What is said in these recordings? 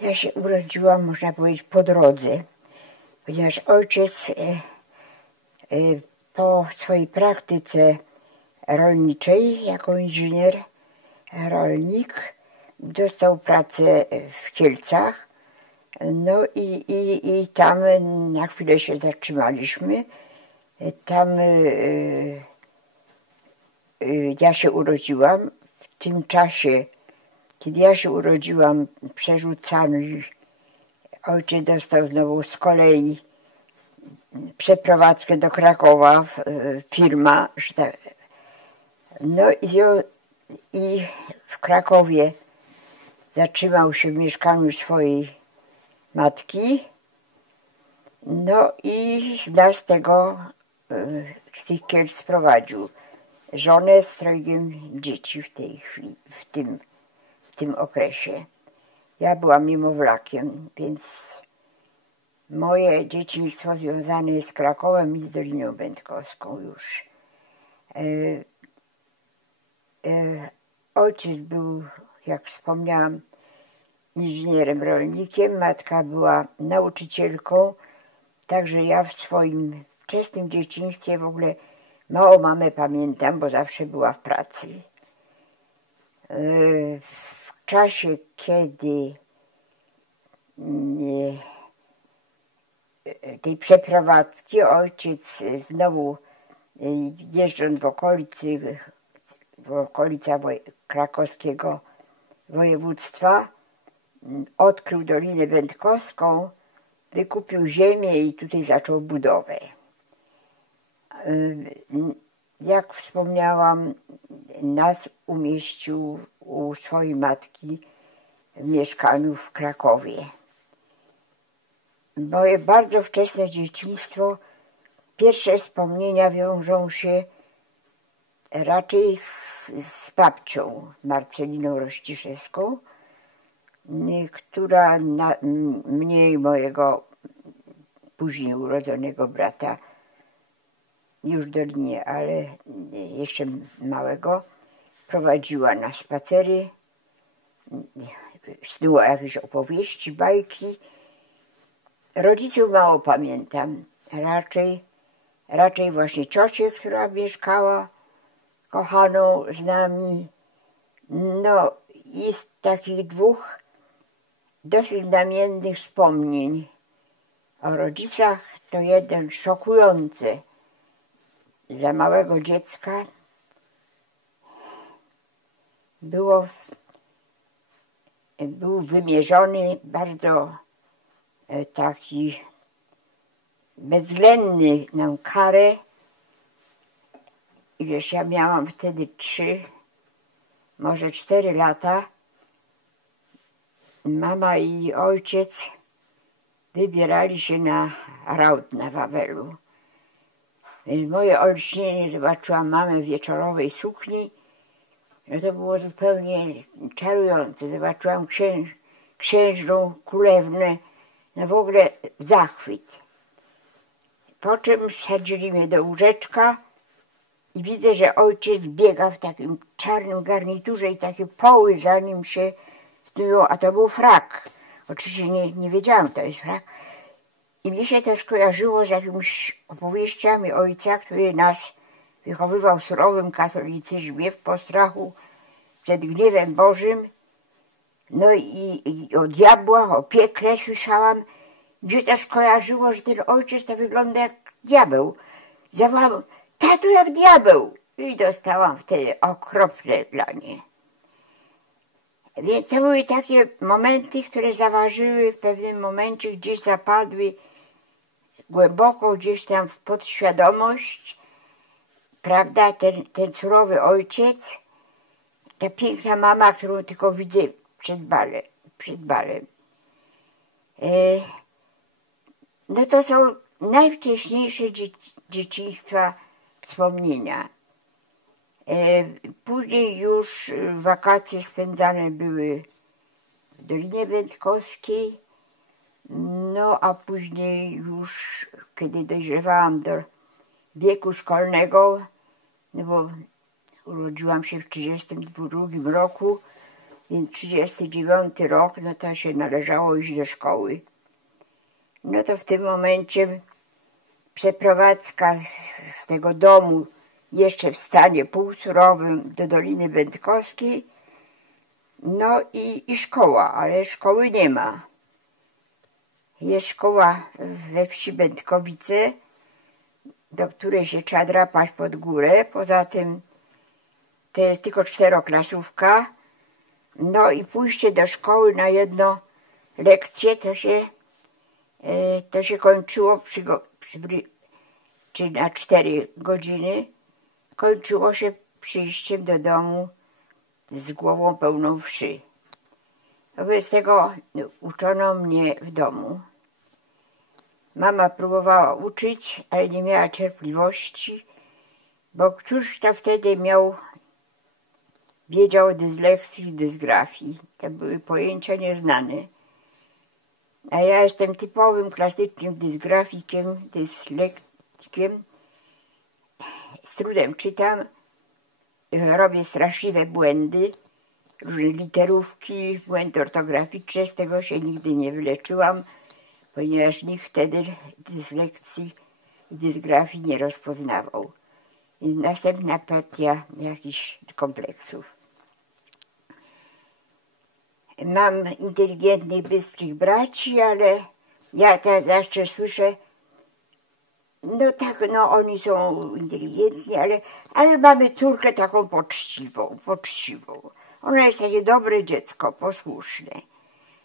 Ja się urodziłam, można powiedzieć, po drodze, ponieważ ojciec po swojej praktyce rolniczej jako inżynier, rolnik, dostał pracę w Kielcach. No i tam na chwilę się zatrzymaliśmy. Tam ja się urodziłam. W tym czasie, kiedy ja się urodziłam, przerzucano i ojciec dostał znowu z kolei przeprowadzkę do Krakowa, firma. No i w Krakowie zatrzymał się w mieszkaniu swojej matki. No i nas z tych Kielc sprowadził. Żonę z trojgiem dzieci w tej chwili, w tym okresie. Ja byłam niemowlakiem, więc moje dzieciństwo związane jest z Krakowem i z Doliną Będkowską już. Ojciec był, jak wspomniałam, inżynierem rolnikiem, matka była nauczycielką, także ja w swoim wczesnym dzieciństwie w ogóle mało mamę pamiętam, bo zawsze była w pracy. W czasie, kiedy tej przeprowadzki ojciec znowu, jeżdżąc w okolica krakowskiego województwa, odkrył Dolinę Będkowską, wykupił ziemię i tutaj zaczął budowę. Jak wspomniałam, nas umieścił u swojej matki w mieszkaniu w Krakowie. Moje bardzo wczesne dzieciństwo, pierwsze wspomnienia wiążą się raczej z babcią Marceliną Rościszewską, która mnie i mojego później urodzonego brata, już Dolinie, ale jeszcze małego, prowadziła na spacery, snuła jakieś opowieści, bajki. Rodziców mało pamiętam, raczej właśnie ciocię, która mieszkała kochaną z nami. No i z takich dwóch dosyć znamiennych wspomnień o rodzicach, to jeden szokujący dla małego dziecka. Był wymierzony bardzo taki bezwzględny nam karę. Ileż ja miałam wtedy 3, może 4 lata. Mama i ojciec wybierali się na raut na Wawelu. Moje olśnienie, zobaczyłam mamę w wieczorowej sukni. No to było zupełnie czarujące. Zobaczyłam księżną kulewnę. No w ogóle zachwyt. Po czym wsadzili mnie do łóżeczka i widzę, że ojciec biega w takim czarnym garniturze i takie poły za nim się snują, a to był frak. Oczywiście nie wiedziałam, to jest frak. I mnie się to skojarzyło z jakimiś opowieściami ojca, który nas wychowywał w surowym katolicyzmie, w postrachu przed gniewem Bożym. No i o diabłach, o piekle słyszałam. Mnie to skojarzyło, że ten ojciec to wygląda jak diabeł. Zawołałam: tato, jak diabeł! I dostałam wtedy okropne dlanie. Więc to były takie momenty, które zaważyły w pewnym momencie, gdzieś zapadły głęboko gdzieś tam w podświadomość, prawda, ten surowy ojciec, ta piękna mama, którą tylko widzę przed balem. No to są najwcześniejsze dzieciństwa wspomnienia. Później już wakacje spędzane były w Dolinie Będkowskiej, no a później już, kiedy dojrzewałam do wieku szkolnego, no bo urodziłam się w 1932 roku, więc 39 rok, no to się należało iść do szkoły. No to w tym momencie przeprowadzka z tego domu, jeszcze w stanie półsurowym, do Doliny Będkowskiej, no i szkoła, ale szkoły nie ma. Jest szkoła we wsi Będkowice, do której się trzeba drapać pod górę, poza tym to jest tylko 4-klasówka, no i pójście do szkoły na jedną lekcję to się kończyło czy na 4 godziny, kończyło się przyjściem do domu z głową pełną wszy. Wobec tego uczono mnie w domu. Mama próbowała uczyć, ale nie miała cierpliwości, bo któż to wtedy wiedział o dyslekcji i dysgrafii. To były pojęcia nieznane. A ja jestem typowym, klasycznym dysgrafikiem, dyslektykiem. Z trudem czytam, robię straszliwe błędy, różne literówki, błędy ortograficzne, z tego się nigdy nie wyleczyłam, ponieważ nikt wtedy dyslekcji i dysgrafii nie rozpoznawał. I następna partia jakichś kompleksów. Mam inteligentnych, bystrych braci, ale ja teraz zawsze słyszę, no tak, no oni są inteligentni, ale mamy córkę taką poczciwą. Ona jest takie dobre dziecko, posłuszne.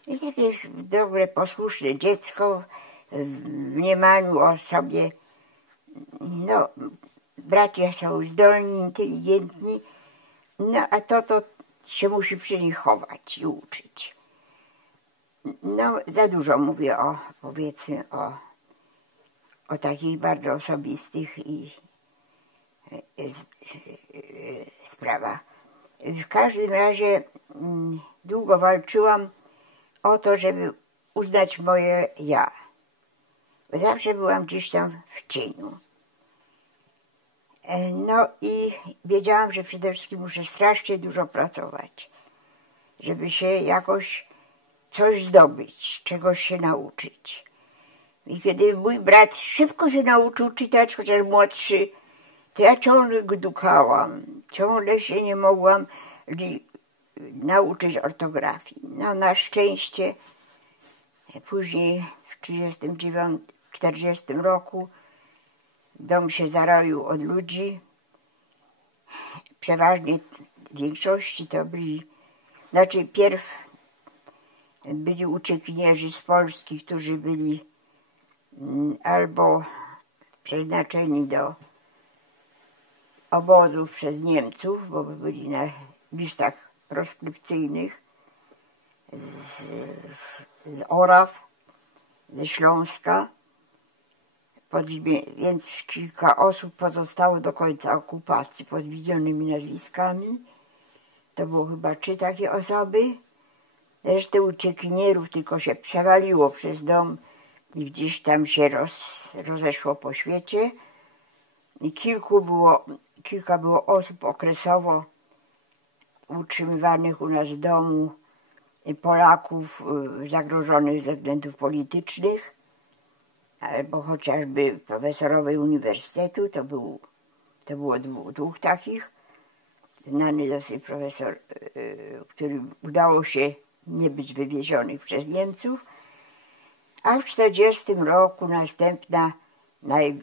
I takie dobre, posłuszne dziecko w mniemaniu o sobie. No, bracia są zdolni, inteligentni, no a to się musi przy nich chować i uczyć. No, za dużo mówię powiedzmy o takich bardzo osobistych sprawach. W każdym razie długo walczyłam o to, żeby uznać moje ja. Zawsze byłam gdzieś tam w cieniu. No i wiedziałam, że przede wszystkim muszę strasznie dużo pracować, żeby się jakoś coś zdobyć, czegoś się nauczyć. I kiedy mój brat szybko się nauczył czytać, chociaż młodszy, to ja ciągle gdukałam, ciągle się nie mogłam nauczyć ortografii. No na szczęście później w 40 roku dom się zaroił od ludzi. Przeważnie w większości to pierw byli uciekinierzy z Polski, którzy byli albo przeznaczeni do obozów przez Niemców, bo byli na listach proskrypcyjnych z Oraw, ze Śląska, więc kilka osób pozostało do końca okupacji pod zmienionymi nazwiskami. To było chyba 3 takie osoby. Resztę uciekinierów tylko się przewaliło przez dom i gdzieś tam się rozeszło po świecie. I kilka było osób okresowo utrzymywanych u nas w domu, Polaków zagrożonych ze względów politycznych, albo chociażby profesorowie uniwersytetu, to było 2 takich. Znany dosyć profesor, który udało się nie być wywiezionych przez Niemców, a w 1940 roku następna,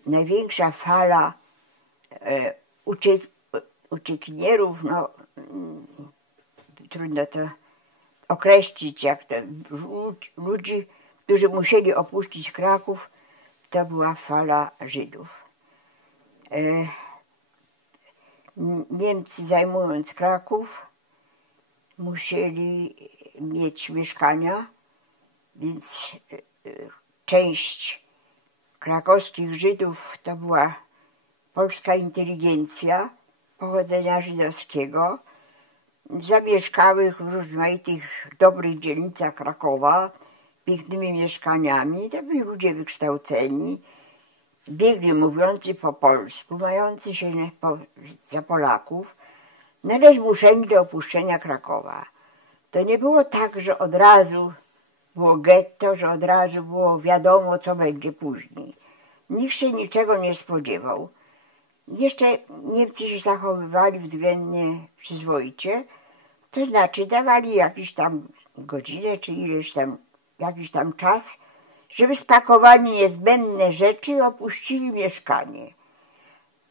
największa fala uciekinierów, no trudno to określić, jak to ludzi, którzy musieli opuścić Kraków, to była fala Żydów. Niemcy, zajmując Kraków, musieli mieć mieszkania, więc część krakowskich Żydów to była polska inteligencja pochodzenia żydowskiego, zamieszkałych w rozmaitych dobrych dzielnicach Krakowa, pięknymi mieszkaniami. To byli ludzie wykształceni, biegli mówiący po polsku, mający się za Polaków, ale zmuszeni do opuszczenia Krakowa. to nie było tak, że od razu było getto, że od razu było wiadomo, co będzie później. Nikt się niczego nie spodziewał. Jeszcze Niemcy się zachowywali względnie przyzwoicie, to znaczy dawali jakiś tam godzinę, czy jakiś tam czas, żeby spakowali niezbędne rzeczy i opuścili mieszkanie.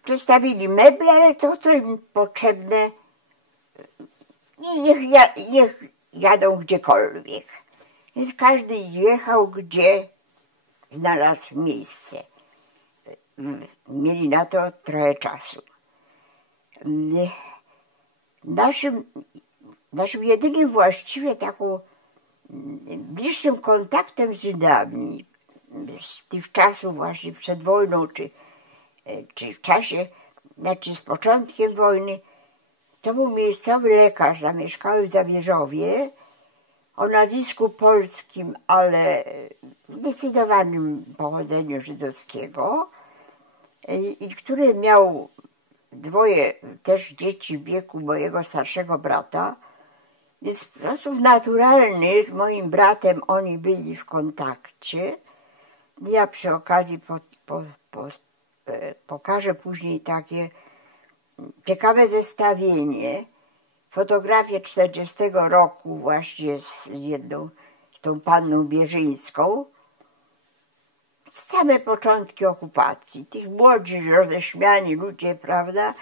Zostawili meble, ale to, co im potrzebne, niech jadą gdziekolwiek. Więc każdy jechał, gdzie znalazł miejsce. Mieli na to trochę czasu. Naszym jedynym właściwie taką bliższym kontaktem z Żydami z tych czasów właśnie przed wojną, czy w czasie, znaczy z początkiem wojny, to był miejscowy lekarz zamieszkały w Zabierzowie, o nazwisku polskim, ale zdecydowanym pochodzeniu żydowskiego, i który miał dwoje też dzieci w wieku mojego starszego brata, więc w sposób naturalny z moim bratem oni byli w kontakcie. Ja przy okazji pokażę później takie ciekawe zestawienie, fotografię 40 roku właśnie z tą panną Bierzyńską, same początki okupacji, tych młodzi, roześmiani ludzie, prawda?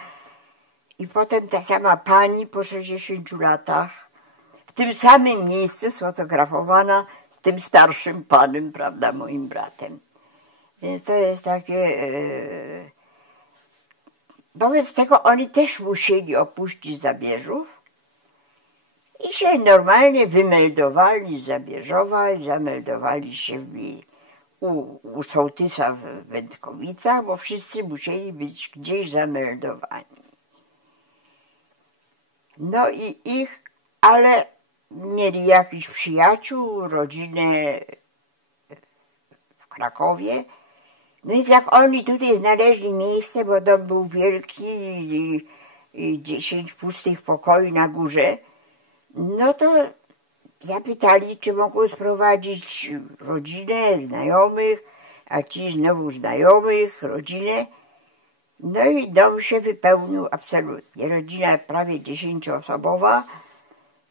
I potem ta sama pani po 60 latach w tym samym miejscu sfotografowana z tym starszym panem, prawda, moim bratem. Więc to jest takie... Wobec tego oni też musieli opuścić Zabierzów i się normalnie wymeldowali z Zabierzowa i zameldowali się u sołtysa w Wędkowicach, bo wszyscy musieli być gdzieś zameldowani. No i ale mieli jakichś przyjaciół, rodzinę w Krakowie. No i jak oni tutaj znaleźli miejsce, bo dom był wielki i 10 pustych pokoi na górze, no to zapytali, czy mogą sprowadzić rodzinę, znajomych, a ci znowu znajomych, rodzinę. No i dom się wypełnił absolutnie. Rodzina prawie 10-osobowa.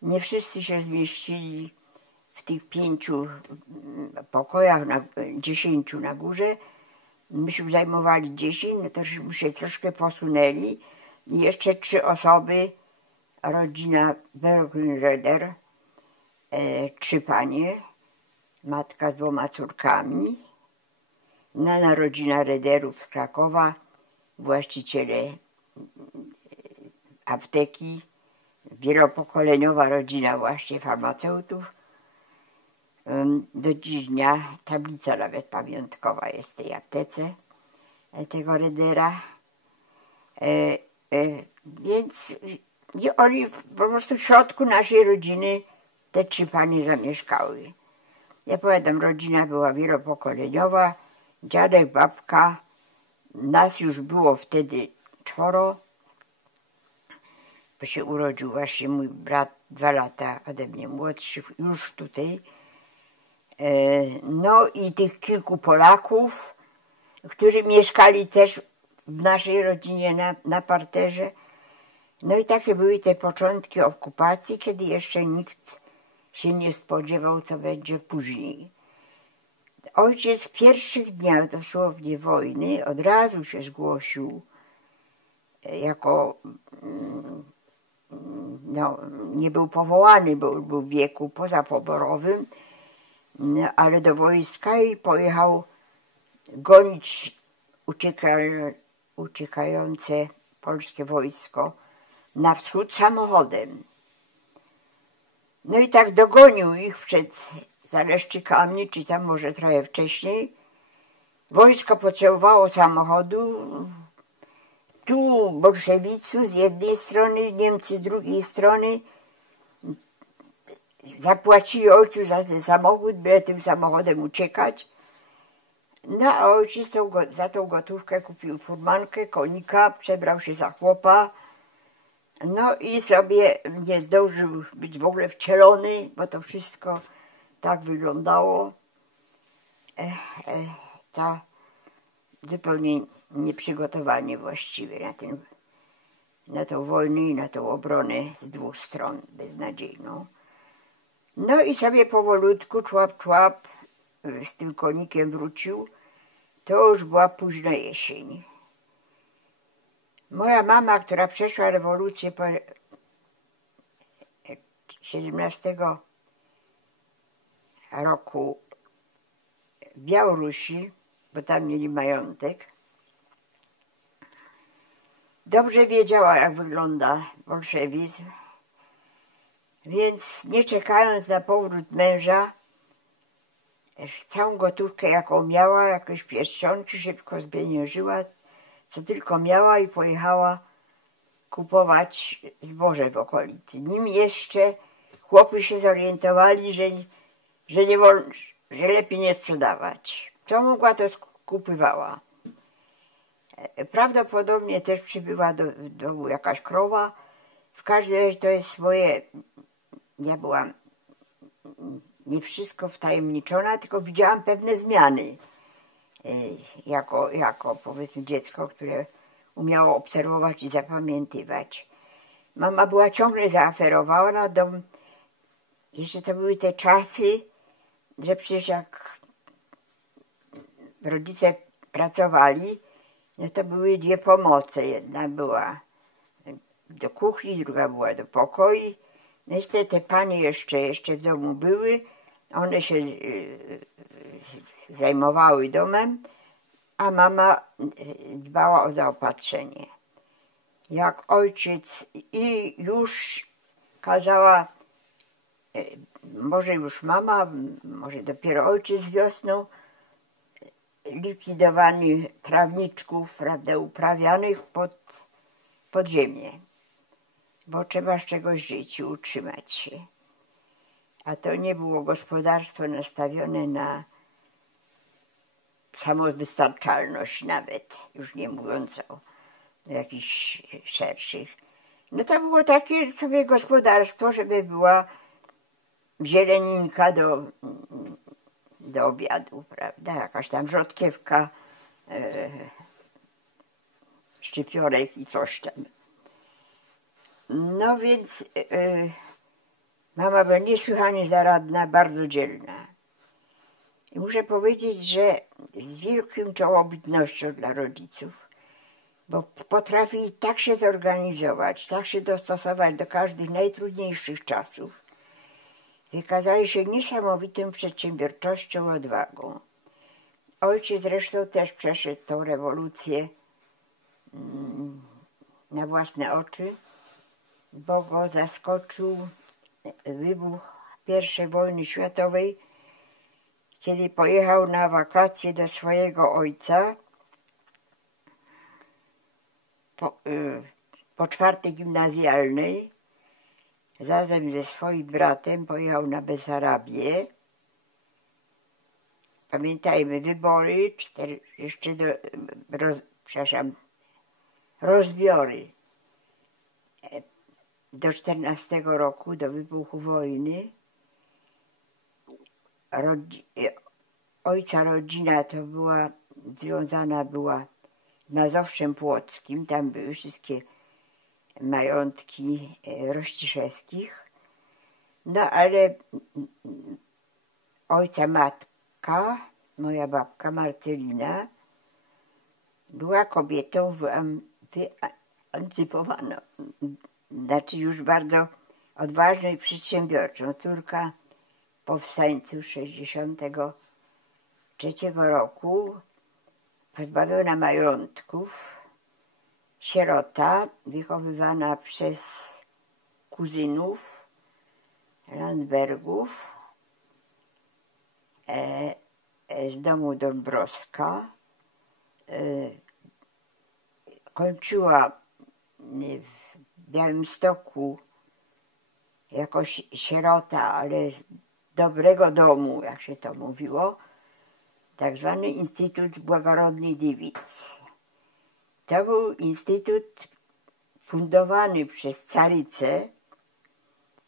Nie wszyscy się zmieścili w tych 5 pokojach, 10 na górze. Myśmy zajmowali 10, no to się troszkę posunęli. I jeszcze 3 osoby, rodzina Berggröder, 3 panie, matka z 2 córkami, rodzina Rederów z Krakowa, właściciele apteki, wielopokoleniowa rodzina właśnie farmaceutów. Do dziś dnia tablica nawet pamiątkowa jest w tej aptece tego Redera. Więc oni po prostu w środku naszej rodziny te 3 panie zamieszkały. Ja powiadam, rodzina była wielopokoleniowa, dziadek, babka, nas już było wtedy 4, bo się urodził właśnie mój brat 2 lata ode mnie młodszy, już tutaj. No i tych kilku Polaków, którzy mieszkali też w naszej rodzinie na parterze. No i takie były te początki okupacji, kiedy jeszcze nikt się nie spodziewał, co będzie później. Ojciec w pierwszych dniach dosłownie wojny od razu się zgłosił jako, no nie był powołany, bo był w wieku pozapoborowym, ale do wojska i pojechał gonić uciekające polskie wojsko na wschód samochodem. No i tak dogonił ich przed Zaleszczykami, czy tam może trochę wcześniej. Wojsko potrzebowało samochodu. Tu bolszewicy z jednej strony, Niemcy z drugiej strony. Zapłacili ojcu za ten samochód, byle tym samochodem uciekać. No a ojciec za tą gotówkę kupił furmankę, konika, przebrał się za chłopa, No i sobie nie zdążył być w ogóle wcielony, bo to wszystko tak wyglądało. To zupełnie nieprzygotowanie właściwie na tą wojnę i na tą obronę z dwóch stron beznadziejną. No i sobie powolutku, człap, z tym konikiem wrócił. To już była późna jesień. Moja mama, która przeszła rewolucję po 17 roku w Białorusi, bo tam mieli majątek, dobrze wiedziała, jak wygląda bolszewizm, więc nie czekając na powrót męża, całą gotówkę, jaką miała, jakieś pierścionki, szybko zpieniężyła, co tylko miała i pojechała kupować zboże w okolicy. Nim jeszcze chłopy się zorientowali, że nie wolno, że lepiej nie sprzedawać. Co mogła, to kupywała. Prawdopodobnie też przybyła do domu jakaś krowa. W każdym razie to jest swoje... Ja byłam nie wszystko wtajemniczona, tylko widziałam pewne zmiany. Jako powiedzmy dziecko, które umiało obserwować i zapamiętywać. Mama była ciągle zaaferowana. Jeszcze to były te czasy, że przecież jak rodzice pracowali, no to były dwie pomoce. Jedna była do kuchni, druga była do pokoi. Niestety te panie jeszcze w domu były. One się zajmowały domem, a mama dbała o zaopatrzenie. Jak ojciec i już kazała, może już mama, może dopiero ojciec wiosną, likwidowany trawniczków, prawda, uprawianych pod ziemię, bo trzeba z czegoś żyć i utrzymać się. A to nie było gospodarstwo nastawione na samowystarczalność nawet, już nie mówiąc o jakichś szerszych. No to było takie sobie gospodarstwo, żeby była zieleninka do obiadu, prawda? Jakaś tam rzodkiewka, szczypiorek i coś tam. No więc mama była niesłychanie zaradna, bardzo dzielna. I muszę powiedzieć, że z wielką czołobitnością dla rodziców, bo potrafili tak się zorganizować, tak się dostosować do każdych najtrudniejszych czasów. Wykazali się niesamowitą przedsiębiorczością i odwagą. Ojciec zresztą też przeszedł tą rewolucję na własne oczy, bo go zaskoczył wybuch I wojny światowej, kiedy pojechał na wakacje do swojego ojca po czwartej gimnazjalnej. Razem ze swoim bratem pojechał na Besarabię. Pamiętajmy, wybory, rozbiory do 14 roku, do wybuchu wojny. Ojca rodzina to związana była z Mazowszem Płockim, tam były wszystkie majątki Rościszewskich. No ale ojca matka, moja babka Marcelina, była kobietą wyemancypowaną, znaczy już bardzo odważną i przedsiębiorczą. Córka powstańców 1963 roku, pozbawiona majątków, sierota, wychowywana przez kuzynów Landsbergów z domu Dąbrowska. Kończyła w Białymstoku jako sierota, ale z dobrego domu, jak się to mówiło, tak zwany Instytut Błagorodnych Dziewic. To był instytut fundowany przez carycę,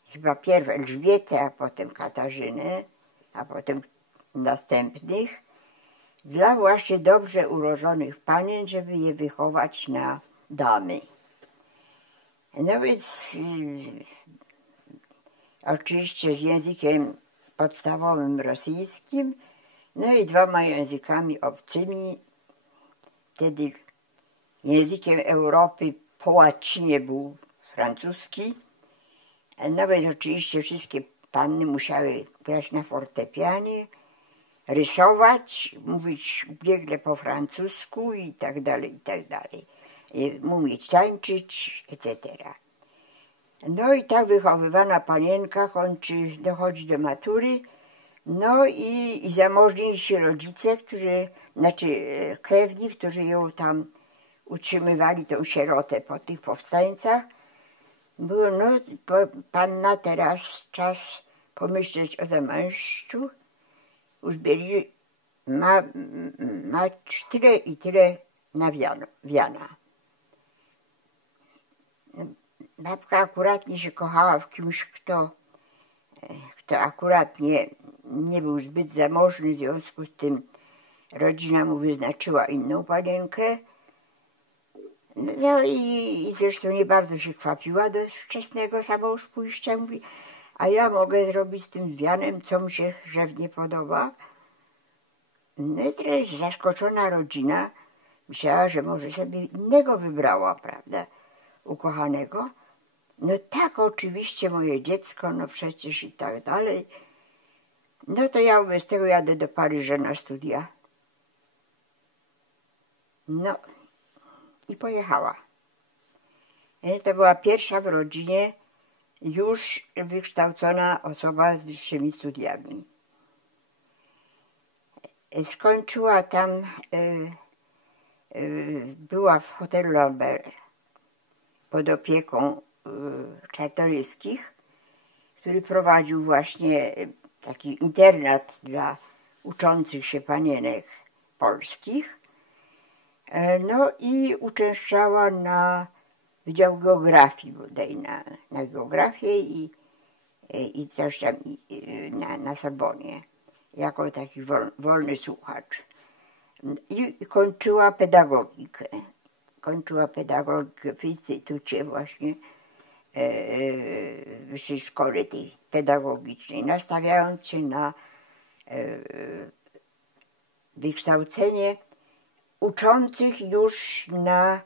chyba pierw Elżbietę, a potem Katarzynę, a potem następnych, dla właśnie dobrze ułożonych panien, żeby je wychować na damy. No więc oczywiście z językiem podstawowym rosyjskim, no i 2 językami obcymi. Wtedy językiem Europy po łacinie był francuski. No więc oczywiście wszystkie panny musiały grać na fortepianie, rysować, mówić biegle po francusku i tak dalej, umieć tańczyć, etc. No i tak wychowywana panienka dochodzi do matury, no i zamożniejsi rodzice, krewni, którzy ją tam utrzymywali, tą sierotę po tych powstańcach, było, no panna teraz czas pomyśleć o zamężcu, już byli, ma tyle i tyle wiana. Babka akuratnie się kochała w kimś, kto akurat nie był zbyt zamożny, w związku z tym rodzina mu wyznaczyła inną panienkę. No i zresztą nie bardzo się kwapiła do wczesnego samouszpójścia. Mówi, a ja mogę zrobić z tym wianem, co mi się żywnie podoba. No i teraz zaskoczona rodzina myślała, że może sobie innego wybrała, prawda, ukochanego. No tak, oczywiście moje dziecko, no przecież i tak dalej. No to ja bez tego jadę do Paryża na studia. No i pojechała. To była pierwsza w rodzinie już wykształcona osoba z wyższymi studiami. Skończyła tam, była w hotelu Lambert pod opieką Czartoryskich, który prowadził właśnie taki internat dla uczących się panienek polskich. No i uczęszczała na Wydział Geografii bodaj, na geografię i coś tam na Sorbonie, jako taki wolny słuchacz. I kończyła pedagogikę. Kończyła pedagogikę w instytucie właśnie wyższej szkoły tej pedagogicznej, nastawiając się na wykształcenie uczących już na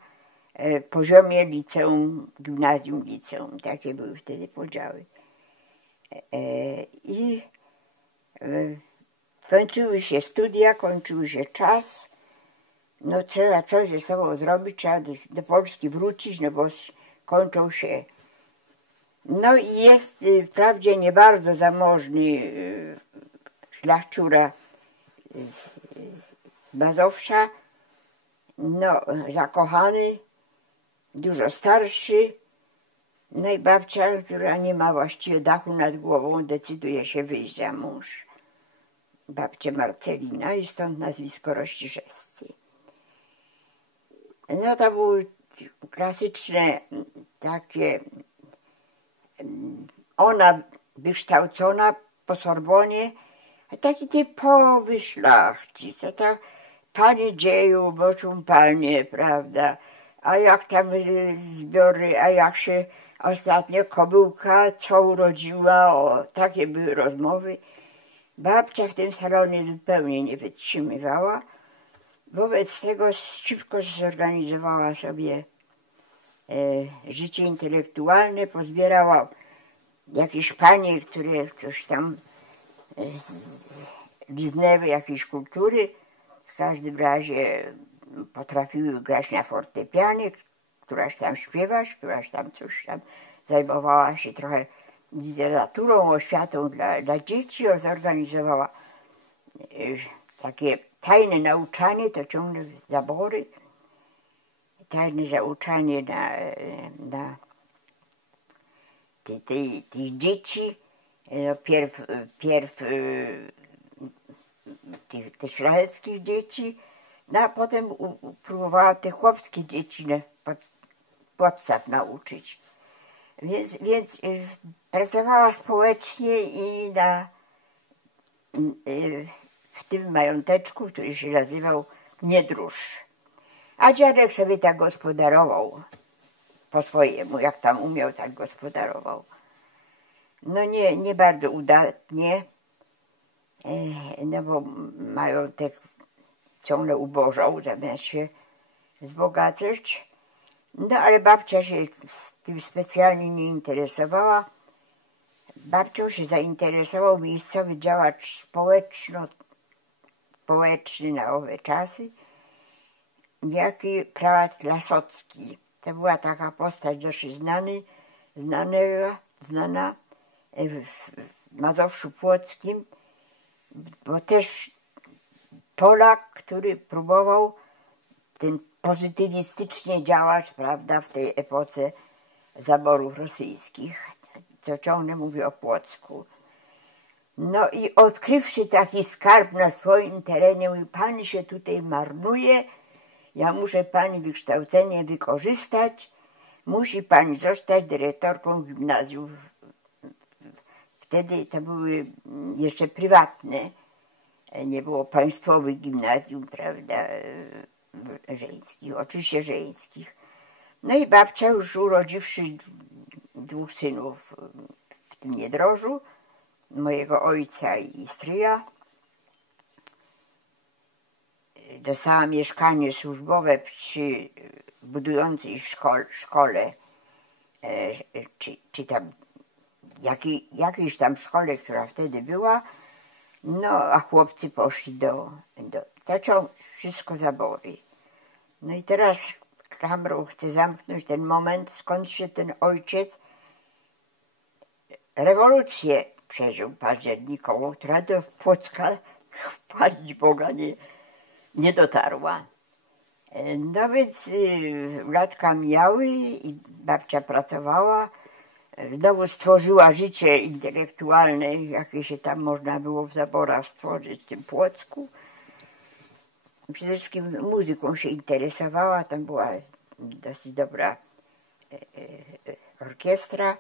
poziomie liceum, gimnazjum, liceum. Takie były wtedy podziały. I kończyły się studia, kończył się czas. No trzeba coś ze sobą zrobić, trzeba do Polski wrócić, no bo kończą się. No i jest wprawdzie nie bardzo zamożny szlachciura z Mazowsza, no zakochany, dużo starszy, no i babcia, która nie ma właściwie dachu nad głową, decyduje się wyjść za mąż. Babcia Marcelina i stąd nazwisko Rościszewscy. No to były klasyczne takie, ona wykształcona po Sorbonie, taki typowy szlachcic, to panie dzieją, boczą panie, prawda, a jak tam zbiory, a jak się ostatnio kobyłka, co urodziła, o, takie były rozmowy. Babcia w tym salonie zupełnie nie wytrzymywała, wobec tego szybko zorganizowała sobie życie intelektualne, pozbierała jakieś panie, które coś tam liznęły jakiejś kultury, w każdym razie potrafiły grać na fortepianie, któraś tam śpiewa, któraś tam coś tam, zajmowała się trochę literaturą, oświatą dla dzieci, zorganizowała takie tajne nauczanie, to ciągle zabory, tajne zauczanie na tych dzieci, pierw tych szlacheckich dzieci, no a potem próbowała te chłopskie dzieci podstaw nauczyć. Więc pracowała społecznie i w tym mająteczku, który się nazywał Niedróż. A dziadek sobie tak gospodarował po swojemu, jak tam umiał, tak gospodarował. No nie bardzo udatnie, no bo majątek ciągle ubożał, zamiast się wzbogacać. No ale babcia się tym specjalnie nie interesowała. Babcią się zainteresował miejscowy działacz społeczny na owe czasy, niejaki prałat Lasocki. To była taka postać dosyć znana w Mazowszu Płockim, bo też Polak, który próbował ten pozytywistycznie działać, prawda, w tej epoce zaborów rosyjskich, co ciągle mówi o Płocku. No i odkrywszy taki skarb na swoim terenie, mówi: pani się tutaj marnuje, ja muszę pani wykształcenie wykorzystać, musi pani zostać dyrektorką gimnazjum. Wtedy to były jeszcze prywatne, nie było państwowych gimnazjum, prawda, żeńskich, oczywiście żeńskich. No i babcia, już urodziwszy 2 synów w tym Niedrożu, mojego ojca i stryja, dostała mieszkanie służbowe przy budującej szkole, czy tam jakiejś tam szkole, która wtedy była, no a chłopcy poszli to wszystko zabory. No i teraz klamrą chcę zamknąć ten moment, skąd się ten ojciec rewolucję przeżył październikową, która do Płocka, chwalić Boga, nie dotarła. No więc latka mijały i babcia pracowała, znowu stworzyła życie intelektualne, jakie się tam można było w zaborach stworzyć w tym Płocku. Przede wszystkim muzyką się interesowała, tam była dosyć dobra orkiestra,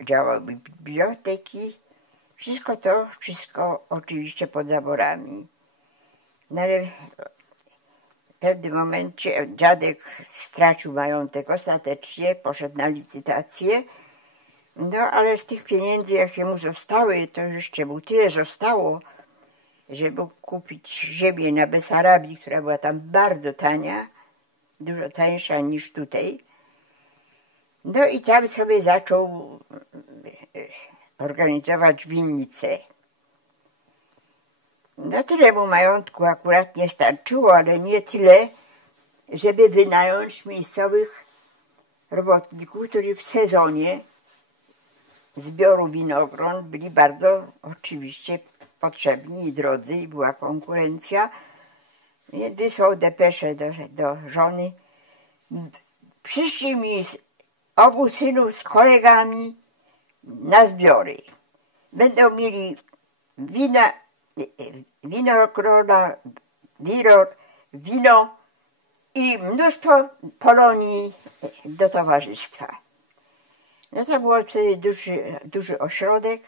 działały biblioteki, wszystko oczywiście pod zaborami. No ale w pewnym momencie dziadek stracił majątek ostatecznie, poszedł na licytację, no ale z tych pieniędzy, jakie mu zostały, to jeszcze mu tyle zostało, żeby kupić ziemię na Besarabii, która była tam bardzo tania, dużo tańsza niż tutaj. No i tam sobie zaczął organizować winnicę. No tyle mu majątku akurat nie starczyło, ale nie tyle, żeby wynająć miejscowych robotników, którzy w sezonie zbioru winogron byli bardzo oczywiście potrzebni i drodzy, i była konkurencja. Więc wysłał depeszę do żony: przyszli mi obu synów z kolegami na zbiory. Będą mieli winogrona, wino i mnóstwo polonii do towarzystwa. No to był wtedy duży ośrodek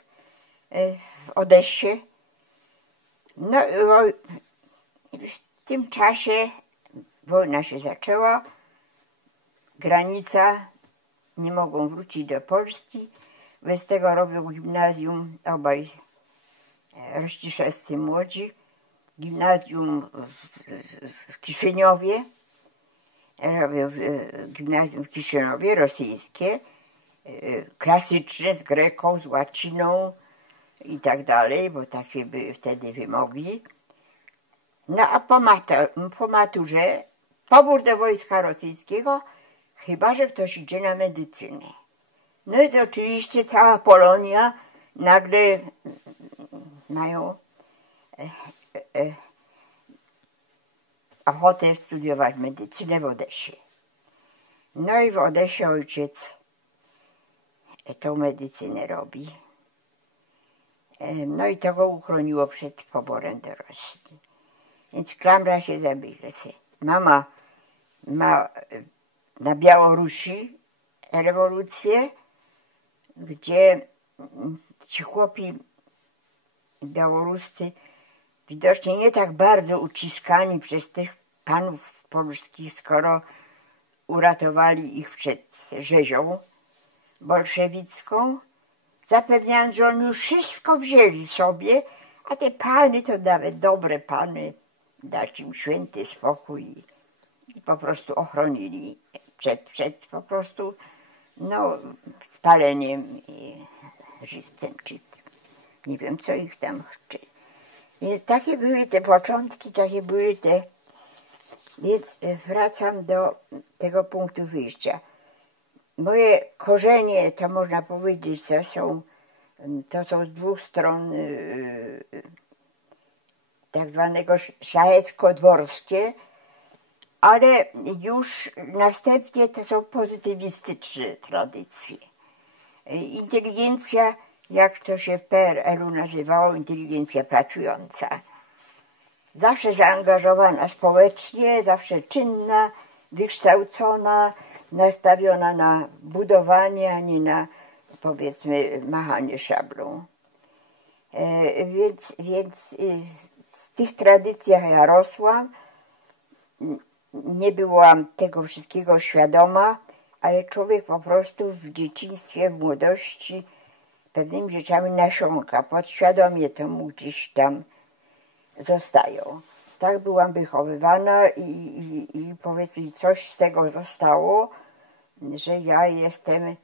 w Odessie. No w tym czasie wojna się zaczęła, granica, nie mogą wrócić do Polski, bez tego robią gimnazjum obaj Rościszewscy młodzi, gimnazjum w Kiszyniowie, robią gimnazjum w Kiszyniowie, rosyjskie, klasyczne, z greką, z łaciną i tak dalej, bo takie były wtedy wymogi. No a po maturze pobór do wojska rosyjskiego, chyba że ktoś idzie na medycynę. No i to oczywiście cała Polonia nagle mają ochotę studiować medycynę w Odessie. No i w Odessie ojciec tą medycynę robi. No i to go uchroniło przed poborem do Rosji. Więc klamra się zabiega. Mama ma na Białorusi rewolucję, gdzie ci chłopi białoruscy, widocznie nie tak bardzo uciskani przez tych panów polskich, skoro uratowali ich przed rzezią bolszewicką, zapewniając, że oni już wszystko wzięli sobie, a te pany to nawet dobre pany, dać im święty spokój i po prostu ochronili przed po prostu spaleniem i żywcem, czy nie wiem co ich tam chce. Więc takie były te początki, takie były te... Więc wracam do tego punktu wyjścia. Moje korzenie, to można powiedzieć, to są z dwóch stron tak zwanego szlachecko-dworskie, ale już następnie to są pozytywistyczne tradycje. Inteligencja, jak to się w PRL-u nazywało, inteligencja pracująca. Zawsze zaangażowana społecznie, zawsze czynna, wykształcona, nastawiona na budowanie, a nie na, powiedzmy, machanie szablą. Więc w tych tradycjach ja rosłam. Nie byłam tego wszystkiego świadoma, ale człowiek po prostu w dzieciństwie, w młodości pewnymi rzeczami nasiąka. Podświadomie to mu gdzieś tam zostają. Tak byłam wychowywana i powiedzmy coś z tego zostało, że ja jestem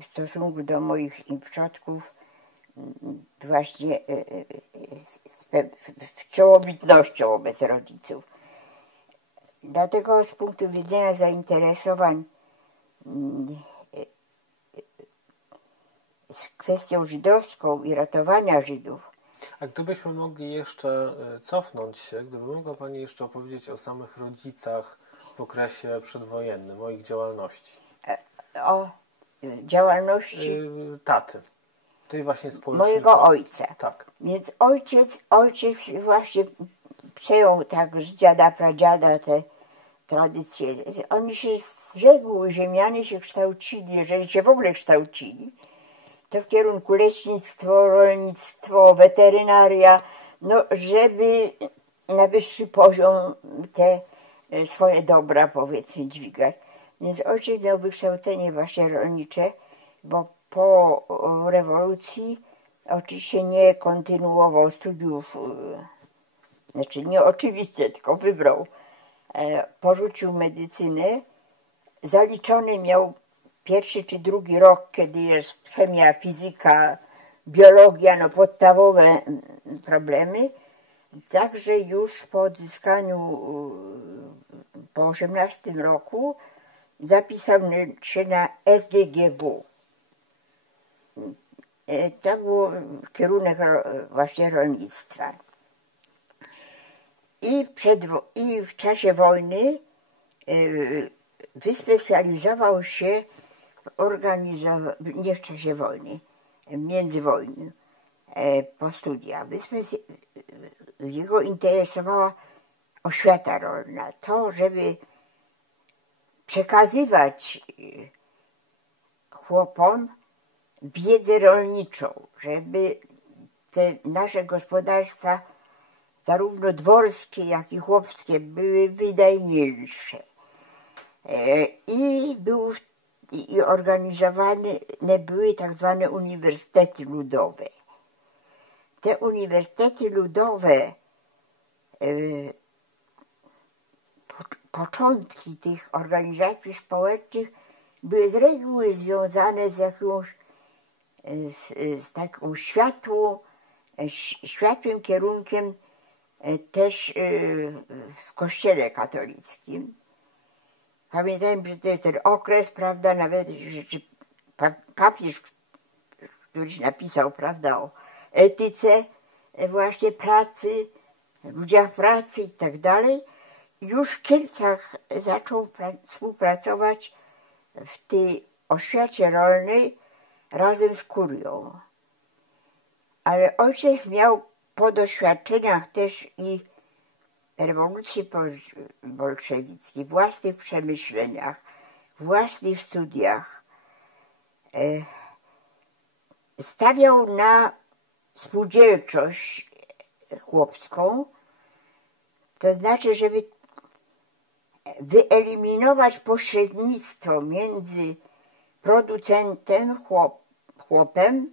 w stosunku do moich przodków właśnie z czołobitnością wobec rodziców. Dlatego z punktu widzenia zainteresowań z kwestią żydowską i ratowania Żydów. A gdybyśmy mogli jeszcze cofnąć się, gdyby mogła Pani jeszcze opowiedzieć o samych rodzicach w okresie przedwojennym, o ich działalności. O działalności taty, tej właśnie społecznej. mojego ojca. Tak. Więc ojciec właśnie przejął tak z dziada, pradziada te tradycje. Oni się z reguły, ziemianie się kształcili, jeżeli się w ogóle kształcili, to w kierunku leśnictwo, rolnictwo, weterynaria, żeby na wyższy poziom te swoje dobra, powiedzmy, dźwigać. Więc ojciec miał wykształcenie właśnie rolnicze, bo po rewolucji oczywiście nie kontynuował studiów, znaczy nie oczywiste, tylko wybrał, porzucił medycynę, zaliczony miał pierwszy czy drugi rok, kiedy jest chemia, fizyka, biologia, podstawowe problemy. Także już po odzyskaniu, po 18 roku, zapisał się na SGGW. To był kierunek właśnie rolnictwa. I w czasie wojny wyspecjalizował się nie w czasie wojny, międzywojny, po studiach. Jego interesowała oświata rolna. To, żeby przekazywać chłopom wiedzę rolniczą, żeby te nasze gospodarstwa, zarówno dworskie, jak i chłopskie, były wydajniejsze. I organizowane były tak zwane uniwersytety ludowe. Te uniwersytety ludowe, początki tych organizacji społecznych były z reguły związane z taką światłym kierunkiem też w Kościele katolickim. Pamiętajmy, że to jest ten okres, prawda, nawet że papież, któryś napisał, prawda, o etyce właśnie pracy, ludziach pracy i tak dalej, już w Kielcach zaczął współpracować w tej oświacie rolnej razem z kurią. Ale ojciec miał po doświadczeniach też i rewolucji bolszewickiej, własnych przemyśleniach, własnych studiach stawiał na spółdzielczość chłopską, to znaczy, żeby wyeliminować pośrednictwo między producentem, chłopem,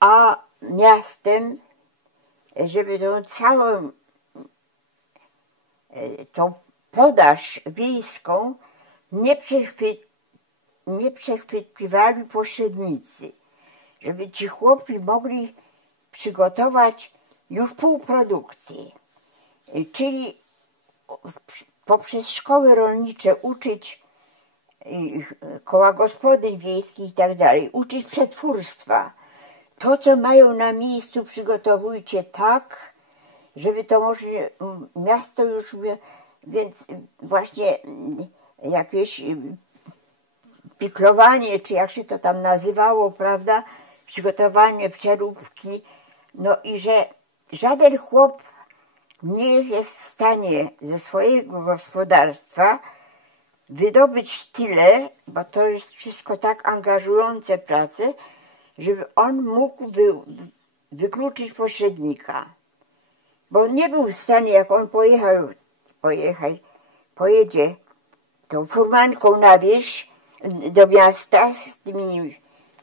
a miastem, żeby tą podaż wiejską nie przechwytywali pośrednicy, żeby ci chłopi mogli przygotować już półprodukty, czyli poprzez szkoły rolnicze uczyć koła gospodyń wiejskich i tak dalej, uczyć przetwórstwa. To, co mają na miejscu, przygotowujcie tak, żeby to może miasto już, więc właśnie jakieś piklowanie, czy jak się to tam nazywało, prawda, przygotowanie przeróbki, no i że żaden chłop nie jest w stanie ze swojego gospodarstwa wydobyć tyle, bo to jest wszystko tak angażujące pracę, żeby on mógł wykluczyć pośrednika. Bo on nie był w stanie, jak on pojedzie tą furmanką na wieś do miasta z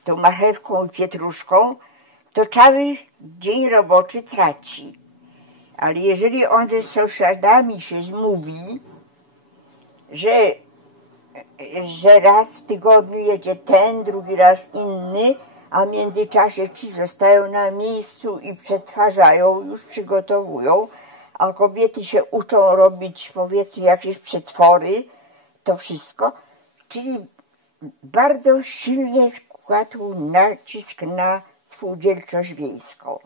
tą marchewką i pietruszką, to cały dzień roboczy traci. Ale jeżeli on ze sąsiadami się zmówi, że raz w tygodniu jedzie ten, drugi raz inny, a w międzyczasie ci zostają na miejscu i przetwarzają, już przygotowują, a kobiety się uczą robić, powiedzmy, jakieś przetwory, to wszystko. Czyli bardzo silnie kładł nacisk na spółdzielczość wiejską.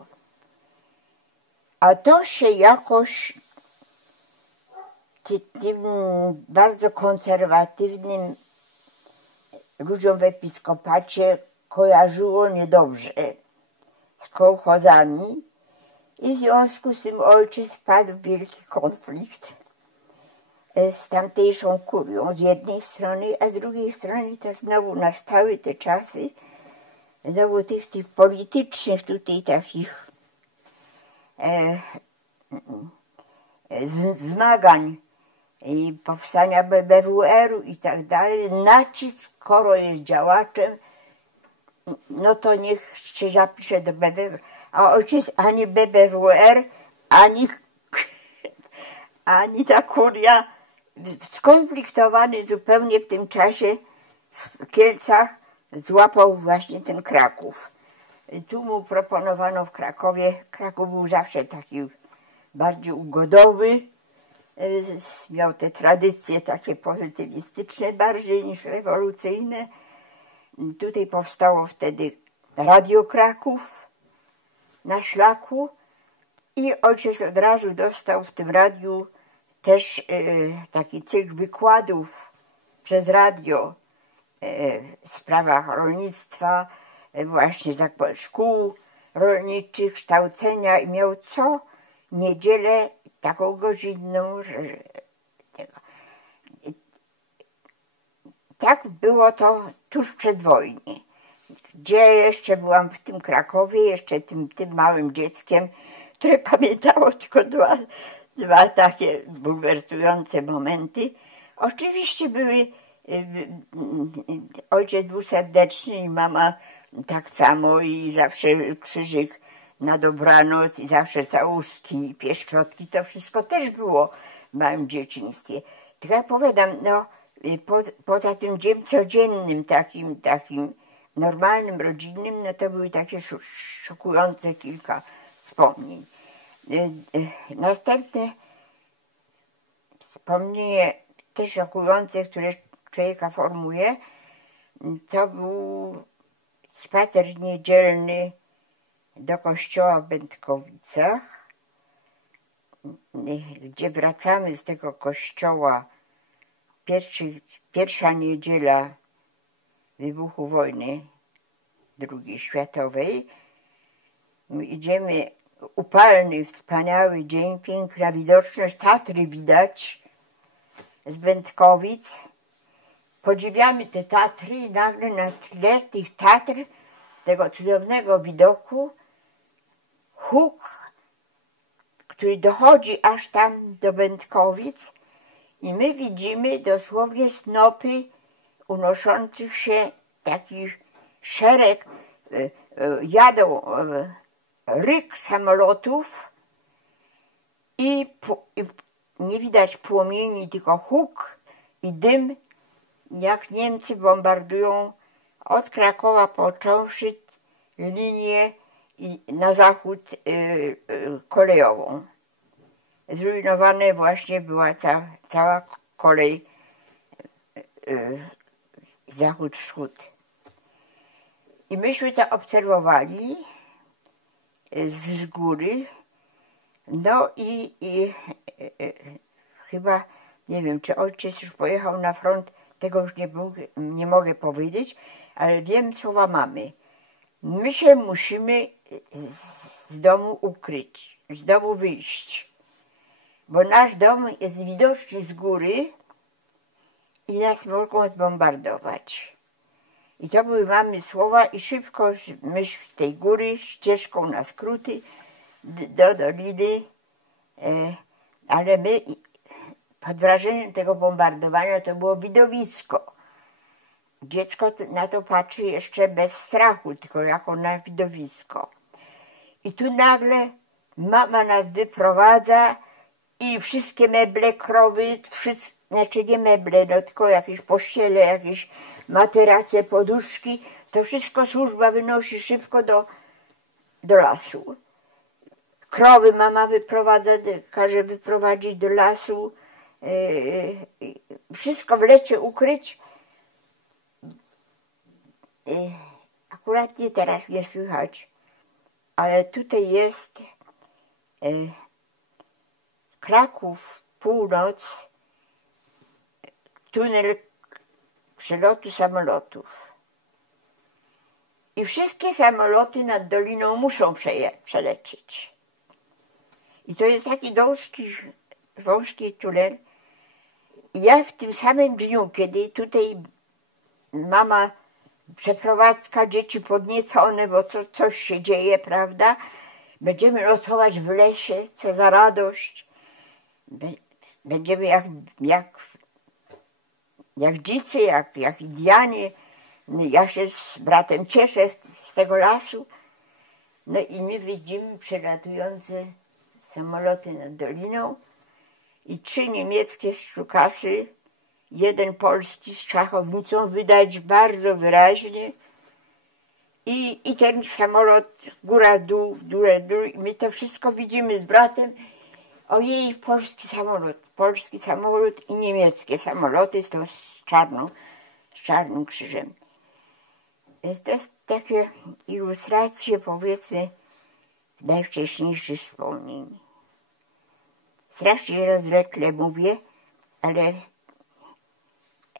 A to się jakoś tym bardzo konserwatywnym ludziom w episkopacie kojarzyło niedobrze z kołchozami i w związku z tym ojciec wpadł w wielki konflikt z tamtejszą kurią z jednej strony, a z drugiej strony to znowu nastały te czasy znowu tych politycznych tutaj takich zmagań i powstania BBWR-u i tak dalej. Nacisk, skoro jest działaczem, no to niech się zapisze do BBWR. A ojciec ani BBWR, ani ta kuria, skonfliktowany zupełnie w tym czasie w Kielcach, złapał właśnie ten Kraków. Tu mu proponowano w Krakowie, Kraków był zawsze taki bardziej ugodowy, miał te tradycje takie pozytywistyczne bardziej niż rewolucyjne. Tutaj powstało wtedy Radio Kraków na szlaku i ojciec od razu dostał w tym radiu też taki cykl wykładów przez radio w sprawach rolnictwa, właśnie szkół rolniczych, kształcenia i miał co niedzielę taką godzinną. Tak było to tuż przed wojną, gdzie jeszcze byłam w tym Krakowie, jeszcze tym małym dzieckiem, które pamiętało tylko dwa takie bulwersujące momenty. Oczywiście były, ojciec był serdeczny i mama tak samo i zawsze krzyżyk na dobranoc i zawsze całuski i pieszczotki, to wszystko też było w małym dzieciństwie. Tak jak powiadam, no poza tym dniem codziennym, takim normalnym, rodzinnym, no to były takie szokujące kilka wspomnień. Następne wspomnienie też szokujące, które człowieka formuje, to był spacer niedzielny do kościoła w Będkowicach, gdzie wracamy z tego kościoła pierwsza niedziela wybuchu wojny II światowej. Idziemy upalny, wspaniały dzień, piękna widoczność, Tatry widać z Bętkowic. Podziwiamy te Tatry i nagle na tle tych Tatr, tego cudownego widoku, huk, który dochodzi aż tam do Bętkowic i my widzimy dosłownie snopy unoszących się, taki szereg, jadą ryk samolotów i nie widać płomieni, tylko huk i dym, jak Niemcy bombardują od Krakowa począwszy linię na zachód kolejową. Zrujnowana właśnie była cała kolej zachód-wschód. I myśmy to obserwowali z góry. No i chyba, nie wiem, czy ojciec już pojechał na front, tego już nie mogę powiedzieć, ale wiem słowa mamy. My się musimy z domu ukryć, z domu wyjść, bo nasz dom jest widoczny z góry i nas mogą zbombardować. I to były mamy słowa i szybko my z tej góry ścieżką na skróty do doliny, ale my pod wrażeniem tego bombardowania to było widowisko. Dziecko na to patrzy jeszcze bez strachu, tylko jako na widowisko. I tu nagle mama nas wyprowadza i wszystkie meble, krowy, znaczy nie meble, no tylko jakieś pościele, jakieś materace, poduszki, to wszystko służba wynosi szybko do lasu. Krowy mama wyprowadza, każe wyprowadzić do lasu, wszystko w lecie ukryć. Akurat nie teraz nie słychać, ale tutaj jest Kraków, północ, tunel przelotu samolotów. I wszystkie samoloty nad doliną muszą przelecieć. I to jest taki wąski tunel. I ja w tym samym dniu, kiedy tutaj mama przeprowadzka, dzieci podniecone, bo coś się dzieje, prawda? Będziemy nocować w lesie, co za radość. Będziemy jak dzicy, jak Indianie. Ja się z bratem cieszę z tego lasu. No i my widzimy przelatujące samoloty nad doliną i 3 niemieckie Stukasy, 1 polski z szachownicą, widać bardzo wyraźnie. I ten samolot, góra, dół, i my to wszystko widzimy z bratem. Ojej, polski samolot i niemieckie samoloty z czarnym krzyżem. Więc to jest takie ilustracje, powiedzmy, najwcześniejszych wspomnień. Strasznie rozwlekle mówię, ale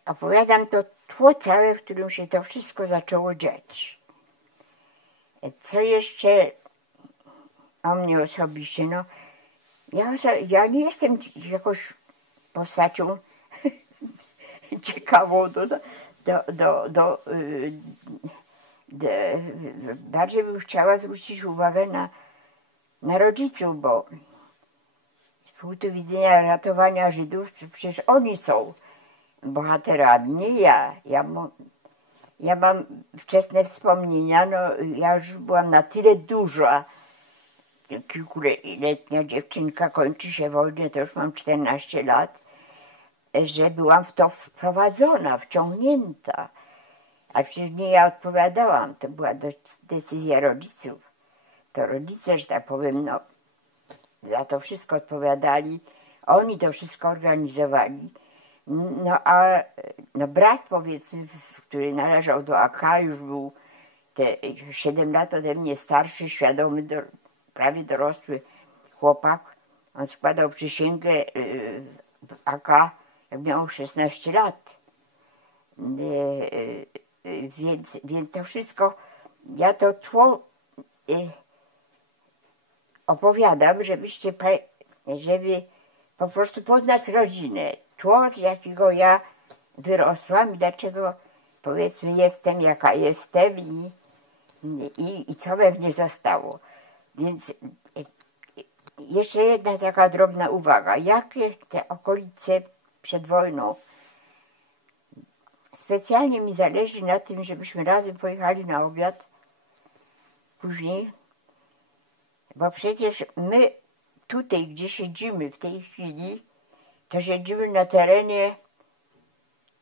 opowiadam to tło całe, w którym się to wszystko zaczęło dziać. Co jeszcze o mnie osobiście? No, ja nie jestem jakoś postacią ciekawą bardziej bym chciała zwrócić uwagę na rodziców, bo z punktu widzenia ratowania Żydów, przecież oni są bohaterami, nie ja. Ja mam wczesne wspomnienia, no ja już byłam na tyle duża, kilkuletnia dziewczynka, kończy się wojnę, to już mam 14 lat, że byłam w to wprowadzona, wciągnięta. A przecież nie ja odpowiadałam, to była decyzja rodziców. To rodzice, że tak powiem, no, za to wszystko odpowiadali, oni to wszystko organizowali. No a brat, powiedzmy, który należał do AK, już był te 7 lat ode mnie starszy, świadomy, prawie dorosły chłopak. On składał przysięgę w AK, jak miał 16 lat. Więc to wszystko, ja to tło opowiadam, żeby po prostu poznać rodzinę, tło, z jakiego ja wyrosłam i dlaczego, powiedzmy, jestem jaka jestem i co we mnie zostało. Więc jeszcze jedna taka drobna uwaga. Jakie te okolice przed wojną? Specjalnie mi zależy na tym, żebyśmy razem pojechali na obiad później, bo przecież my tutaj, gdzie siedzimy w tej chwili, to siedzimy na terenie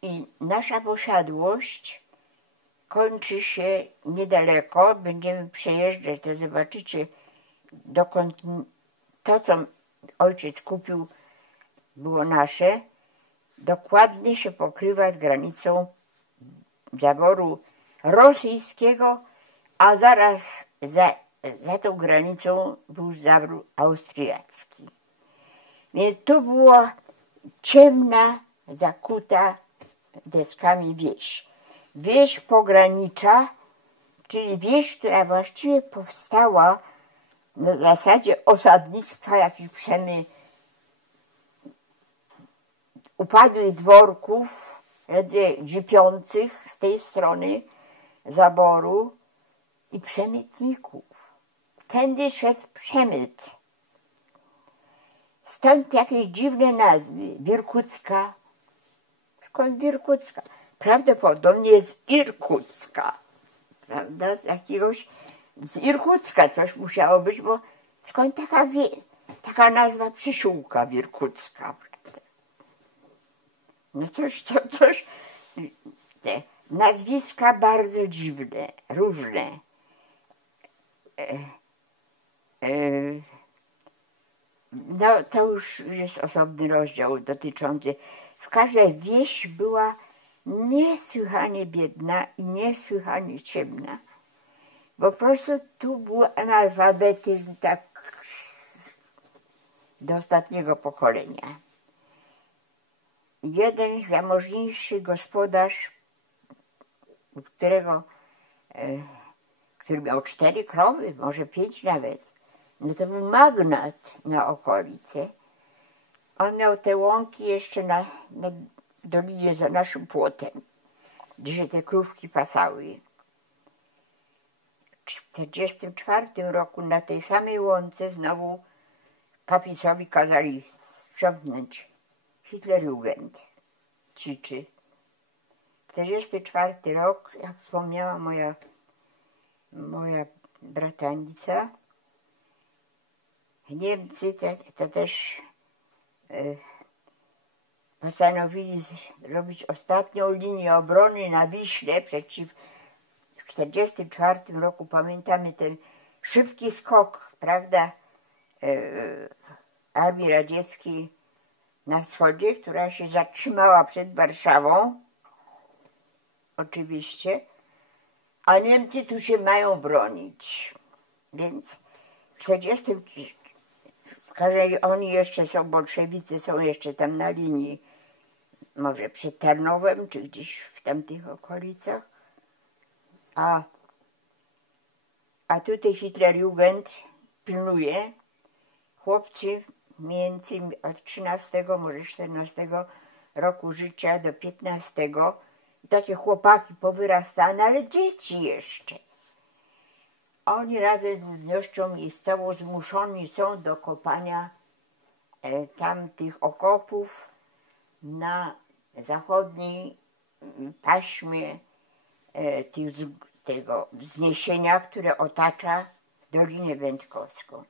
i nasza posiadłość kończy się niedaleko. Będziemy przejeżdżać, to zobaczycie, dokąd to, co ojciec kupił, było nasze, dokładnie się pokrywa z granicą zaboru rosyjskiego, a zaraz za tą granicą był zabór austriacki. Więc tu była ciemna, zakuta deskami wieś. Wieś pogranicza, czyli wieś, która właściwie powstała na zasadzie osadnictwa jakichś upadłych dworków, ledwie dzipiących z tej strony zaboru i przemytników. Tędy szedł przemyt. Stąd jakieś dziwne nazwy. Wirkucka. Skąd Wirkucka? Prawdopodobnie z Irkucka. Prawda? Z Irkucka coś musiało być, bo skąd taka nazwa przysiłka Wirkucka? No coś, te nazwiska bardzo dziwne, różne. No to już jest osobny rozdział dotyczący. W każdej wieś była niesłychanie biedna i niesłychanie ciemna. Po prostu tu był analfabetyzm tak do ostatniego pokolenia. Jeden zamożniejszy gospodarz, który miał 4 krowy, może 5 nawet, no to był magnat na okolice. On miał te łąki jeszcze na dolinie za naszym płotem, gdzie się te krówki pasały. W 1944 roku na tej samej łące znowu Papicowi kazali sprzątnąć Hitlerjugend, ćwiczy. 1944 rok, jak wspomniała moja bratanica, Niemcy to też postanowili zrobić ostatnią linię obrony na Wiśle przeciw. W 1944 roku pamiętamy ten szybki skok, prawda, Armii Radzieckiej na wschodzie, która się zatrzymała przed Warszawą, oczywiście, a Niemcy tu się mają bronić. Więc w 40, oni jeszcze są, bolszewicy są jeszcze tam na linii, może przed Tarnowem, czy gdzieś w tamtych okolicach, a tutaj Hitlerjugend pilnuje. Chłopcy mniej więcej od 13, może 14 roku życia do 15, takie chłopaki powyrastane, ale dzieci jeszcze. Oni razem z ludnością miejscową zmuszoni są do kopania tamtych okopów na zachodniej paśmie tego wzniesienia, które otacza Dolinę Będkowską.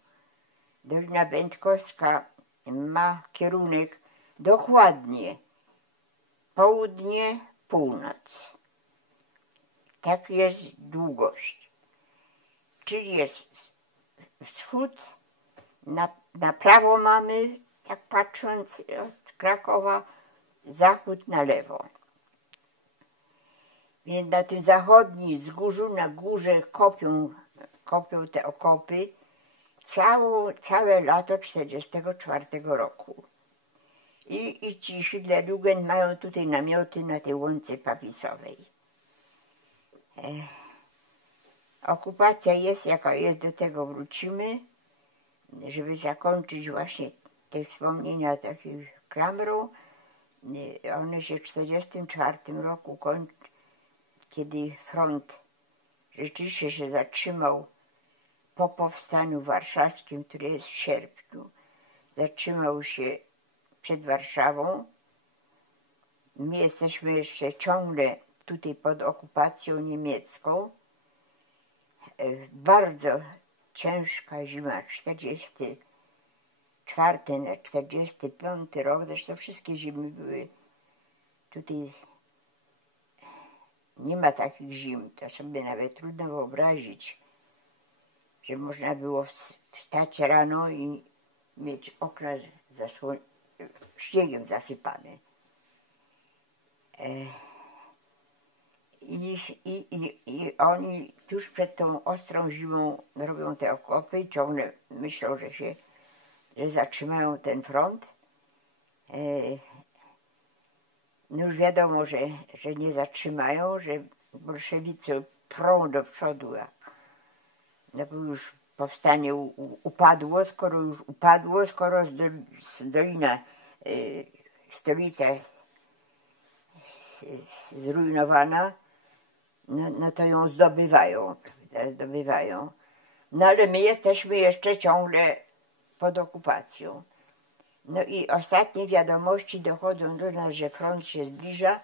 Dolina Będkowska ma kierunek dokładnie południe, północ. Tak jest długość. Czyli jest wschód, na prawo mamy, tak patrząc od Krakowa, zachód na lewo. Więc na tym zachodnim wzgórzu, na górze kopią te okopy całe lato 1944 roku. I ci Hitlerjugend mają tutaj namioty na tej łące Papisowej. Okupacja jest jaka jest, do tego wrócimy. żeby zakończyć właśnie te wspomnienia takiej klamrą, one się w 1944 roku kończą, kiedy front rzeczywiście się zatrzymał po powstaniu warszawskim, które jest w sierpniu. Zatrzymał się przed Warszawą. My jesteśmy jeszcze ciągle tutaj pod okupacją niemiecką. Bardzo ciężka zima, 44 na 45 rok, zresztą wszystkie zimy były tutaj. Nie ma takich zim, to sobie nawet trudno wyobrazić, że można było wstać rano i mieć okna śniegiem zasypane. I oni tuż przed tą ostrą zimą robią te okopy i ciągle myślą, że zatrzymają ten front. No już wiadomo, że nie zatrzymają, że bolszewicy prą do przodu, no bo już powstanie upadło, skoro dolina, stolica zrujnowana, no to ją zdobywają. No ale my jesteśmy jeszcze ciągle pod okupacją. No i ostatnie wiadomości dochodzą do nas, że front się zbliża,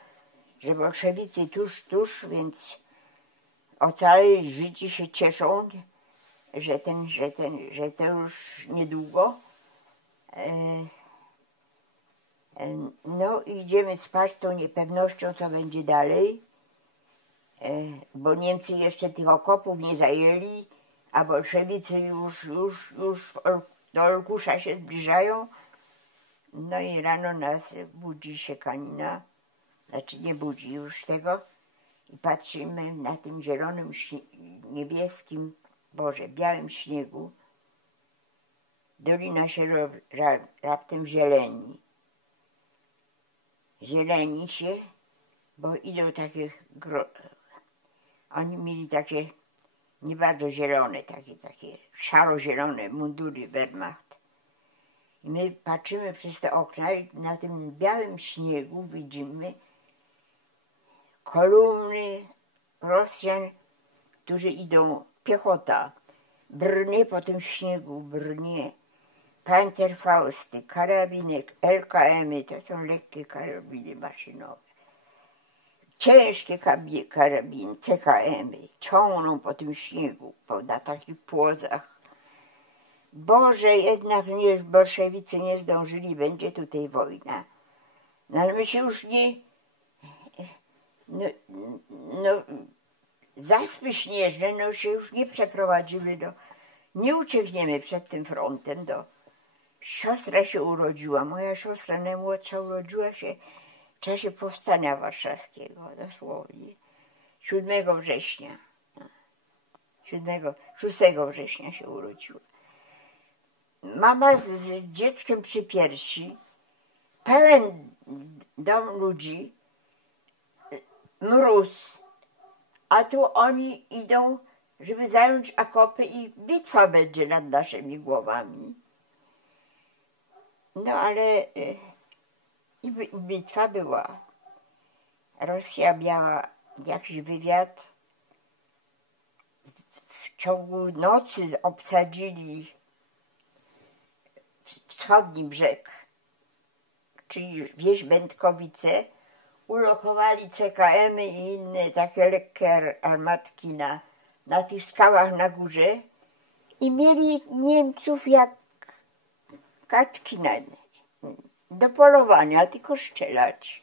że bolszewicy tuż, więc ocalali Żydzi się cieszą, że to już niedługo. No i idziemy spać z tą niepewnością, co będzie dalej, bo Niemcy jeszcze tych okopów nie zajęli, a bolszewicy już do Olkusza się zbliżają. No i rano nas budzi siekanina, znaczy nie budzi już tego, i patrzymy na tym zielonym, niebieskim, białym śniegu. Dolina się raptem zieleni. Zieleni się, bo idą takie, oni mieli takie nie bardzo zielone, takie szaro-zielone mundury Wehrmacht. I my patrzymy przez te okna i na tym białym śniegu widzimy kolumny Rosjan, którzy idą, piechota, brnie po tym śniegu, brnie. Panzerfausty, karabiny, LKM-y, to są lekkie karabiny maszynowe. Ciężkie karabiny, CKM-y, ciągną po tym śniegu, na takich płozach. Boże, jednak bolszewicy nie zdążyli, będzie tutaj wojna. No ale my się już zaspy śnieżne, no się już nie przeprowadzimy, nie uciekniemy przed tym frontem. Siostra się urodziła, moja siostra najmłodsza urodziła się w czasie powstania warszawskiego, dosłownie. 7 września. 6 września się urodziła. Mama z dzieckiem przy piersi, pełen dom ludzi, mróz, a tu oni idą, żeby zająć okopy i bitwa będzie nad naszymi głowami. No ale i bitwa była. Rosja miała jakiś wywiad. W ciągu nocy obsadzili wschodni brzeg, czyli wieś Będkowice, ulokowali CKM-y i inne takie lekkie armatki na tych skałach na górze i mieli Niemców jak kaczki do polowania, tylko strzelać.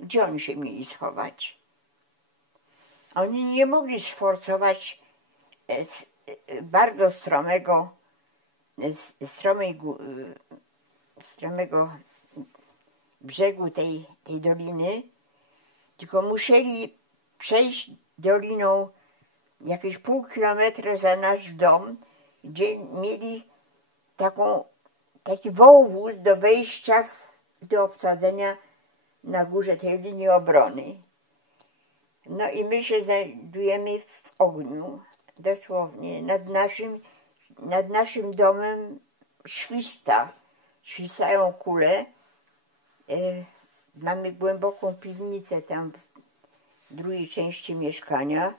Gdzie oni się mieli schować? Oni nie mogli sforcować bardzo stromego brzegu tej doliny, tylko musieli przejść doliną jakieś pół kilometra za nasz dom, gdzie mieli taki wąwóz do wejścia do obsadzenia na górze tej linii obrony. No i my się znajdujemy w ogniu, dosłownie, nad naszym nad naszym domem świstają kule. Mamy głęboką piwnicę tam w drugiej części mieszkania.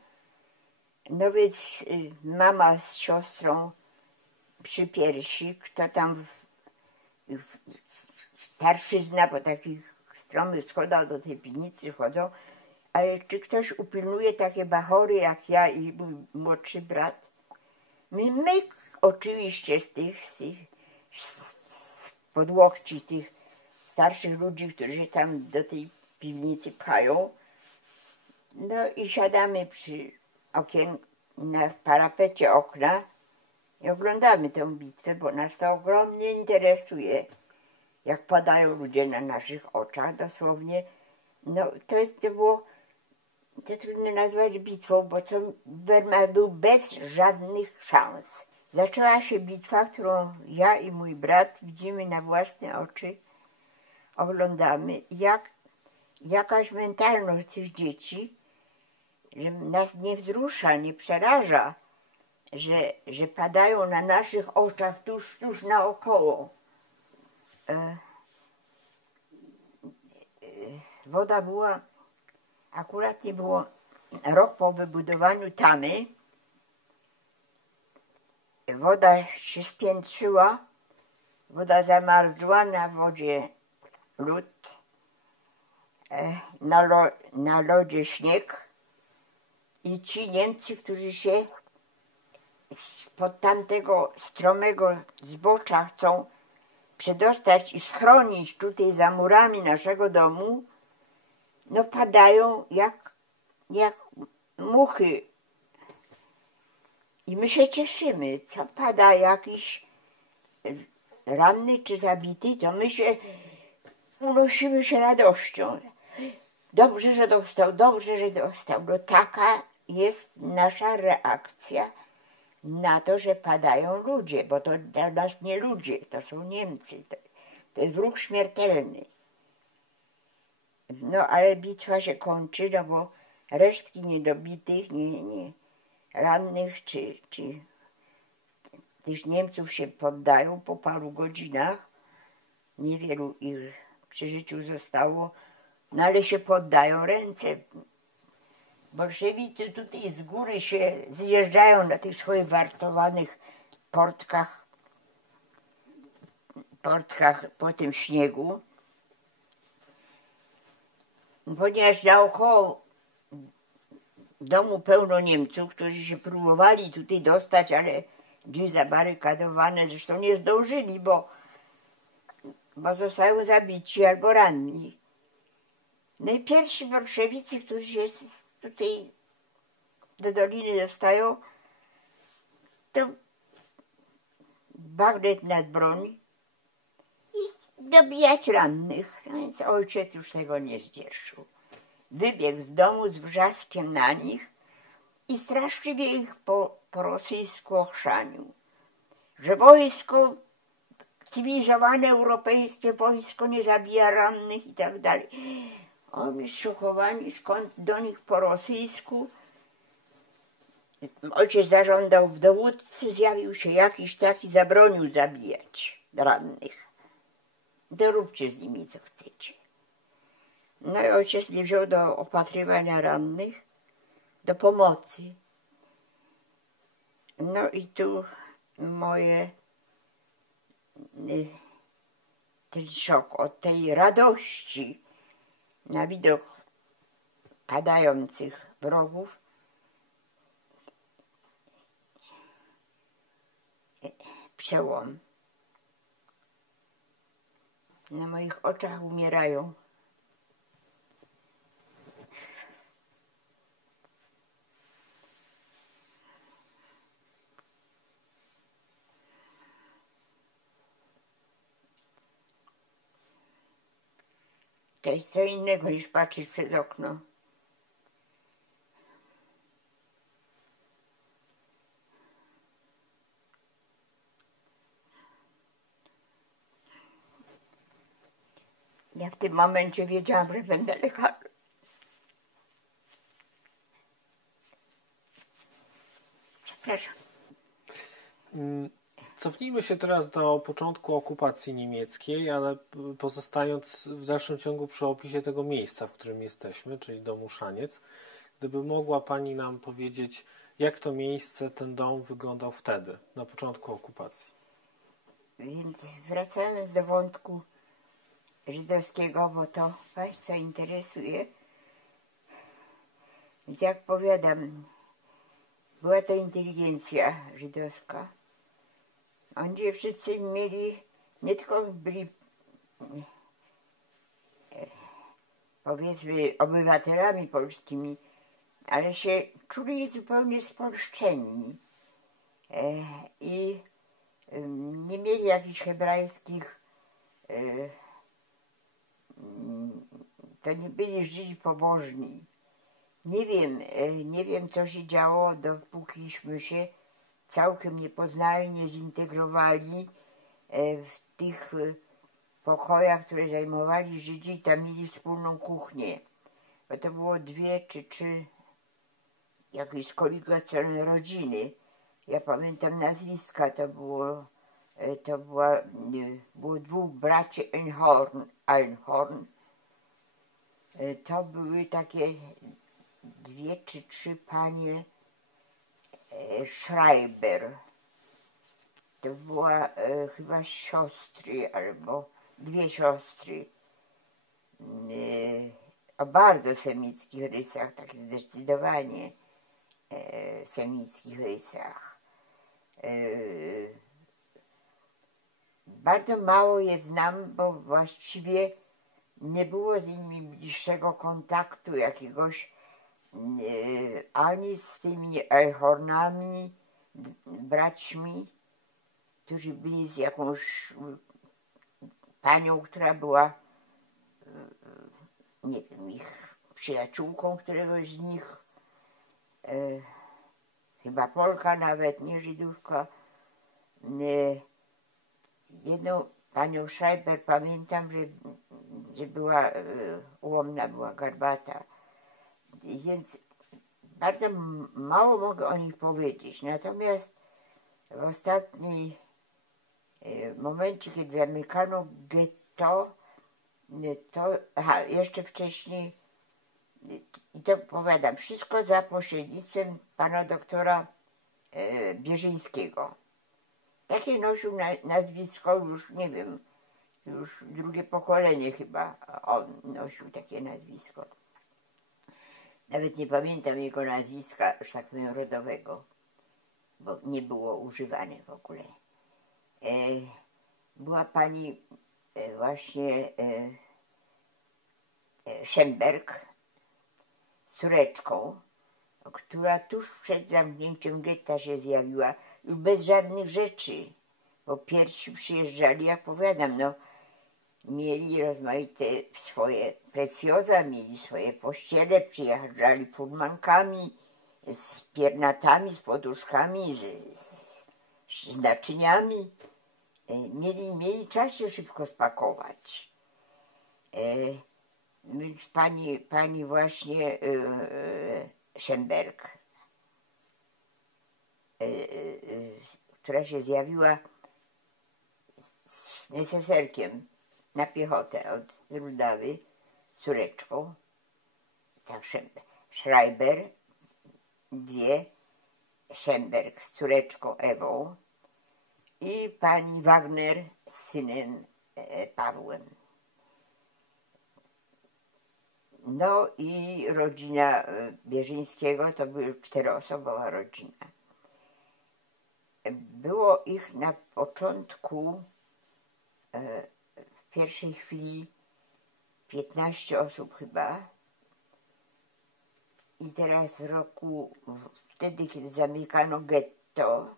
No więc mama z siostrą przy piersi, kto tam starszyzna po takich stromych schodach do tej piwnicy chodzą, ale czy ktoś upilnuje takie bachory jak ja i mój młodszy brat? My oczywiście z podłokci tych starszych ludzi, którzy tam do tej piwnicy pchają, no i siadamy przy na parapecie okna i oglądamy tę bitwę, bo nas to ogromnie interesuje, jak padają ludzie na naszych oczach, dosłownie. No to było, to trudno nazwać bitwą, bo to Wehrmacht był bez żadnych szans. Zaczęła się bitwa, którą ja i mój brat widzimy na własne oczy, oglądamy, jak jakaś mentalność tych dzieci, że nas nie wzrusza, nie przeraża, że padają na naszych oczach tuż naokoło. Woda była, akurat nie było rok po wybudowaniu tamy, woda się spiętrzyła, woda zamarzła, na wodzie lód, na lodzie śnieg i ci Niemcy, którzy się spod tamtego stromego zbocza chcą przedostać i schronić tutaj za murami naszego domu, no padają jak muchy. I my się cieszymy, co pada jakiś ranny czy zabity, to my się unosimy się radością. Dobrze, że dostał, dobrze, że dostał. No taka jest nasza reakcja na to, że padają ludzie, bo to dla nas nie ludzie, to są Niemcy. To jest wróg śmiertelny. No ale bitwa się kończy, no bo resztki niedobitych, nie rannych czy tych Niemców się poddają po paru godzinach. Niewielu ich przy życiu zostało, no ale się poddają ręce. Bolszewicy tutaj z góry się zjeżdżają na tych swoich wartowanych portkach po tym śniegu, ponieważ naokoło domu pełno Niemców, którzy się próbowali tutaj dostać, ale gdzieś zabarykadowane, zresztą nie zdążyli, bo zostają zabici albo ranni. No i pierwsi bolszewicy, którzy się tutaj do doliny dostają, to bagnet nad broń i dobijać rannych. No więc ojciec już tego nie zdzierżył. Wybiegł z domu z wrzaskiem na nich i straszliwie ich po rosyjsku ochrzanił, że wojsko, cywilizowane europejskie wojsko nie zabija rannych i tak dalej. Oni zszokowani, skąd do nich po rosyjsku. Ojciec zażądał w dowódcy, zjawił się jakiś taki, zabronił zabijać rannych. To róbcie z nimi co chcecie. No i ojciec mnie wziął do opatrywania rannych, do pomocy. No i tu ten szok od tej radości na widok padających wrogów przełom. Na moich oczach umierają. To jest co innego niż patrzeć przez okno. Ja w tym momencie wiedziałam, że będę lekarzem. Przepraszam. Cofnijmy się teraz do początku okupacji niemieckiej, ale pozostając w dalszym ciągu przy opisie tego miejsca, w którym jesteśmy, czyli domu Szaniec. Gdyby mogła Pani nam powiedzieć, jak to miejsce, ten dom wyglądał wtedy, na początku okupacji. Więc wracając do wątku żydowskiego, bo to Państwa interesuje. Więc jak powiadam, była to inteligencja żydowska. Oni wszyscy mieli, nie tylko byli powiedzmy obywatelami polskimi, ale się czuli zupełnie spolszczeni i nie mieli jakichś hebrajskich, to nie byli Żydzi pobożni. Nie wiem, co się działo, dopókiśmy się całkiem nie poznali, nie zintegrowali w tych pokojach, które zajmowali Żydzi, i tam mieli wspólną kuchnię. Bo to było 2 czy 3 jakieś skoligacjone rodziny. Ja pamiętam nazwiska, było 2 braci Einhorn. To były takie 2 czy 3 panie Schreiber. To była chyba siostry, albo 2 siostry o bardzo semickich rysach, tak zdecydowanie semickich rysach. Bardzo mało je znam, bo właściwie nie było z nimi bliższego kontaktu jakiegoś ani z tymi Einhornami, braćmi, którzy byli z jakąś panią, która była, nie wiem, ich przyjaciółką któregoś z nich, chyba Polka nawet, nie Żydówka. Jedną panią Schreiber pamiętam, że była ułomna, była garbata. Więc bardzo mało mogę o nich powiedzieć. Natomiast w ostatnim momencie, kiedy zamykano getto, jeszcze wcześniej, i to powiadam, wszystko za pośrednictwem pana doktora Bierzyńskiego. Takie nosił nazwisko, już nie wiem, już 2 pokolenie chyba on nosił takie nazwisko. Nawet nie pamiętam jego nazwiska, że tak powiem, rodowego, bo nie było używane w ogóle. Była pani właśnie Schemberg z córeczką, która tuż przed zamknięciem getta się zjawiła, już bez żadnych rzeczy, bo pierwsi przyjeżdżali, jak powiadam, mieli rozmaite swoje precjoza, mieli swoje pościele, przyjeżdżali furmankami, z piernatami, z poduszkami, z naczyniami. Mieli czas się szybko spakować. Pani właśnie Schemberg, która się zjawiła z neseserkiem na piechotę od Rudawy, z córeczką, tak, Schreiber, 2, Schemberg z córeczką Ewą i pani Wagner z synem Pawłem. No i rodzina Bierzyńskiego to była 4-osobowa rodzina. Było ich na początku, w pierwszej chwili 15 osób chyba. I teraz wtedy, kiedy zamykano getto,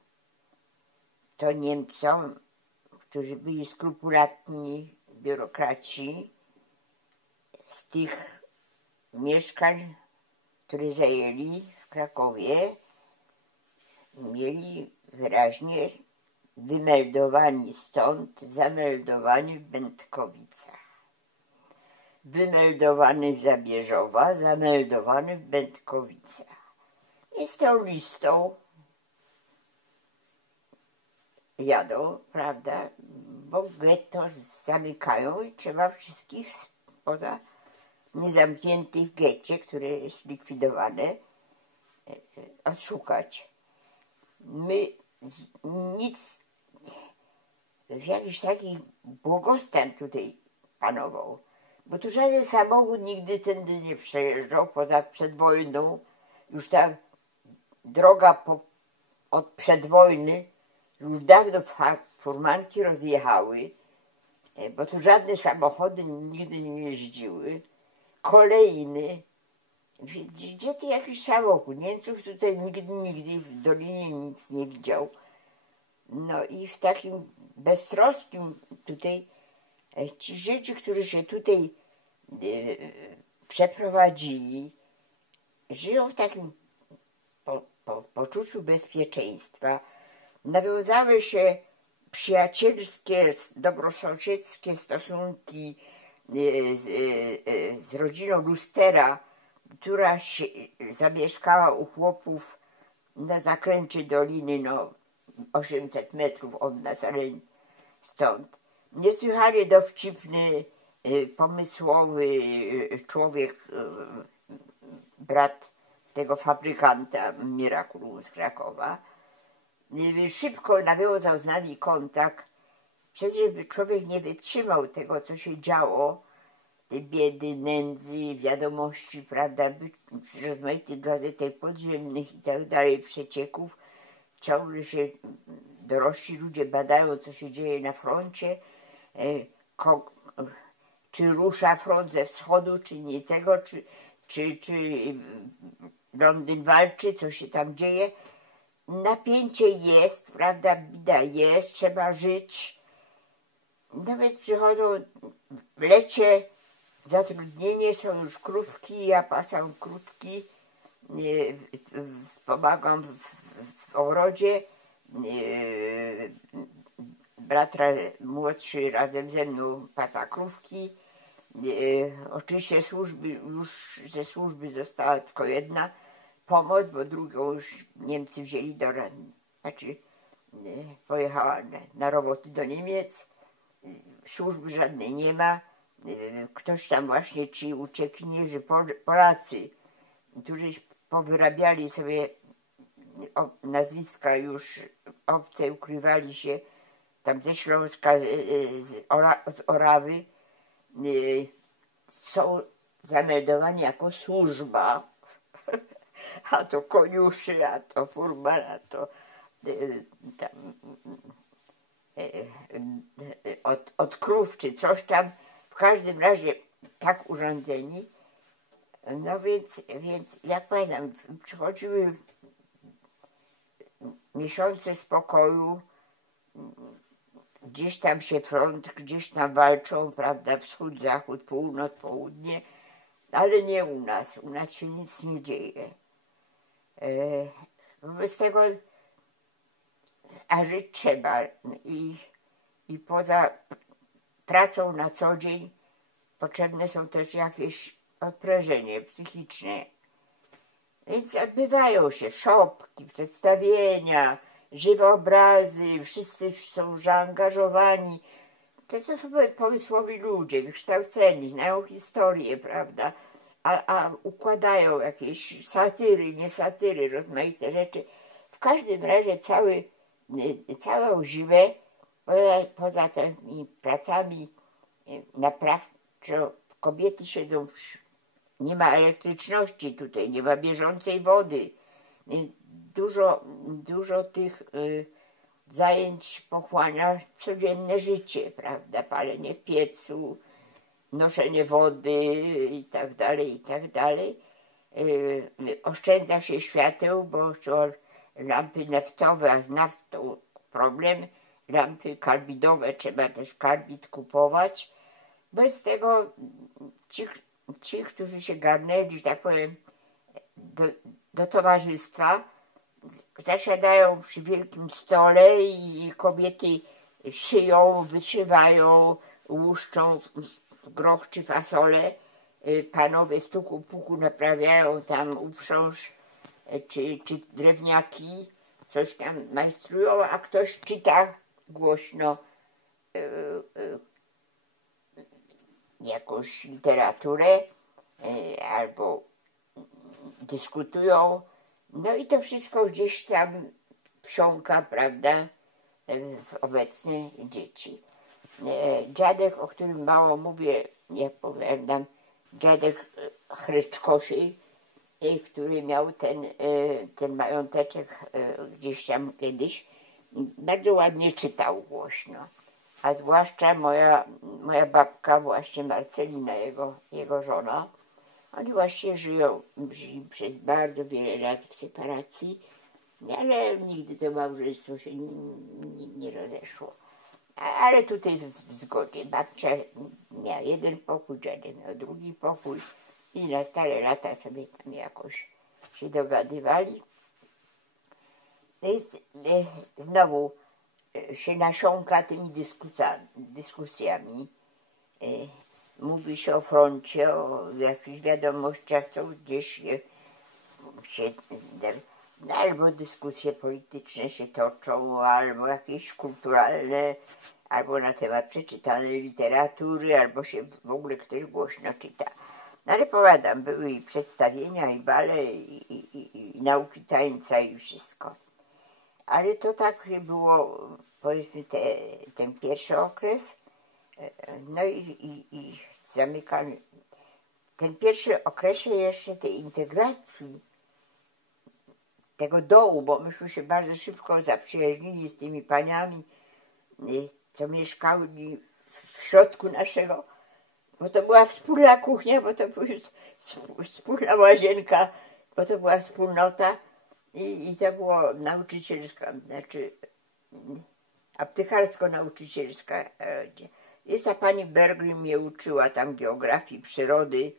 to Niemcom, którzy byli skrupulatni biurokraci, z tych mieszkań, które zajęli w Krakowie, mieli wyraźnie wymeldowani stąd, zameldowani w Będkowicach. Wymeldowany z Zabierzowa, zameldowany w Będkowicach. I z tą listą jadą, prawda, bo getto zamykają i trzeba wszystkich spoza niezamkniętych w getcie, które jest likwidowane, odszukać. My nic, jakiś taki błogostan tutaj panował, bo tu żaden samochód nigdy tędy nie przejeżdżał, poza przed wojną. Już ta droga od przedwojny już dawno furmanki rozjechały, bo tu żadne samochody nigdy nie jeździły. Kolejny, gdzie ty jakiś samochód? Niemców tutaj nigdy w Dolinie nic nie widział. No i w takim beztroskim tutaj ci Żydzi, którzy się tutaj przeprowadzili, żyją w takim poczuciu bezpieczeństwa. Nawiązały się przyjacielskie, dobrosąsiedzkie stosunki z rodziną Lustera, która zamieszkała u chłopów na zakręcie doliny, no 800 metrów od nas, ale stąd. Niesłychanie dowcipny, pomysłowy człowiek, brat tego fabrykanta Miraculum z Krakowa. Szybko nawiązał z nami kontakt, przecież by człowiek nie wytrzymał tego, co się działo, tej biedy, nędzy, wiadomości, prawda, rozmaitych gazetek podziemnych i tak dalej, przecieków. Ciągle się dorośli ludzie badają, co się dzieje na froncie, czy rusza front ze wschodu, czy nie tego, czy Londyn walczy, co się tam dzieje. Napięcie jest, prawda, bida jest, trzeba żyć. Nawet przychodzą w lecie zatrudnienie, są już krówki, ja pasam krówki, pomagam w ogrodzie. Brat młodszy razem ze mną pasa krówki. Oczywiście już ze służby została tylko jedna pomoc, bo drugą już Niemcy wzięli znaczy pojechała na roboty do Niemiec. Służby żadnej nie ma. Ktoś tam właśnie, ci uciekinierzy Polacy, którzy powyrabiali sobie nazwiska już obce, ukrywali się tam ze Śląska, z Orawy, są zameldowani jako służba, a to koniuszy, a to furman, a to tam, od krów czy coś tam, w każdym razie tak urządzeni. No więc jak pamiętam, przychodziły miesiące spokoju, gdzieś tam się front, gdzieś tam walczą, prawda, wschód, zachód, północ, południe, ale nie u nas. U nas się nic nie dzieje. Wobec tego, a żyć trzeba i poza pracą na co dzień potrzebne są też jakieś odprężenie psychiczne. Więc odbywają się szopki, przedstawienia, żywe obrazy, wszyscy są zaangażowani. To są pomysłowi ludzie, wykształceni, znają historię, prawda, a układają jakieś satyry, nie satyry, rozmaite rzeczy. W każdym razie całą zimę, poza tymi pracami naprawczo, kobiety siedzą, nie ma elektryczności tutaj, nie ma bieżącej wody. Dużo tych zajęć pochłania codzienne życie, prawda, palenie w piecu, noszenie wody i tak dalej, i tak dalej. Oszczędza się świateł, bo lampy naftowe, a z naftą problem, lampy karbidowe, trzeba też karbid kupować. Bez tego ci, którzy się garnęli, że tak powiem, do towarzystwa, zasiadają przy wielkim stole i kobiety szyją, wyszywają, łuszczą groch czy fasolę. Panowie stuku puku naprawiają tam uprząż czy drewniaki, coś tam majstrują, a ktoś czyta głośno jakąś literaturę albo dyskutują. No i to wszystko gdzieś tam wsiąka, prawda, w obecne dzieci. Dziadek, o którym mało mówię, jak powiadam, dziadek Chryczkosiej, który miał ten mająteczek gdzieś tam kiedyś, bardzo ładnie czytał głośno. A zwłaszcza moja babka, właśnie Marcelina, jego żona, oni właśnie żyli przez bardzo wiele lat w separacji, ale nigdy to małżeństwo się nie rozeszło. Ale tutaj w zgodzie. Babcia miała jeden pokój, dziadek miał drugi pokój i na stare lata sobie tam jakoś się dogadywali. Więc znowu się nasiąka tymi dyskusjami. Mówi się o froncie, o jakichś wiadomościach, co gdzieś się albo dyskusje polityczne się toczą, albo jakieś kulturalne, albo na temat przeczytanej literatury, albo się w ogóle ktoś głośno czyta. No ale powiadam, były i przedstawienia, i bale, i nauki tańca, i wszystko. Ale to tak było, powiedzmy, ten pierwszy okres. No i zamykamy. Ten pierwszy okresie jeszcze tej integracji tego dołu, bo myśmy się bardzo szybko zaprzyjaźnili z tymi paniami, co mieszkały w środku naszego, bo to była wspólna kuchnia, bo to była wspólna łazienka, bo to była wspólnota i to było nauczycielska, znaczy aptekarsko-nauczycielska. Jest ta pani Bergry mnie uczyła tam geografii, przyrody,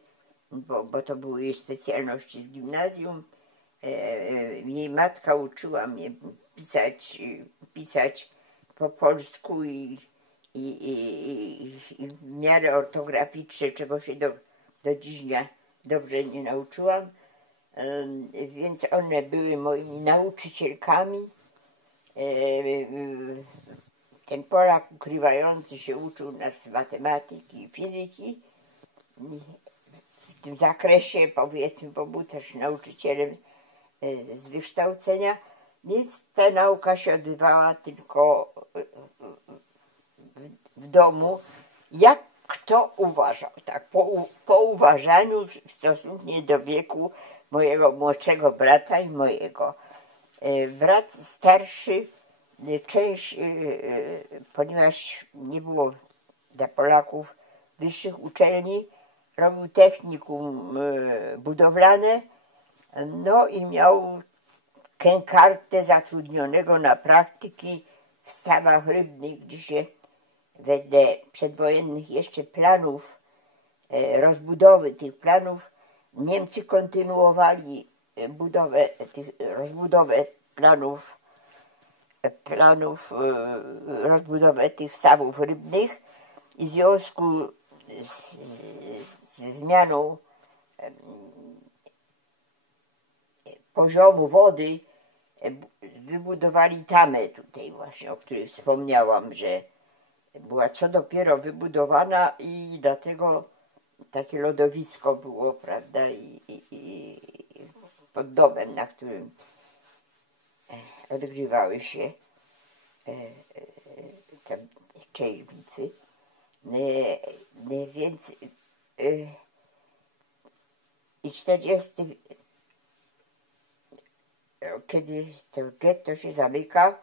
bo to były jej specjalności z gimnazjum. Jej matka uczyła mnie pisać po polsku i w miarę ortograficznie, czego się do dziś dobrze nie nauczyłam. Więc one były moimi nauczycielkami. Ten Polak ukrywający się uczył nas matematyki i fizyki. W tym zakresie, powiedzmy, bo był też nauczycielem z wykształcenia, więc ta nauka się odbywała tylko w domu, jak kto uważał. Tak, po uważaniu stosuncznie do wieku mojego młodszego brata i mojego. Brat starszy, ponieważ nie było dla Polaków wyższych uczelni, robił technikum budowlane, no i miał kękartę zatrudnionego na praktyki w stawach rybnych, gdzie się wedle przedwojennych jeszcze planów, rozbudowy tych planów, Niemcy kontynuowali rozbudowę rozbudowę tych stawów rybnych i w związku z zmianą poziomu wody wybudowali tamę tutaj właśnie, o której wspomniałam, że była co dopiero wybudowana i dlatego takie lodowisko było, prawda, i pod domem, na którym odgrywały się te trzeźwicy. Więc i 40, kiedy to getto się zamyka,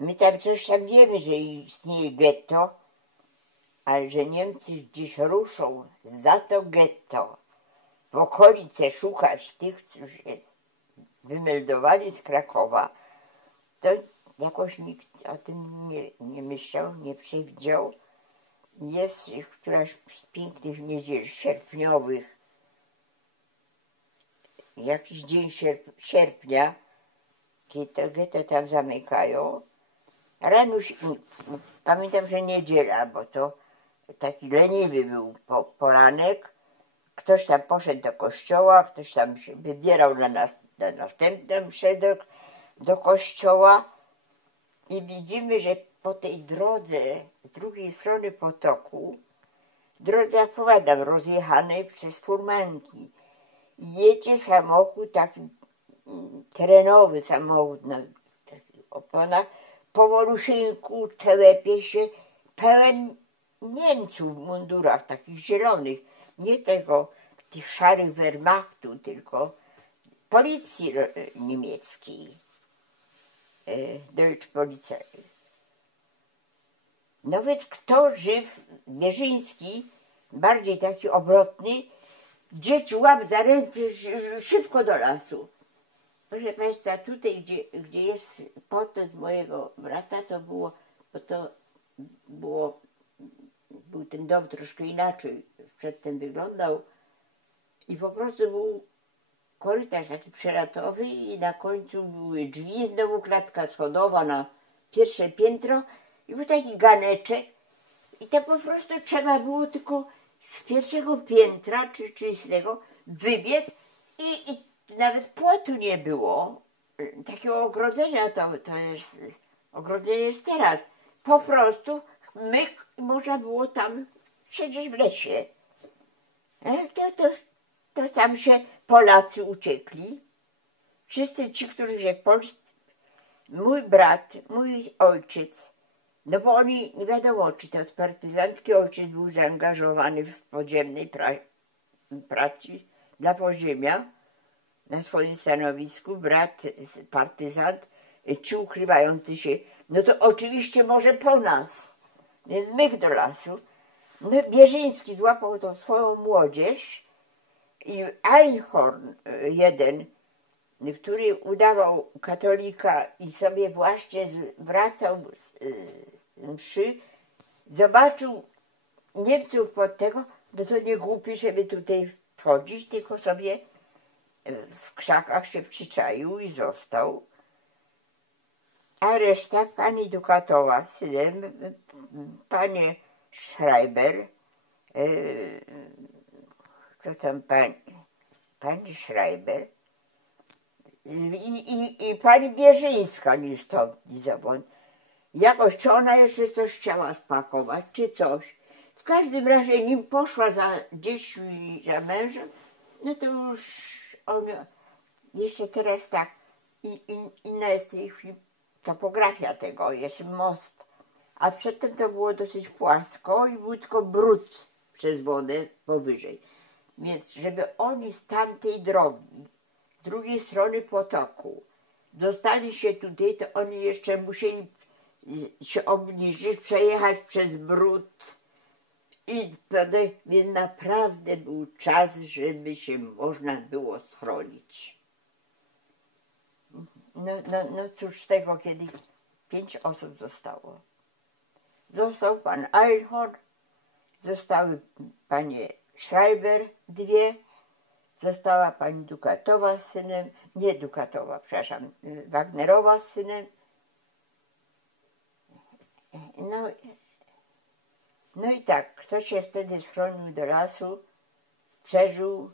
my tam coś tam wiemy, że istnieje getto, ale że Niemcy gdzieś ruszą za to getto w okolice szukać tych, którzy się wymeldowali z Krakowa, to jakoś nikt o tym nie myślał, nie przewidział. Jest któraś z pięknych niedziel sierpniowych, jakiś dzień sierpnia, kiedy to getto tam zamykają. Rano, pamiętam, że niedziela, bo to taki leniwy był poranek. Ktoś tam poszedł do kościoła, ktoś tam się wybierał na następną mszę do kościoła. i widzimy, że po tej drodze z drugiej strony potoku, drodze, jak powiadam, rozjechanej przez furmanki, jedzie samochód, taki terenowy samochód na takich oponach, powoluszyńku telepie się, pełen Niemców w mundurach takich zielonych, nie tego, tych szarych Wehrmachtu, tylko policji niemieckiej, Deutsche Polizei. No więc kto żyw, Wierzyński, bardziej taki obrotny, dzieci łap za ręce, szybko do lasu. Proszę Państwa, tutaj, gdzie jest portret mojego brata, to było, bo to było, był ten dom troszkę inaczej, przedtem wyglądał i po prostu był korytarz taki przelatowy i na końcu były drzwi, znowu klatka schodowa na pierwsze piętro i był taki ganeczek i to po prostu trzeba było tylko z pierwszego piętra czy z tego wybiec i nawet płotu nie było, takiego ogrodzenia, to jest, ogrodzenie jest teraz. Po prostu myk, można było tam siedzieć w lesie. To tam się Polacy uciekli. Wszyscy ci, którzy się w Polsce, mój brat, mój ojciec, no bo oni, nie wiadomo, czy to z partyzantki ojciec był zaangażowany w podziemnej pracy dla podziemia, na swoim stanowisku, brat partyzant, czy ukrywający się, no to oczywiście może po nas, więc myk do lasu. No Wierzyński złapał tą swoją młodzież i Einhorn jeden, który udawał katolika i sobie właśnie wracał z mszy, zobaczył Niemców pod tego, no to nie głupi, żeby tutaj wchodzić, tylko sobie w krzakach się przyczaił i został. A reszta, pani Dukatowa z synem, panie Schreiber, co tam pani Schreiber i pani Wierzyńska ni stąd, ni zowąd. Jakoś, czy ona jeszcze coś chciała spakować, czy coś. W każdym razie, nim poszła za dziećmi, za mężem, no to już on, jeszcze teraz tak, inna jest w tej chwili topografia tego, jest most, a przedtem to było dosyć płasko i był tylko brud przez wodę powyżej. Więc żeby oni z tamtej drogi, z drugiej strony potoku, dostali się tutaj, to oni jeszcze musieli się obniżyć, przejechać przez brud i więc naprawdę był czas, żeby się można było schronić. No cóż z tego, kiedy 5 osób zostało. Został pan Einhorn, zostały panie Schreiber 2, została pani Dukatowa z synem, nie Dukatowa, przepraszam, Wagnerowa z synem. No i tak, kto się wtedy schronił do lasu, przeżył,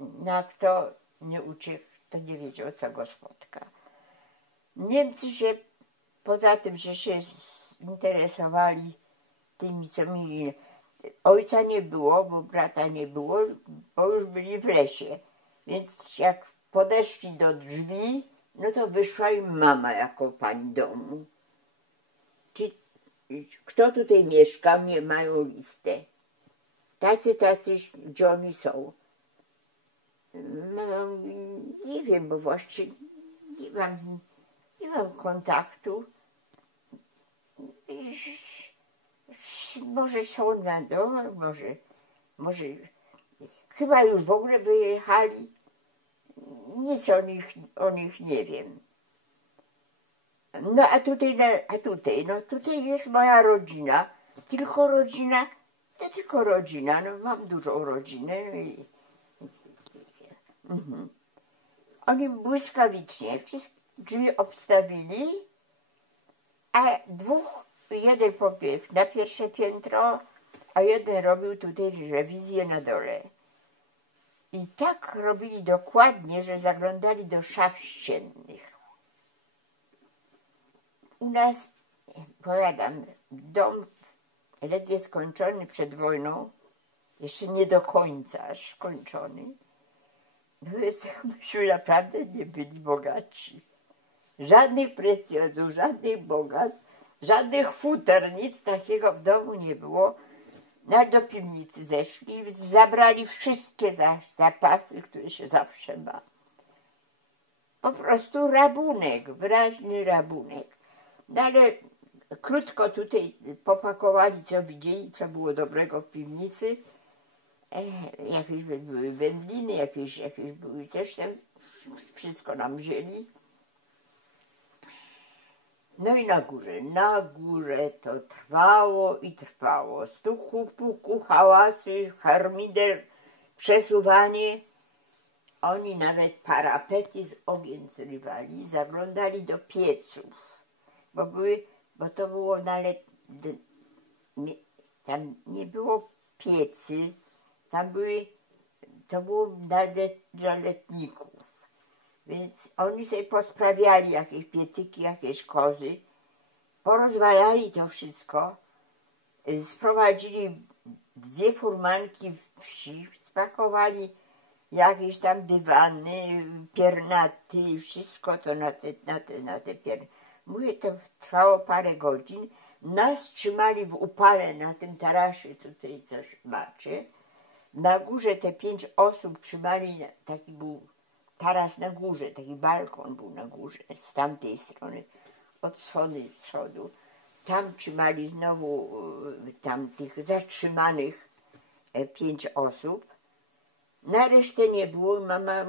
no a kto nie uciekł, to nie wiedział, co go spotka. Niemcy się, poza tym, że się interesowali tymi, co mieli, ojca nie było, bo brata nie było, bo już byli w lesie. Więc jak podeszli do drzwi, no to wyszła im mama jako pani domu. Kto tutaj mieszka, mają listę. Tacy, gdzie oni są. No, nie wiem, bo właściwie nie mam kontaktu. Może są na dole, może chyba już w ogóle wyjechali. Nic o nich nie wiem. No a tutaj jest moja rodzina, tylko rodzina, no mam dużą rodzinę. Oni błyskawicznie wszystkie drzwi obstawili, a jeden pobiegł na pierwsze piętro, a jeden robił tutaj rewizję na dole. I tak robili dokładnie, że zaglądali do szaf ściennych. u nas, powiadam, dom ledwie skończony przed wojną, jeszcze nie do końca skończony. No więc myśmy naprawdę nie byli bogaci. Żadnych precjozów, żadnych bogactw, żadnych futer, nic takiego w domu nie było. No, do piwnicy zeszli, zabrali wszystkie zapasy, które się zawsze ma. Po prostu rabunek, wyraźny rabunek. No ale krótko tutaj popakowali, co widzieli, co było dobrego w piwnicy. Jakieś były wędliny, jakieś były coś tam, wszystko nam wzięli. No i na górze to trwało i trwało. Stuku, puku, hałasy, harmider, przesuwanie. Oni nawet parapety z ogien zrywali, zaglądali do pieców, bo to było tam nie było piecy, to było dla letników. Więc oni sobie posprawiali jakieś piecyki, jakieś kozy, porozwalali to wszystko, sprowadzili 2 furmanki wsi, spakowali jakieś tam dywany, piernaty, wszystko to na te piernaty. Mówię, to trwało parę godzin. Nas trzymali w upale na tym tarasie, tutaj coś macie. Na górze te 5 osób trzymali, taki był taras na górze, taki balkon był na górze, z tamtej strony, od schodu. Tam trzymali znowu tych zatrzymanych 5 osób. Na resztę nie było. Mama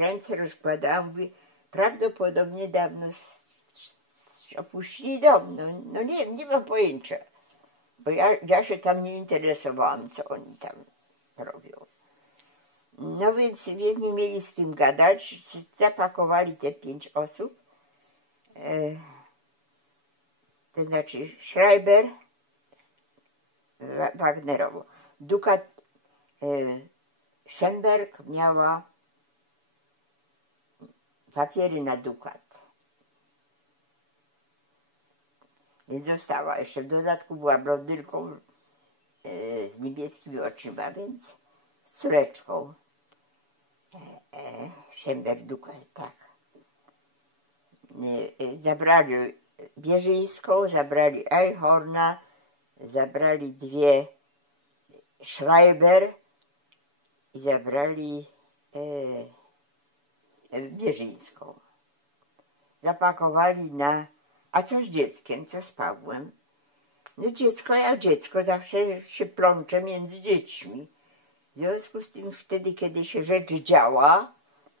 ręce rozkładała, mówi, prawdopodobnie dawno opuścili dom. No nie mam pojęcia, bo ja się tam nie interesowałam, co oni tam robią. No więc nie mieli z tym gadać, zapakowali te 5 osób, to znaczy Schreiber, Wagnerowo. Dukat Schemberg miała papiery na dukat. Więc została. Jeszcze w dodatku była blondynką z niebieskimi oczyma, więc z córeczką. Schemberg dukat, tak. Zabrali Bierzyńską, zabrali Eichhorna, zabrali 2 Schreiber i zabrali Bierzyńską. Zapakowali a co z dzieckiem, co z Pawłem? No dziecko zawsze się plącze między dziećmi. W związku z tym wtedy, kiedy się rzecz działa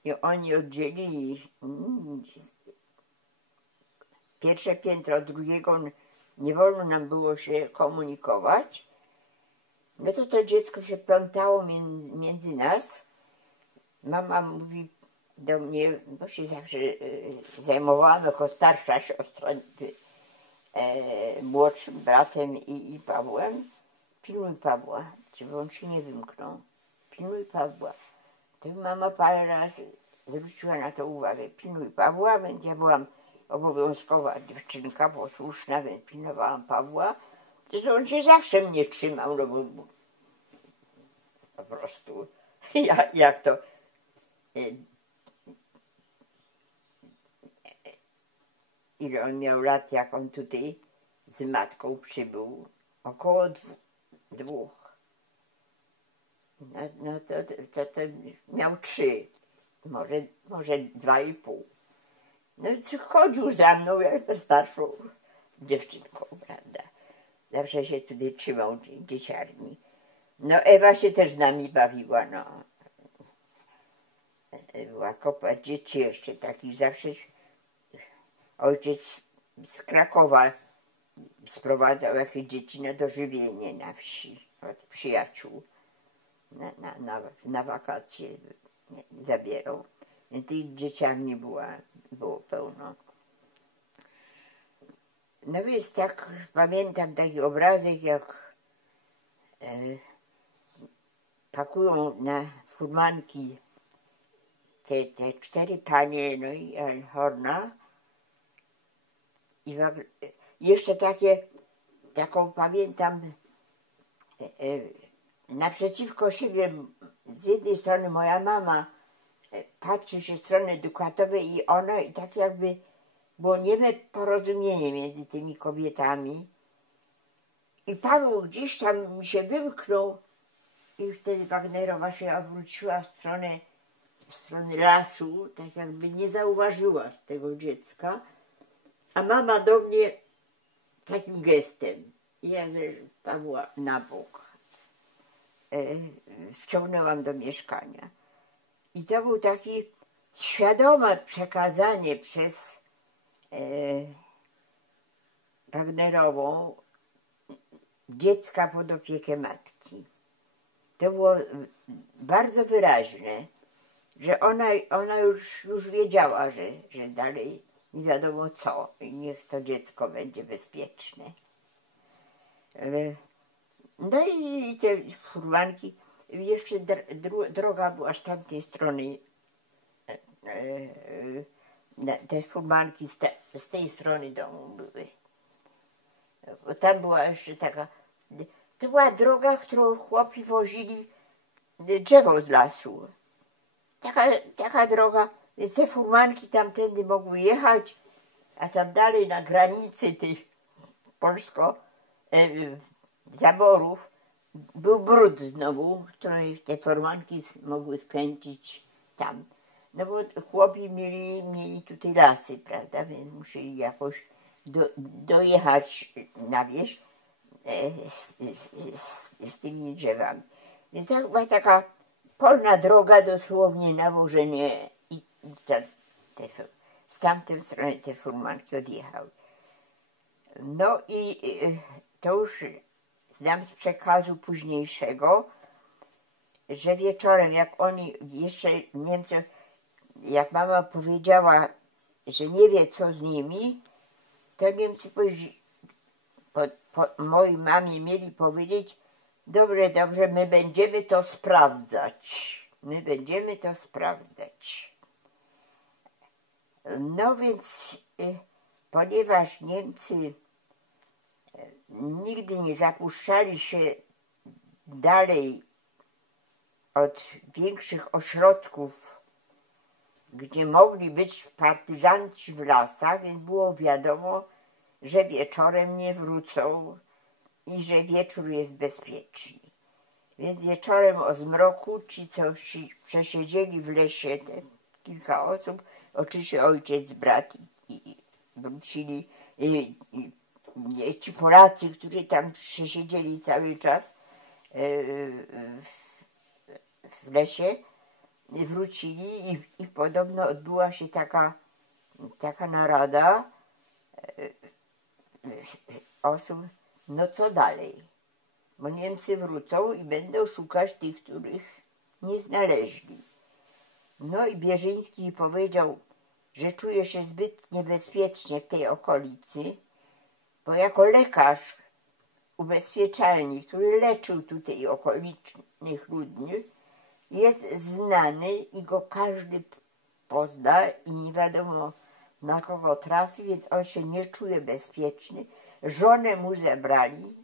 i oni oddzielili pierwsze piętro od drugiego, nie wolno nam było się komunikować, no to dziecko się plątało między nas. Mama mówi do mnie, bo się zawsze zajmowałam jako starsza siostra młodszym bratem i Pawłem. Pilnuj Pawła, żeby on się nie wymknął. Pilnuj Pawła. To mama parę razy zwróciła na to uwagę. Pilnuj Pawła, więc ja byłam obowiązkowa dziewczynka, posłuszna, więc pilnowałam Pawła. Zresztą on się zawsze mnie trzymał, no bo po prostu jak to ile on miał lat, jak on tutaj z matką przybył? Około 2. No to miał 3, może 2,5. No i chodził za mną jak za starszą dziewczynką, prawda? Zawsze się tutaj trzymał dzieciarni. No Ewa się też z nami bawiła, no. Była kopa dzieci jeszcze takich, zawsze ojciec z Krakowa sprowadzał jakieś dzieci na dożywienie na wsi od przyjaciół. Na wakacje zabierał. I tych dzieciarni było pełno. No więc tak pamiętam taki obrazek, jak pakują na furmanki te 4 panie, no i Eichhorna, jeszcze taką pamiętam, naprzeciwko siebie z jednej strony moja mama patrzy się strony edukatowej i ona, i tak jakby było nieme porozumienie między tymi kobietami. I Paweł gdzieś tam mi się wymknął i wtedy Wagnerowa się obróciła w stronę lasu, tak jakby nie zauważyła z tego dziecka, a mama do mnie takim gestem. Ja ze Pawła na bok wciągnęłam do mieszkania. I to był taki świadome przekazanie przez Wagnerową dziecka pod opiekę matki. To było bardzo wyraźne, że ona już wiedziała, że dalej nie wiadomo co i niech to dziecko będzie bezpieczne. No i te furmanki, jeszcze droga była z tamtej strony, te furmanki z tej strony domu były. Tam była jeszcze taka, to była droga, którą chłopi wozili drzewo z lasu. Taka droga, więc te furmanki tamtędy mogły jechać, a tam dalej na granicy tych polsko-zaborów był brud znowu, który te furmanki mogły skręcić tam. No bo chłopi mieli tutaj lasy, prawda, więc musieli jakoś dojechać na wieś z tymi drzewami. Więc to była taka polna droga dosłownie, nawożenie i z tamtej strony te furmanki odjechały. No i to już znam z przekazu późniejszego, że wieczorem, jak oni jeszcze Niemcy, jak mama powiedziała, że nie wie co z nimi, to Niemcy mojej mamie mieli powiedzieć: dobrze, my będziemy to sprawdzać. My będziemy to sprawdzać. No więc, ponieważ Niemcy nigdy nie zapuszczali się dalej od większych ośrodków, gdzie mogli być partyzanci w lasach, więc było wiadomo, że wieczorem nie wrócą i że wieczór jest bezpieczny. Więc wieczorem o zmroku ci, co przesiedzieli w lesie, te kilka osób, oczywiście ojciec, brat i wrócili, ci Polacy, którzy tam przesiedzieli cały czas w lesie, wrócili i podobno odbyła się taka narada osób, no co dalej? Bo Niemcy wrócą i będą szukać tych, których nie znaleźli. No i Bierzyński powiedział, że czuje się zbyt niebezpiecznie w tej okolicy, bo jako lekarz ubezpieczalny, który leczył tutaj okolicznych ludzi, jest znany i go każdy pozna i nie wiadomo na kogo trafi, więc on się nie czuje bezpieczny. Żonę mu zabrali,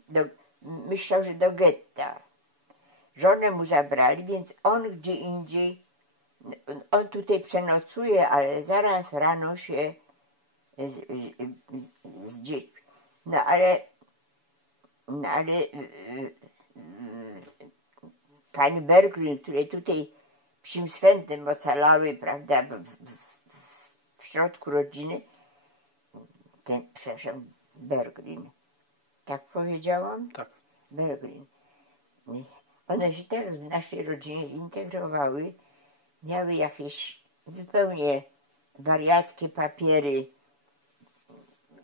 myślał, że do getta. Żonę mu zabrali, więc on gdzie indziej, on tutaj przenocuje, ale zaraz rano się z dziećmi. No ale pani Berglin, które tutaj przy Świętym ocalały, prawda, w środku rodziny, przepraszam, Berglin, tak powiedziałam? Tak. Berglin. One się tak w naszej rodzinie zintegrowały, miały jakieś zupełnie wariackie papiery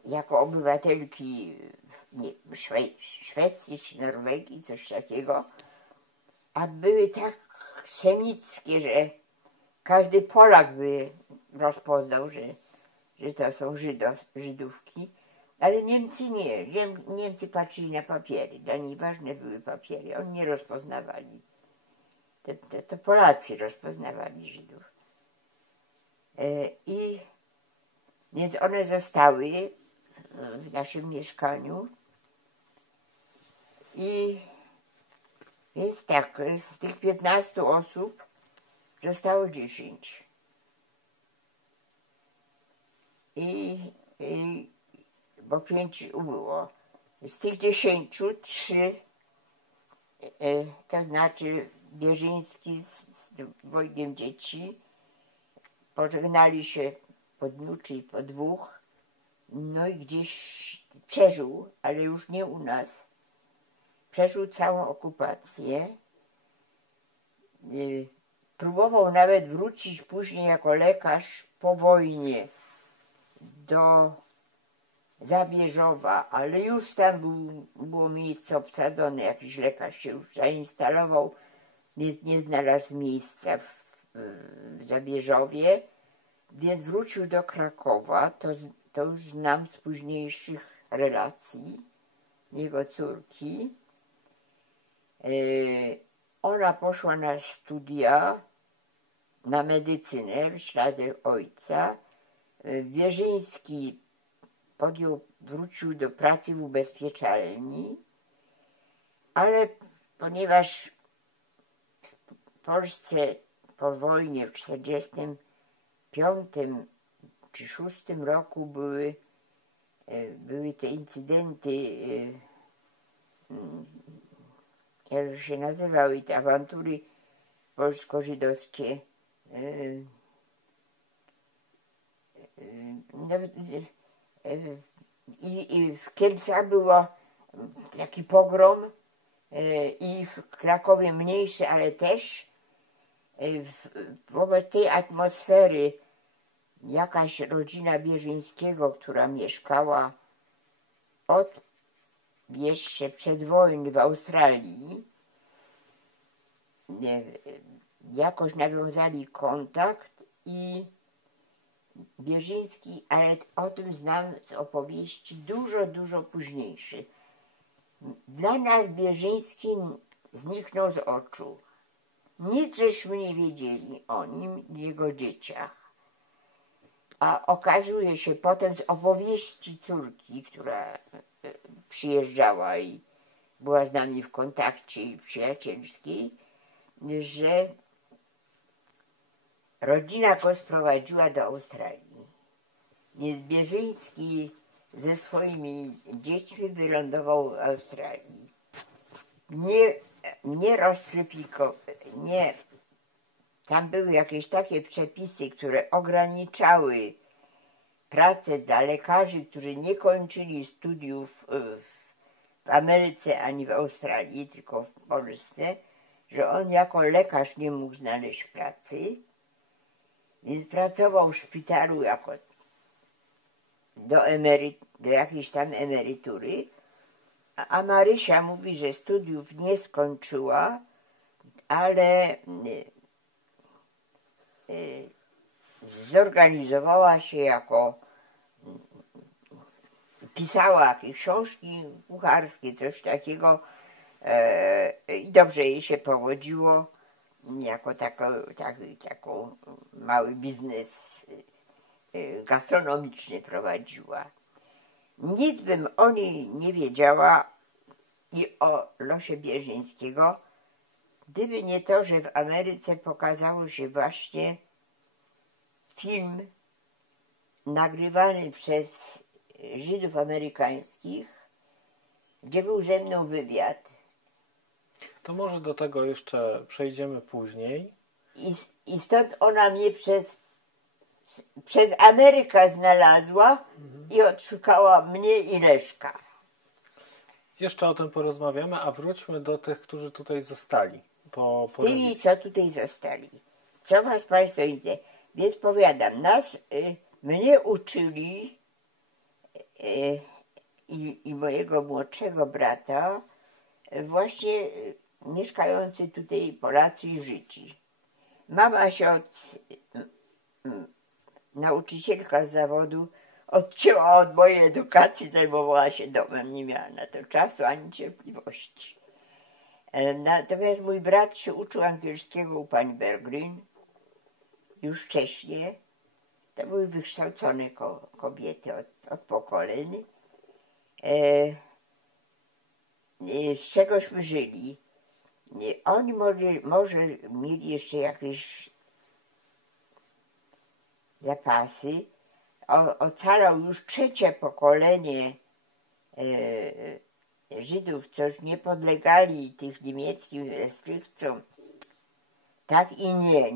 jako obywatelki Szwecji czy Norwegii, coś takiego, a były tak semickie, że każdy Polak by rozpoznał, że to są Żydówki, ale Niemcy nie. Niemcy patrzyli na papiery, dla nich ważne były papiery, oni nie rozpoznawali. To Polacy rozpoznawali Żydów. I więc one zostały w naszym mieszkaniu. I więc tak, z tych 15 osób zostało 10. Bo 5 ubyło. Z tych 10 3, to znaczy Wierzyński z 2 dzieci, pożegnali się po dniu, czyli po 2. No i gdzieś przeżył, ale już nie u nas. Przeżył całą okupację. Próbował nawet wrócić później jako lekarz po wojnie do Zabierzowa, ale już tam było miejsce obsadzone, jakiś lekarz się już zainstalował, więc nie znalazł miejsca w Zabierzowie, więc wrócił do Krakowa. To już znam z późniejszych relacji jego córki. Ona poszła na studia, na medycynę w ślady ojca. Wierzyński wrócił do pracy w ubezpieczalni, ale ponieważ w Polsce po wojnie w 1945 czy 1946 roku były te incydenty, jak się nazywały, te awantury polsko-żydowskie. I w Kielcach był taki pogrom, i w Krakowie mniejszy, ale też wobec tej atmosfery jakaś rodzina Wierzyńskiego, która mieszkała jeszcze przed wojny w Australii, jakoś nawiązali kontakt i Wierzyński, ale o tym znam z opowieści dużo późniejszych. Dla nas Wierzyński zniknął z oczu. Nic żeśmy nie wiedzieli o nim i jego dzieciach. A okazuje się potem z opowieści córki, która przyjeżdżała i była z nami w kontakcie przyjacielskiej, że rodzina go sprowadziła do Australii. Więc Wierzyński ze swoimi dziećmi wylądował w Australii. Tam były jakieś takie przepisy, które ograniczały pracę dla lekarzy, którzy nie kończyli studiów w Ameryce ani w Australii, tylko w Polsce, że on jako lekarz nie mógł znaleźć pracy, więc pracował w szpitalu jako do jakiejś tam emerytury, a Marysia mówi, że studiów nie skończyła, ale zorganizowała się pisała jakieś książki kucharskie, coś takiego, i dobrze jej się powodziło, jako taką mały biznes gastronomiczny prowadziła. Nic bym o niej nie wiedziała i o losie Wierzyńskiego, gdyby nie to, że w Ameryce pokazało się właśnie film nagrywany przez Żydów amerykańskich, gdzie był ze mną wywiad. To może do tego jeszcze przejdziemy później. I stąd ona mnie przez Amerykę znalazła i odszukała mnie i Leszka. Jeszcze o tym porozmawiamy, a wróćmy do tych, którzy tutaj zostali. Z tymi, co tutaj zostali. Co was państwo idzie? Więc powiadam, mnie uczyli i mojego młodszego brata właśnie mieszkający tutaj Polacy i Żydzi. Mama się nauczycielka z zawodu odcięła od mojej edukacji, zajmowała się domem, nie miała na to czasu ani cierpliwości. Natomiast mój brat się uczył angielskiego u pani Bergrin już wcześniej, To były wykształcone kobiety od pokoleń. Z czegośmy żyli. Oni może mieli jeszcze jakieś zapasy. Ocalał już trzecie pokolenie Żydów, co już nie podlegali tych niemieckich restrykcjom. Tak i nie,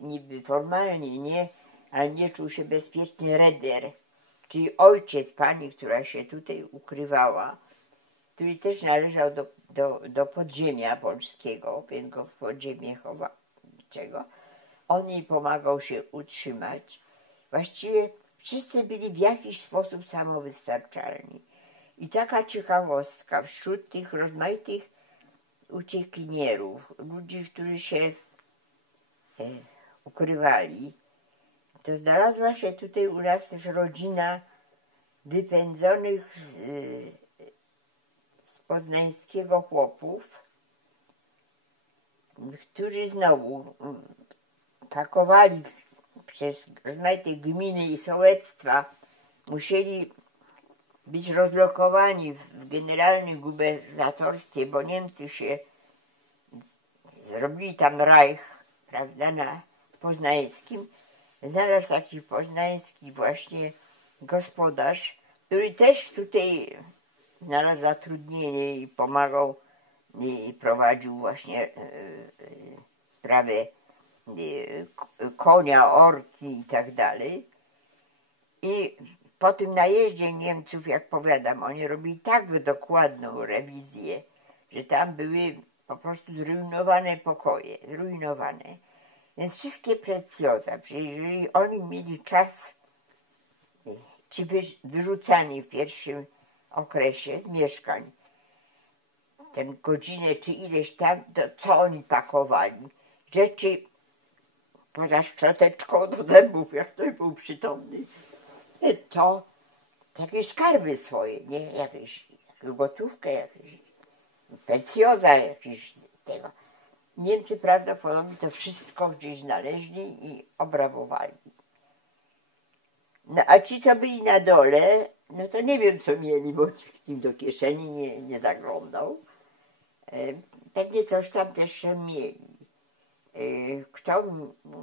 niby formalnie nie, ale nie czuł się bezpiecznie Reder, czyli ojciec pani, która się tutaj ukrywała, który też należał do podziemia polskiego, więc go w podziemie chowawczego. On jej pomagał się utrzymać. Właściwie wszyscy byli w jakiś sposób samowystarczalni. I taka ciekawostka, wśród tych rozmaitych uciekinierów, ludzi, którzy się ukrywali, to znalazła się tutaj u nas też rodzina wypędzonych z poznańskiego chłopów, którzy znowu pakowali przez rozmaite gminy i sołectwa, musieli być rozlokowani w generalnym gubernatorstwie, bo Niemcy się zrobili tam Reich, prawda, na poznańskim. Znalazł taki poznański właśnie gospodarz, który też tutaj znalazł zatrudnienie i pomagał i prowadził właśnie sprawę konia, orki i tak dalej. I po tym najeździe Niemców, jak powiadam, oni robili tak dokładną rewizję, że tam były po prostu zrujnowane pokoje, zrujnowane. Więc wszystkie precjoza, jeżeli oni mieli czas, ci wyrzucani w pierwszym okresie z mieszkań, tę godzinę czy ileś tam, to co oni pakowali? Rzeczy poza szczoteczką do zębów, jak ktoś był przytomny, to jakieś skarby swoje, nie? Jakąś gotówkę, jakieś precjoza, jakieś tego. Niemcy prawdopodobnie to wszystko gdzieś znaleźli i obrabowali. No a ci, co byli na dole, no to nie wiem, co mieli, bo im do kieszeni nie zaglądał. Pewnie coś tam też mieli.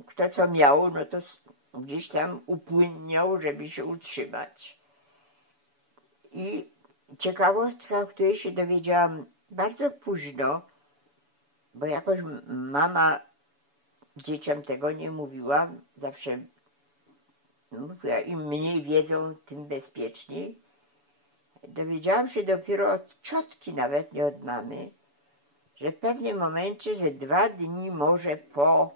Kto co miał, no to gdzieś tam upłynniał, żeby się utrzymać. I ciekawostka, o której się dowiedziałam bardzo późno, bo jakoś mama dzieciom tego nie mówiła, zawsze mówiła, im mniej wiedzą, tym bezpieczniej. Dowiedziałam się dopiero od ciotki, nawet nie od mamy, że w pewnym momencie, ze 2 dni może po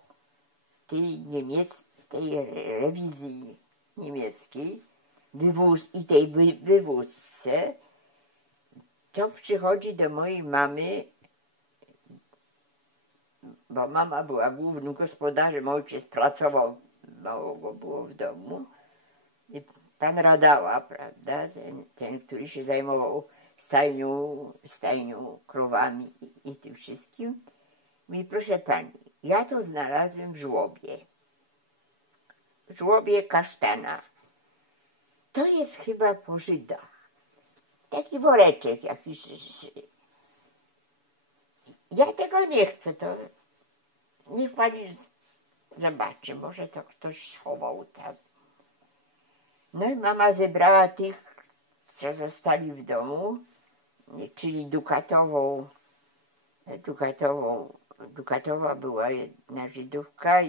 tej rewizji niemieckiej i tej wywózce, to przychodzi do mojej mamy, bo mama była głównym gospodarzem, ojciec pracował, mało go było w domu. I pan Radała, prawda, ten, który się zajmował stajnią, krowami i tym wszystkim, mówi, proszę pani, ja to znalazłem w żłobie kasztana. To jest chyba po Żydach. Taki woreczek jakiś. Ja tego nie chcę, to niech pani zobaczy, może to ktoś schował tam. No i mama zebrała tych, co zostali w domu, czyli Dukatowa była jedna Żydówka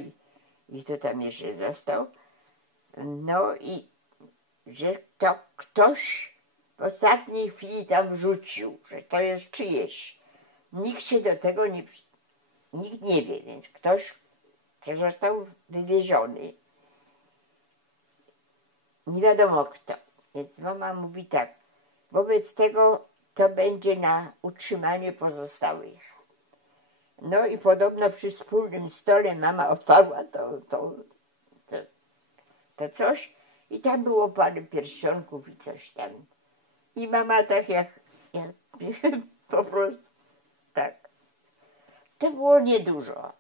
i to tam jeszcze został. No i że to ktoś w ostatniej chwili tam wrzucił, że to jest czyjeś. Nikt się do tego nikt nie wie, więc ktoś został wywieziony. Nie wiadomo kto. Więc mama mówi tak, wobec tego to będzie na utrzymanie pozostałych. No i podobno przy wspólnym stole mama otwarła to coś i tam było parę pierścionków i coś tam. I mama tak jak po prostu tak. To było niedużo.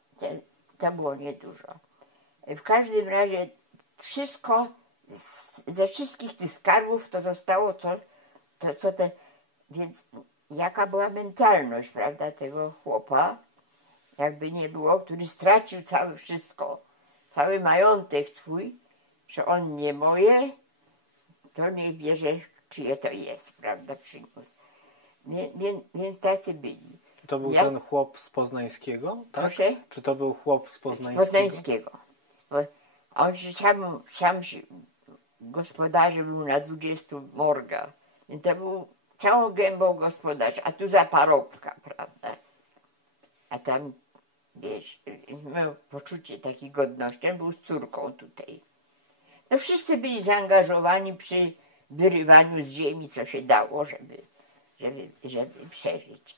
W każdym razie wszystko, ze wszystkich tych skarbów to zostało więc jaka była mentalność, prawda, tego chłopa, jakby nie było, który stracił całe wszystko, cały majątek swój, że on nie moje, to niech bierze, czyje to jest, prawda, przyniósł. Więc tacy byli. To był ten chłop z Poznańskiego, tak? Proszę? Czy to był chłop z Poznańskiego? Z Poznańskiego. On sam gospodarzem był na 20 morga. Więc to był całą gębą gospodarz, a tu za parobka, prawda? A tam, wiesz, miał poczucie takiej godności. On był z córką tutaj. No wszyscy byli zaangażowani przy wyrywaniu z ziemi, co się dało, żeby przeżyć.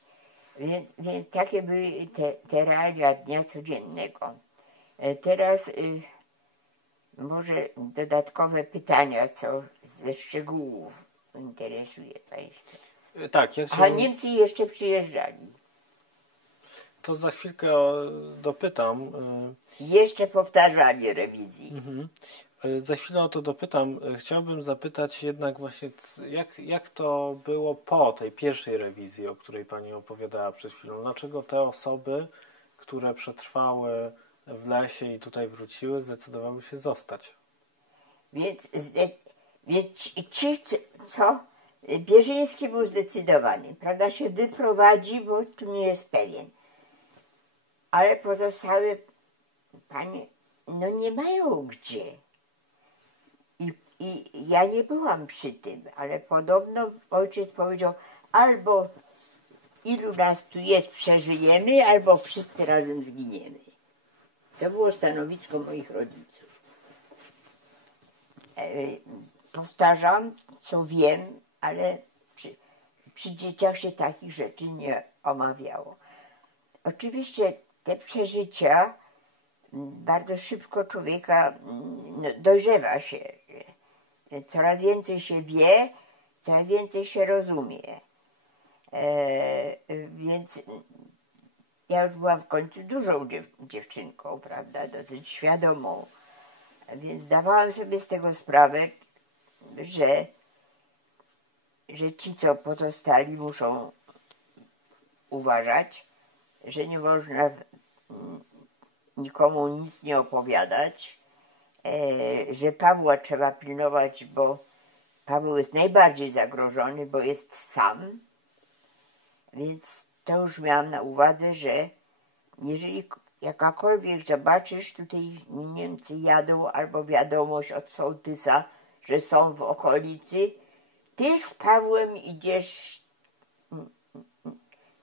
Więc takie były te realia dnia codziennego. Teraz może dodatkowe pytania, co ze szczegółów interesuje Państwa. Tak, A Niemcy jeszcze przyjeżdżali. To za chwilkę dopytam. Jeszcze powtarzali rewizji. Za chwilę o to dopytam. Chciałbym zapytać jednak właśnie, jak to było po tej pierwszej rewizji, o której Pani opowiadała przed chwilą. Dlaczego te osoby, które przetrwały w lesie i tutaj wróciły, zdecydowały się zostać? Więc Bierzyński był zdecydowany, prawda, się wyprowadzi, bo tu nie jest pewien. Ale pozostałe panie, no nie mają gdzie. I ja nie byłam przy tym, ale podobno ojciec powiedział, albo ilu nas tu jest, przeżyjemy, albo wszyscy razem zginiemy. To było stanowisko moich rodziców. Powtarzam, co wiem, ale przy dzieciach się takich rzeczy nie omawiało. Oczywiście te przeżycia bardzo szybko człowieka dojrzewa się. Coraz więcej się wie, coraz więcej się rozumie. Więc ja już byłam w końcu dużą dziewczynką, prawda, dosyć świadomą. Więc zdawałam sobie z tego sprawę, że ci, co pozostali, muszą uważać, że nie można nikomu nic nie opowiadać, że Pawła trzeba pilnować, bo Paweł jest najbardziej zagrożony, bo jest sam. Więc to już miałam na uwadze, że jeżeli jakakolwiek zobaczysz, tutaj Niemcy jadą, albo wiadomość od sołtysa, że są w okolicy, ty z Pawłem idziesz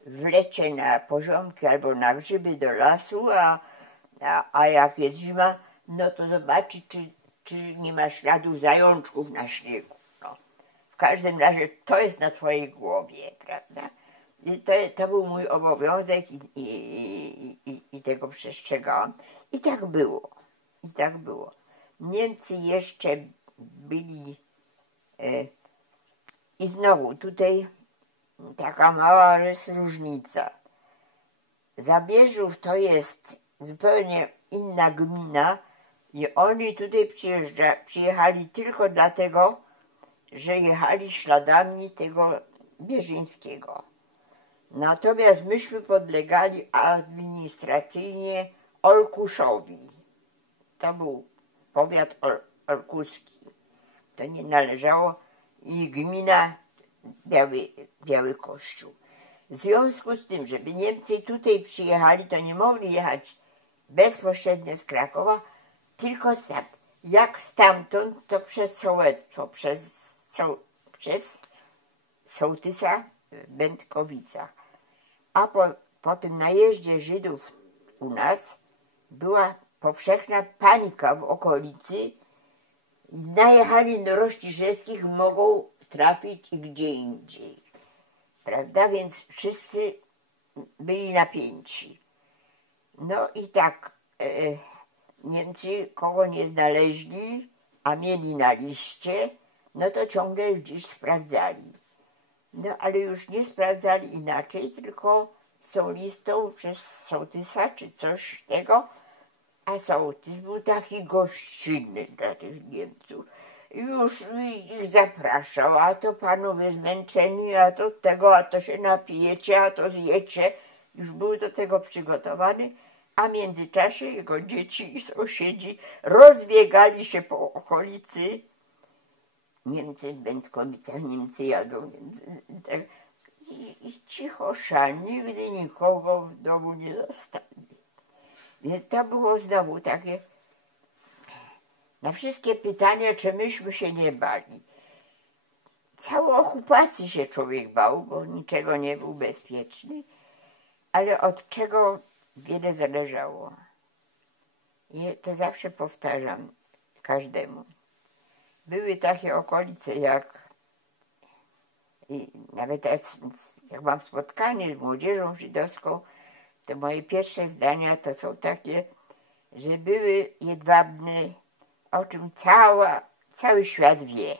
w lecie na poziomki albo na grzyby do lasu, a jak jest zima, no to zobaczyć, czy nie ma śladu zajączków na śniegu. No. W każdym razie to jest na twojej głowie, prawda? I to był mój obowiązek i tego przestrzegałam. I tak było. I tak było. Niemcy jeszcze byli i znowu tutaj taka mała różnica. Zabierzów to jest zupełnie inna gmina i oni tutaj przyjechali tylko dlatego, że jechali śladami tego Bierzyńskiego. Natomiast myśmy podlegali administracyjnie Olkuszowi. To był powiat olkuski. To nie należało i gmina Biały Kościół. W związku z tym, żeby Niemcy tutaj przyjechali, to nie mogli jechać bezpośrednio z Krakowa, tylko jak stamtąd, to przez sołectwo, przez sołtysa w Będkowicach. A po tym najeździe Żydów u nas była powszechna panika w okolicy. Najechali do Rościszewskich, mogą trafić i gdzie indziej. Prawda? Więc wszyscy byli napięci. No i tak Niemcy kogo nie znaleźli, a mieli na liście, no to ciągle gdzieś sprawdzali. No ale już nie sprawdzali inaczej, tylko z tą listą przez sołtysa czy coś tego A sołtys był taki gościnny dla tych Niemców. Już ich zapraszał, a to panowie zmęczeni, a to tego, a to się napijecie, a to zjecie. Już był do tego przygotowany, a w międzyczasie jego dzieci i sąsiedzi rozbiegali się po okolicy. Niemcy w Będkowicach, Niemcy jadą. I cichosza, nigdy nikogo w domu nie zastali. Więc to było znowu takie, na wszystkie pytania, czy myśmy się nie bali. Całej okupacji się człowiek bał, bo niczego nie był bezpieczny, ale od czego wiele zależało. I to zawsze powtarzam każdemu. Były takie okolice jak, i nawet jak mam spotkanie z młodzieżą żydowską, to moje pierwsze zdania to są takie, że były jedwabne, o czym cały świat wie.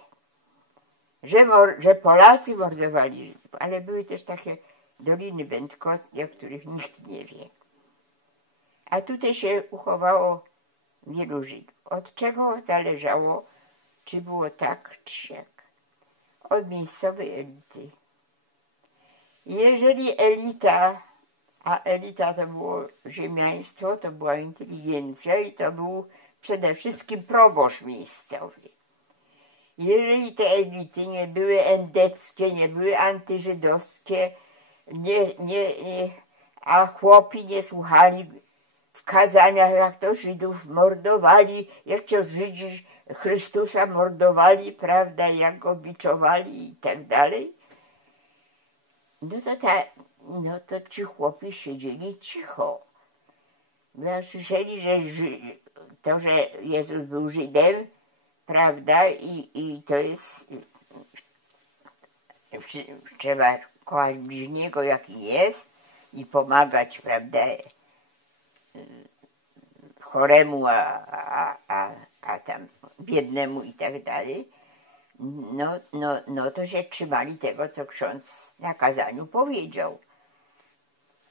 Że Polacy mordowali Żydów, ale były też takie doliny będkowskie, o których nikt nie wie. A tutaj się uchowało wielu Żydów. Od czego zależało, czy było tak, czy siak? Od miejscowej elity. Jeżeli elita, a elita to było ziemiaństwo, to była inteligencja i to był przede wszystkim proboszcz miejscowy. Jeżeli te elity nie były endeckie, nie były antyżydowskie, a chłopi nie słuchali w kazaniach, jak to Żydów mordowali, jeszcze Żydzi Chrystusa mordowali, prawda, jak go biczowali i tak dalej, no to ci chłopi siedzieli cicho. Bo słyszeli, że Jezus był Żydem, prawda, i to jest, trzeba kochać bliźniego, jaki jest i pomagać, prawda, choremu, a tam biednemu i tak dalej, no to się trzymali tego, co ksiądz na kazaniu powiedział.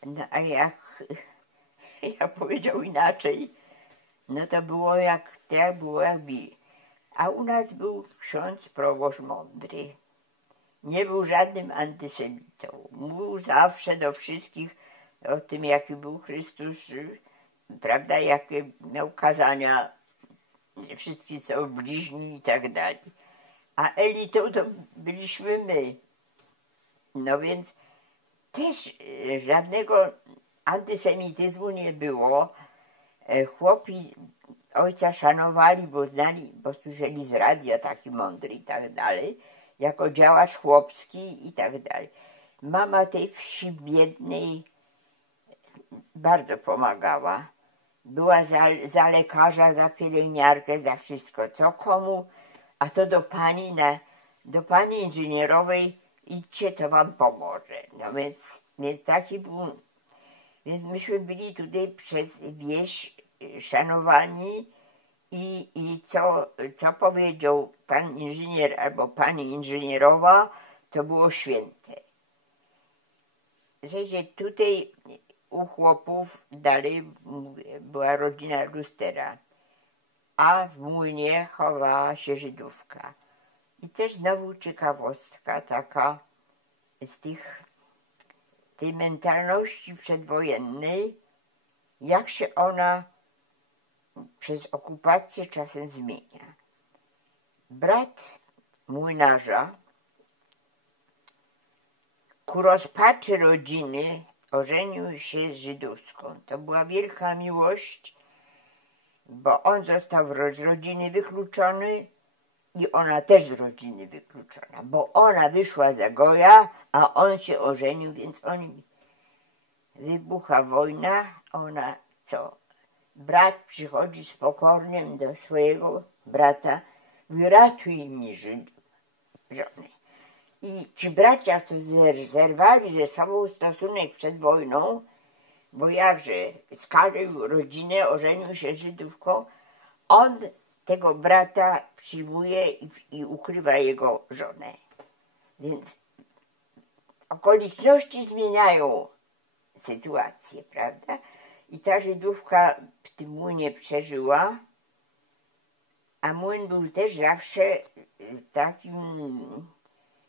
No ale jak powiedział inaczej, no to było jak a u nas był ksiądz proboszcz mądry. Nie był żadnym antysemitą. Mówił zawsze do wszystkich o tym, jaki był Chrystus, prawda, jakie miał kazania, wszyscy są bliźni i tak dalej. A elitą to byliśmy my. No więc też żadnego antysemityzmu nie było. Chłopi ojca szanowali, bo znali, bo słyszeli z radia, taki mądry i tak dalej, jako działacz chłopski i tak dalej. Mama tej wsi biednej bardzo pomagała. Była za lekarza, za pielęgniarkę, za wszystko, co komu, a to do pani inżynierowej idźcie, to wam pomoże. No więc taki był, więc myśmy byli tutaj przez wieś szanowani i co powiedział pan inżynier albo pani inżynierowa, to było święte. Słuchajcie, tutaj u chłopów dalej była rodzina Lustera, a w młynie chowała się Żydówka. I też znowu ciekawostka taka z tej mentalności przedwojennej, jak się ona przez okupację czasem zmienia. Brat młynarza ku rozpaczy rodziny ożenił się z żydówską. To była wielka miłość, bo on został z rodziny wykluczony i ona też z rodziny wykluczona, bo ona wyszła za goja, a on się ożenił, więc oni wybucha wojna, ona co? Brat przychodzi z pokornym do swojego brata, mówi, ratuj mi żonę. I ci bracia zerwali ze sobą stosunek przed wojną, bo jakże skarżył rodzinę, ożenił się Żydówką, on tego brata przyjmuje i ukrywa jego żonę. Więc okoliczności zmieniają sytuację, prawda? I ta Żydówka w tym młynie przeżyła, a młyn był też zawsze takim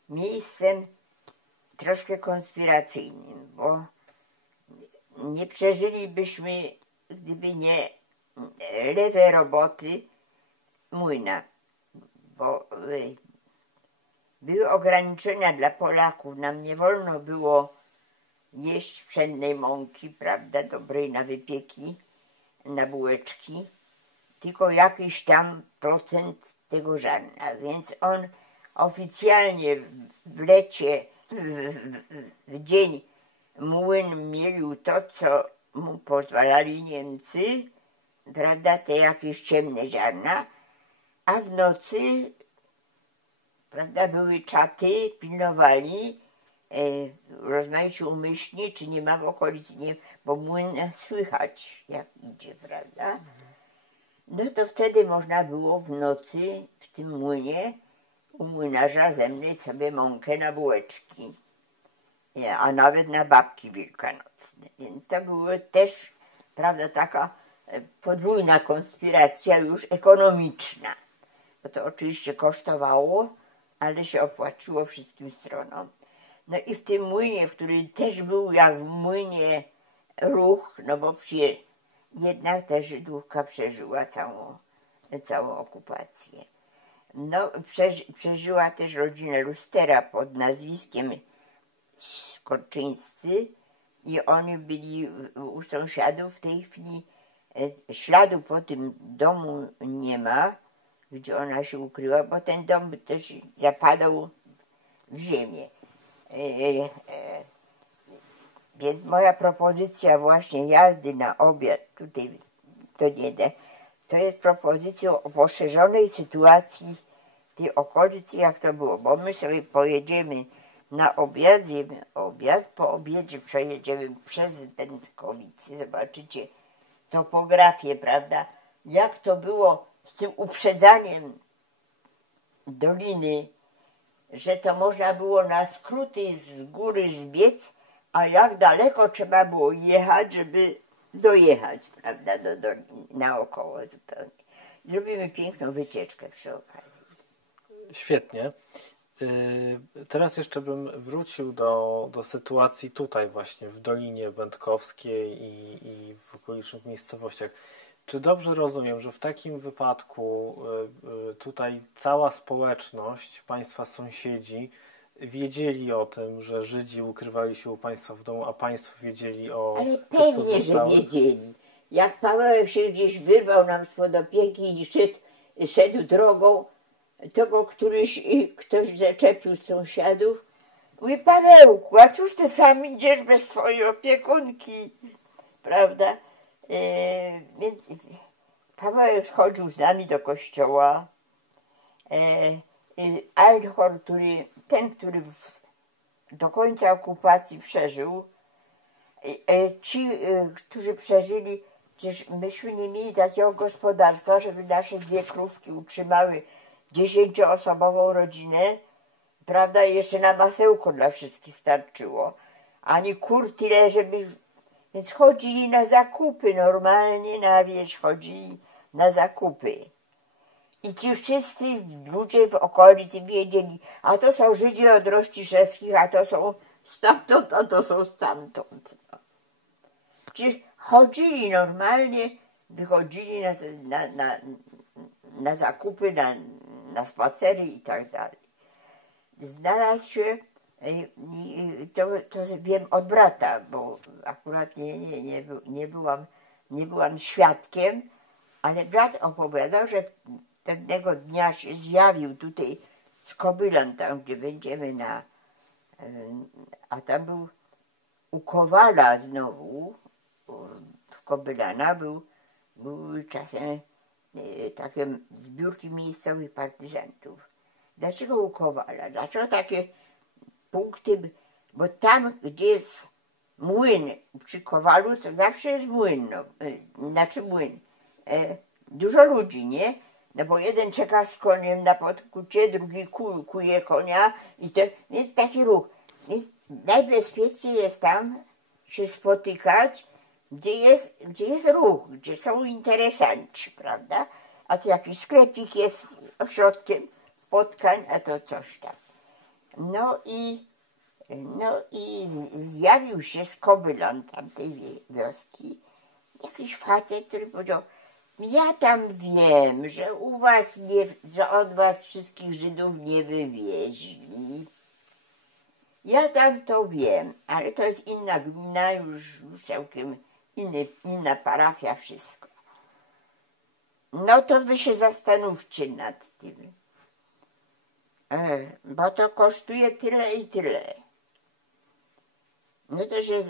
miejscem troszkę konspiracyjnym, bo nie przeżylibyśmy, gdyby nie lewe roboty młyna, bo były ograniczenia dla Polaków. Nam nie wolno było jeść pszennej mąki, prawda, dobrej na wypieki, na bułeczki, tylko jakiś tam procent tego ziarna. Więc on oficjalnie w lecie, w dzień młyn mielił to, co mu pozwalali Niemcy, prawda, te jakieś ciemne ziarna, a w nocy, prawda, były czaty, pilnowali, rozmaici umyślni, czy nie ma w okolicy, nie, bo młyn słychać, jak idzie, prawda. No to wtedy można było w nocy w tym młynie u młynarza zemleć sobie mąkę na bułeczki, a nawet na babki wielkanocne. Więc to były też, prawda, taka podwójna konspiracja już ekonomiczna. Bo to oczywiście kosztowało, ale się opłaciło wszystkim stronom. No i w tym młynie, w którym też był jak w młynie ruch, no bo jednak ta Żydówka przeżyła całą okupację. No, przeżyła też rodzinę Lustera pod nazwiskiem Skorczyńscy i oni byli u sąsiadów. W tej chwili śladu po tym domu nie ma, gdzie ona się ukryła, bo ten dom też zapadał w ziemię. Więc moja propozycja właśnie jazdy na obiad tutaj do Niede, to jest propozycją o poszerzonej sytuacji tej okolicy, jak to było, bo my sobie pojedziemy na obiad, zjemy obiad, po obiedzie przejedziemy przez Będkowice, zobaczycie topografię, prawda, jak to było z tym uprzedzaniem doliny, że to można było na skróty z góry zbiec, a jak daleko trzeba było jechać, żeby dojechać, prawda, do doliny, naokoło zupełnie. Zrobimy piękną wycieczkę przy okazji. Świetnie. Teraz jeszcze bym wrócił do sytuacji tutaj właśnie, w Dolinie Będkowskiej i w okolicznych miejscowościach. Czy dobrze rozumiem, że w takim wypadku tutaj cała społeczność, państwa sąsiedzi wiedzieli o tym, że Żydzi ukrywali się u państwa w domu, a państwo wiedzieli o Ale pewnie, że wiedzieli. Jak Pawełek się gdzieś wyrwał nam spod opieki i szedł drogą, to go ktoś zaczepił z sąsiadów. Mówi: Pawełku, a cóż ty sam idziesz bez swojej opiekunki, prawda? Więc Pawełek chodził z nami do kościoła. Einhorn, który do końca okupacji przeżył, ci, którzy przeżyli, przecież myśmy nie mieli takiego gospodarstwa, żeby nasze 2 krówki utrzymały 10-osobową rodzinę, prawda, i jeszcze na masełko dla wszystkich starczyło, ani kur tyle, żeby... Więc chodzili na zakupy, normalnie na wieś chodzili na zakupy. I ci wszyscy ludzie w okolicy wiedzieli, a to są Żydzi od Rościszewskich, a to są stamtąd, a to są stamtąd. Przecież chodzili normalnie, wychodzili na zakupy, na spacery i tak dalej. Znalazł się, to wiem od brata, bo akurat nie byłam świadkiem, ale brat opowiadał, że pewnego dnia się zjawił tutaj z Kobylan, tam gdzie będziemy a tam był u Kowala znowu, w Kobylana były czasem takie zbiórki miejscowych partyzantów. Dlaczego u Kowala? Dlaczego takie punkty? Bo tam, gdzie jest młyn przy Kowalu, to zawsze jest młyn, znaczy młyn. Dużo ludzi, nie? No bo jeden czeka z koniem na podkucie, drugi kuje konia i to jest taki ruch. Więc najbezpieczniej jest tam się spotykać gdzie jest ruch, gdzie są interesanci, prawda? A tu jakiś sklepik jest ośrodkiem spotkań, a to coś tam. No i zjawił się z kobylą tamtej wioski jakiś facet, który powiedział: ja tam wiem, że u was że od was wszystkich Żydów nie wywieźli. Ja tam to wiem, ale to jest inna gmina, już całkiem inna parafia, wszystko. No to wy się zastanówcie nad tym, bo to kosztuje tyle i tyle. No to się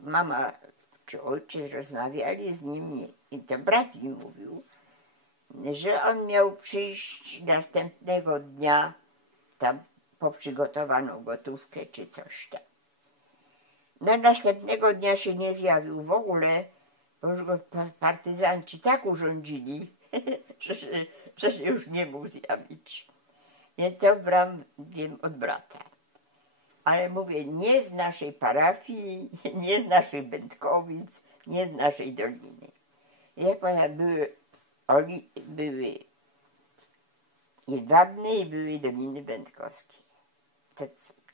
mama czy ojciec rozmawiali z nim i to brat mi mówił, że on miał przyjść następnego dnia tam po przygotowaną gotówkę czy coś tam. No następnego dnia się nie zjawił w ogóle, bo już go partyzanci tak urządzili, że się już nie mógł zjawić. Więc to wiem od brata. Ale mówię, nie z naszej parafii, nie z naszych Będkowic, nie z naszej doliny. Jak powiem, były Jedwabne i były Doliny Będkowskie. To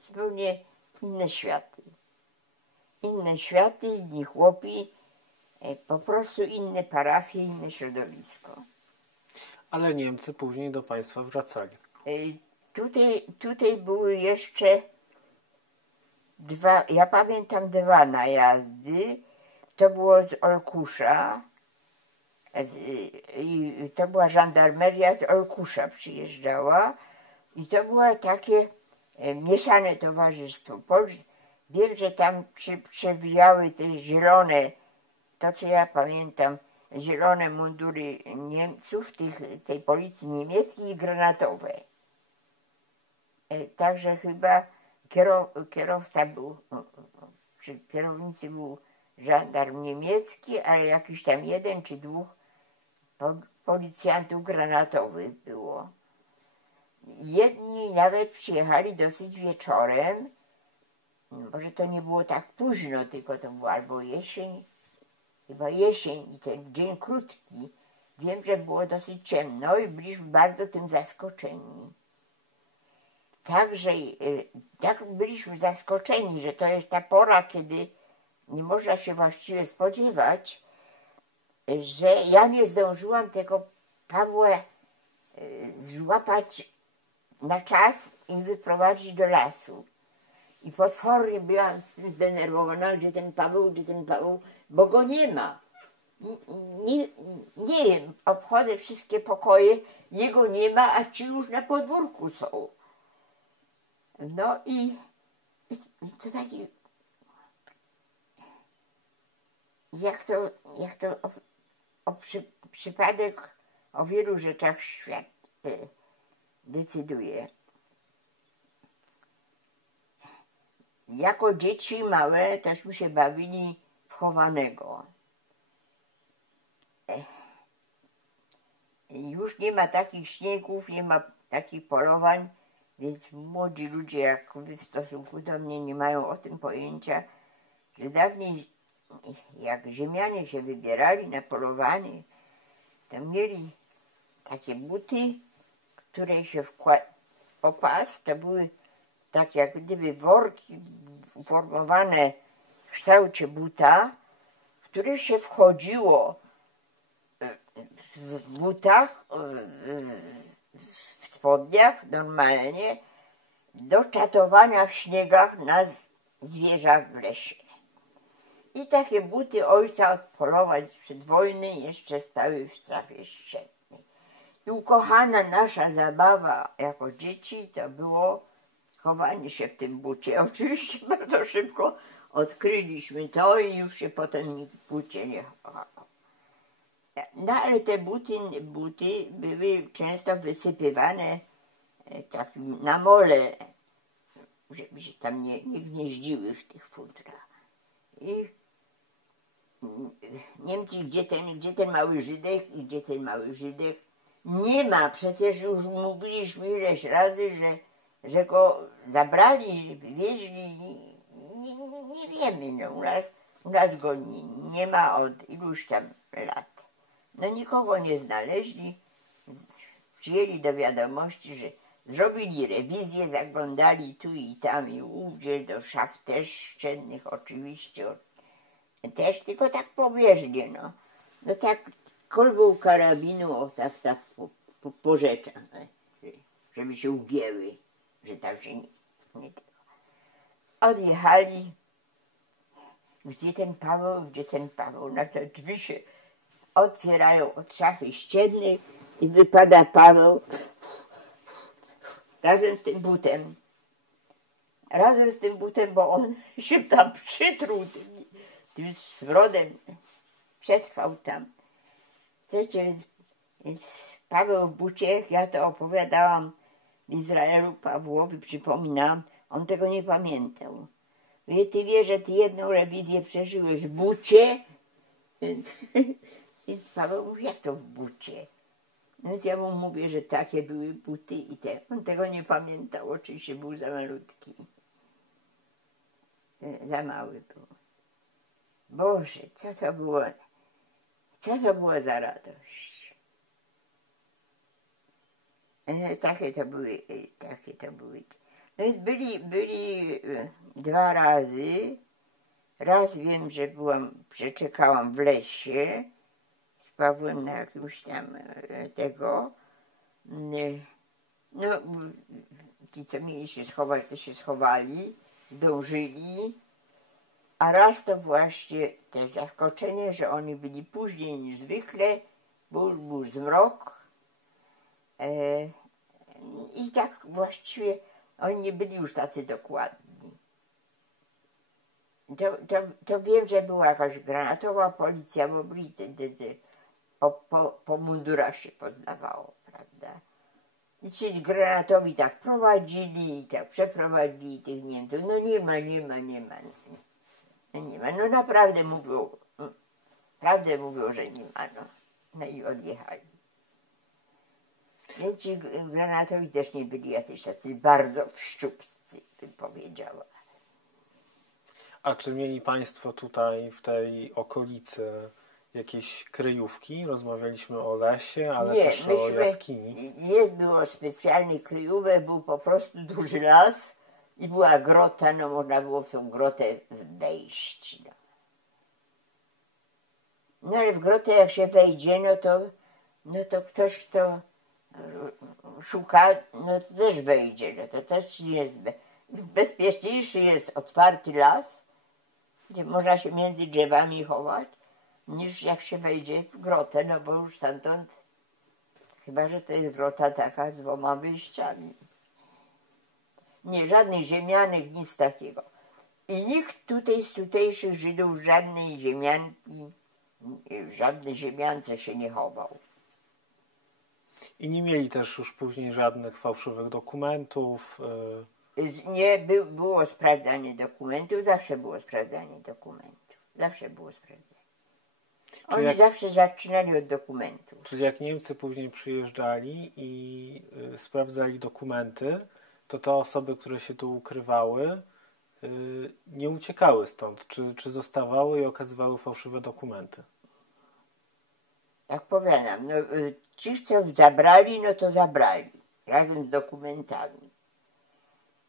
zupełnie inne światy. Inne światy, inni chłopi, po prostu inne parafie, inne środowisko. Ale Niemcy później do państwa wracali. Tutaj były jeszcze ja pamiętam 2 najazdy. To było z Olkusza i to była żandarmeria z Olkusza przyjeżdżała i to było takie mieszane towarzystwo. Wiem, że tam przewijały te zielone, to co ja pamiętam, zielone mundury Niemców, tej policji niemieckiej i granatowe. Także chyba kierowca był, przy kierownicy był żandarm niemiecki, ale jakiś tam 1 czy 2 policjantów granatowych było. Jedni nawet przyjechali dosyć wieczorem, może to nie było tak późno, tylko to było albo jesień, chyba jesień i ten dzień krótki. Wiem, że było dosyć ciemno i byliśmy bardzo tym zaskoczeni. Także tak byliśmy zaskoczeni, że to jest ta pora, kiedy nie można się właściwie spodziewać, że ja nie zdążyłam tego Pawła złapać na czas i wyprowadzić do lasu. I potwornie byłam z tym zdenerwowana, gdzie ten Paweł, bo go nie ma. Nie wiem, obchodzę wszystkie pokoje, jego nie ma, a ci już na podwórku są. No i to taki, jak to przypadek o wielu rzeczach świat decyduje. Jako dzieci małe teżśmy się bawili w chowanego. Już nie ma takich śniegów, nie ma takich polowań, więc młodzi ludzie jak wy w stosunku do mnie nie mają o tym pojęcia, że dawniej jak ziemianie się wybierali na polowanie, to mieli takie buty, które się po pas, to były tak jak gdyby worki uformowane w kształcie buta, w które się wchodziło w butach, w spodniach normalnie do czatowania w śniegach na zwierzę w lesie. I takie buty ojca odpolować przed wojny jeszcze stały w szafie ściennej. I ukochana nasza zabawa jako dzieci to było chowanie się w tym bucie. Oczywiście bardzo szybko odkryliśmy to i już się potem nikt w bucie nie chował. No ale te buty były często wysypywane tak na mole, żeby się tam nie gnieździły w tych futrach. I Niemcy, gdzie ten mały Żydek i gdzie ten mały Żydek? Nie ma, przecież już mówiliśmy ileś razy, że go zabrali, wywieźli, nie wiemy. No, u nas U nas go nie ma od iluś tam lat. No nikogo nie znaleźli. Przyjęli do wiadomości, że zrobili rewizję, zaglądali tu i tam i ówdzie, do szaf też szczennych oczywiście. Też tylko tak pobieżnie, no. No tak kolbą karabinu, o tak po rzeczach, żeby się ugięły, że tak się nie tego. Odjechali. Gdzie ten Paweł, gdzie ten Paweł? No to drzwi się otwierają od szafy ściennej i wypada Paweł razem z tym butem. Razem z tym butem, bo on się tam przytruł tym smrodem. Przetrwał tam. Wiecie, więc Paweł w bucie, ja to opowiadałam w Izraelu Pawłowi, przypominałam, on tego nie pamiętał. Wie, ty wiesz, że ty jedną rewizję przeżyłeś w bucie? Więc Paweł mówi, jak to w bucie? No więc ja mu mówię, że takie były buty i te. On tego nie pamiętał, oczywiście był za malutki. Za mały był. Boże, co to było? Co to było za radość? Takie to były. No i byli 2 razy. Raz wiem, że przeczekałam w lesie z Pawłem na jakimś tam tego. No, ci, co mieli się schować, to się schowali, dążyli. A raz to właśnie te zaskoczenie, że oni byli później niż zwykle, był zmrok. I tak właściwie oni nie byli już tacy dokładni. To wiem, że była jakaś granatowa policja, bo byli po mundurach się poznawało, prawda? I ci granatowi tak prowadzili i tak przeprowadzili tych Niemców. No nie ma. No naprawdę mówią, że nie ma, no. No i odjechali. Więc ci granatowi też nie byli jacyś tacy bardzo wszczupcy, bym powiedziała. A czy mieli Państwo tutaj w tej okolicy jakieś kryjówki? Rozmawialiśmy o lesie, ale też o jaskini. Nie było specjalnych kryjówek, był po prostu duży las i była grota, no można było w tą grotę wejść. No ale w grotę jak się wejdzie, no to ktoś, kto szuka, no to też wejdzie, no to też jest bezpieczniejszy jest otwarty las, gdzie można się między drzewami chować, niż jak się wejdzie w grotę, no bo już stamtąd, chyba że to jest grota taka z 2 wyjściami. Nie, żadnych ziemianek, nic takiego. I nikt tutaj z tutejszych Żydów żadnej ziemianki, żadnej ziemiance się nie chował. I nie mieli też już później żadnych fałszywych dokumentów? Nie było sprawdzanie dokumentów, zawsze było sprawdzanie dokumentów. Zawsze było sprawdzanie. Oni zawsze zaczynali od dokumentów. Czyli jak Niemcy później przyjeżdżali i sprawdzali dokumenty, to te osoby, które się tu ukrywały, nie uciekały stąd, czy zostawały i okazywały fałszywe dokumenty? Tak powiadam, no, ci, co zabrali, no to zabrali, razem z dokumentami.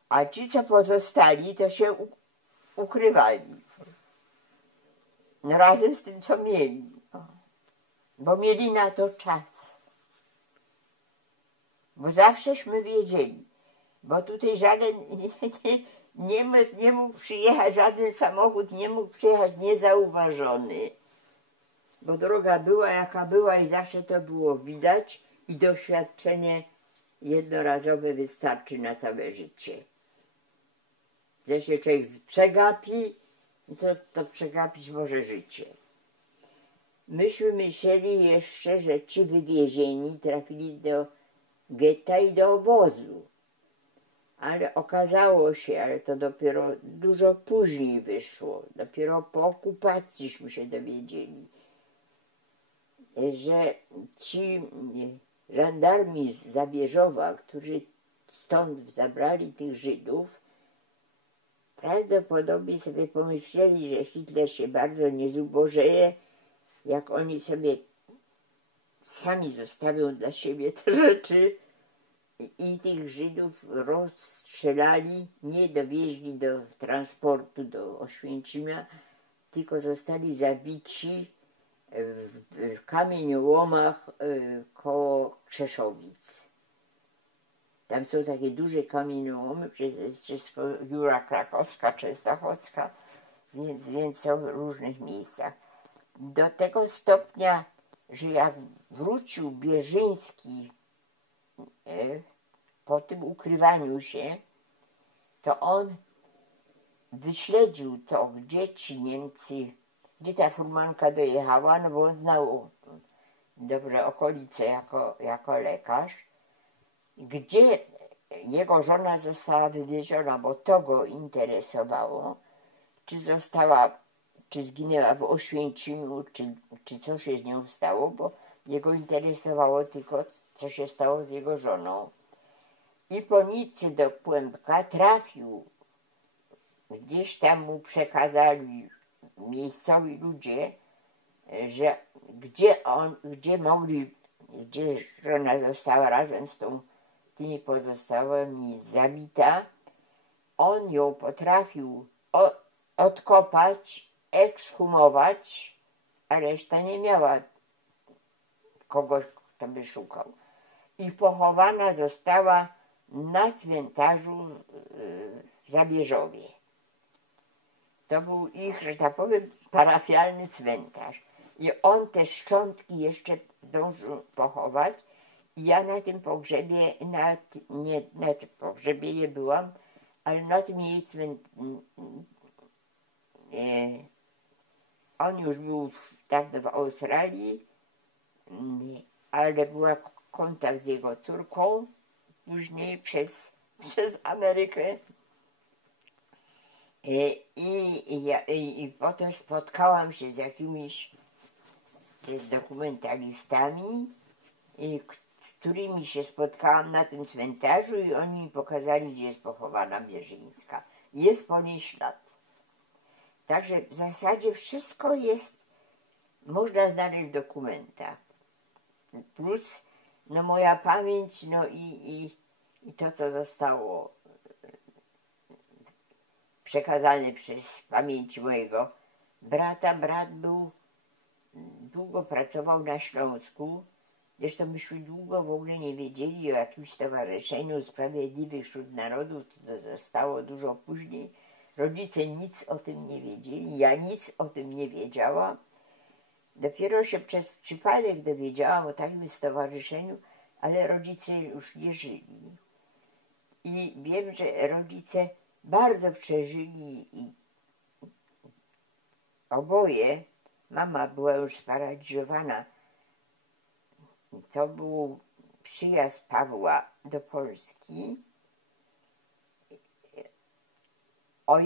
A ci, co pozostali, to się ukrywali. No, razem z tym, co mieli. Bo mieli na to czas. Bo zawsześmy wiedzieli. Bo tutaj żaden nie mógł przyjechać, żaden samochód nie mógł przyjechać niezauważony. Bo droga była jaka była i zawsze to było widać i doświadczenie jednorazowe wystarczy na całe życie. Że się człowiek przegapi, to przegapić może życie. Myśmy myśleli jeszcze, że ci wywiezieni trafili do getta i do obozu. Ale okazało się, ale to dopiero dużo później wyszło, dopiero po okupacjiśmy się dowiedzieli, że ci żandarmi z Zabierzowa, którzy stąd zabrali tych Żydów, Prawdopodobnie sobie pomyśleli, że Hitler się bardzo nie zubożeje, jak oni sobie sami zostawią dla siebie te rzeczy i tych Żydów rozstrzelali, nie dowieźli do transportu do Oświęcimia, tylko zostali zabici w kamieniołomach koło Krzeszowic. Tam są takie duże kamieniołomy, Jura Krakowska, Częstochowska, więc są w różnych miejscach. Do tego stopnia, że jak wrócił Bierzyński po tym ukrywaniu się, to on wyśledził to, gdzie ci Niemcy, gdzie ta furmanka dojechała, no bo on znał dobre okolice jako lekarz, gdzie jego żona została wywieziona, bo to go interesowało, czy zginęła w Oświęcimiu, czy co się z nią stało, bo jego interesowało tylko, co się stało z jego żoną. I po Nicy do Płębka trafił, gdzieś tam mu przekazali miejscowi ludzie, że gdzie żona została razem z tymi pozostałymi zabita, on ją potrafił odkopać, ekshumować, a reszta nie miała kogoś, kto by szukał. I pochowana została na cmentarzu w Zabierzowie. To był ich, że tak powiem, parafialny cmentarz. I on te szczątki jeszcze zdążył pochować. I ja na tym pogrzebie, na tym pogrzebie nie byłam, ale na tym jej on już był dawno w Australii, ale była kontakt z jego córką, później przez Amerykę. I potem spotkałam się z jakimiś dokumentalistami, którymi się spotkałam na tym cmentarzu i oni mi pokazali, gdzie jest pochowana Bierzyńska. Jest po niej ślad. Także w zasadzie wszystko jest, można znaleźć w dokumentach. Plus no moja pamięć, no i to, co zostało przekazane przez pamięci mojego brata. Brat długo pracował na Śląsku. Zresztą myśmy długo w ogóle nie wiedzieli o jakimś Stowarzyszeniu Sprawiedliwych wśród Narodów. To zostało dużo później. Rodzice nic o tym nie wiedzieli. Ja nic o tym nie wiedziałam. Dopiero się przez przypadek dowiedziałam o takim stowarzyszeniu, ale rodzice już nie żyli. I wiem, że rodzice bardzo przeżyli i oboje. Mama była już sparaliżowana. To był przyjazd Pawła do Polski. O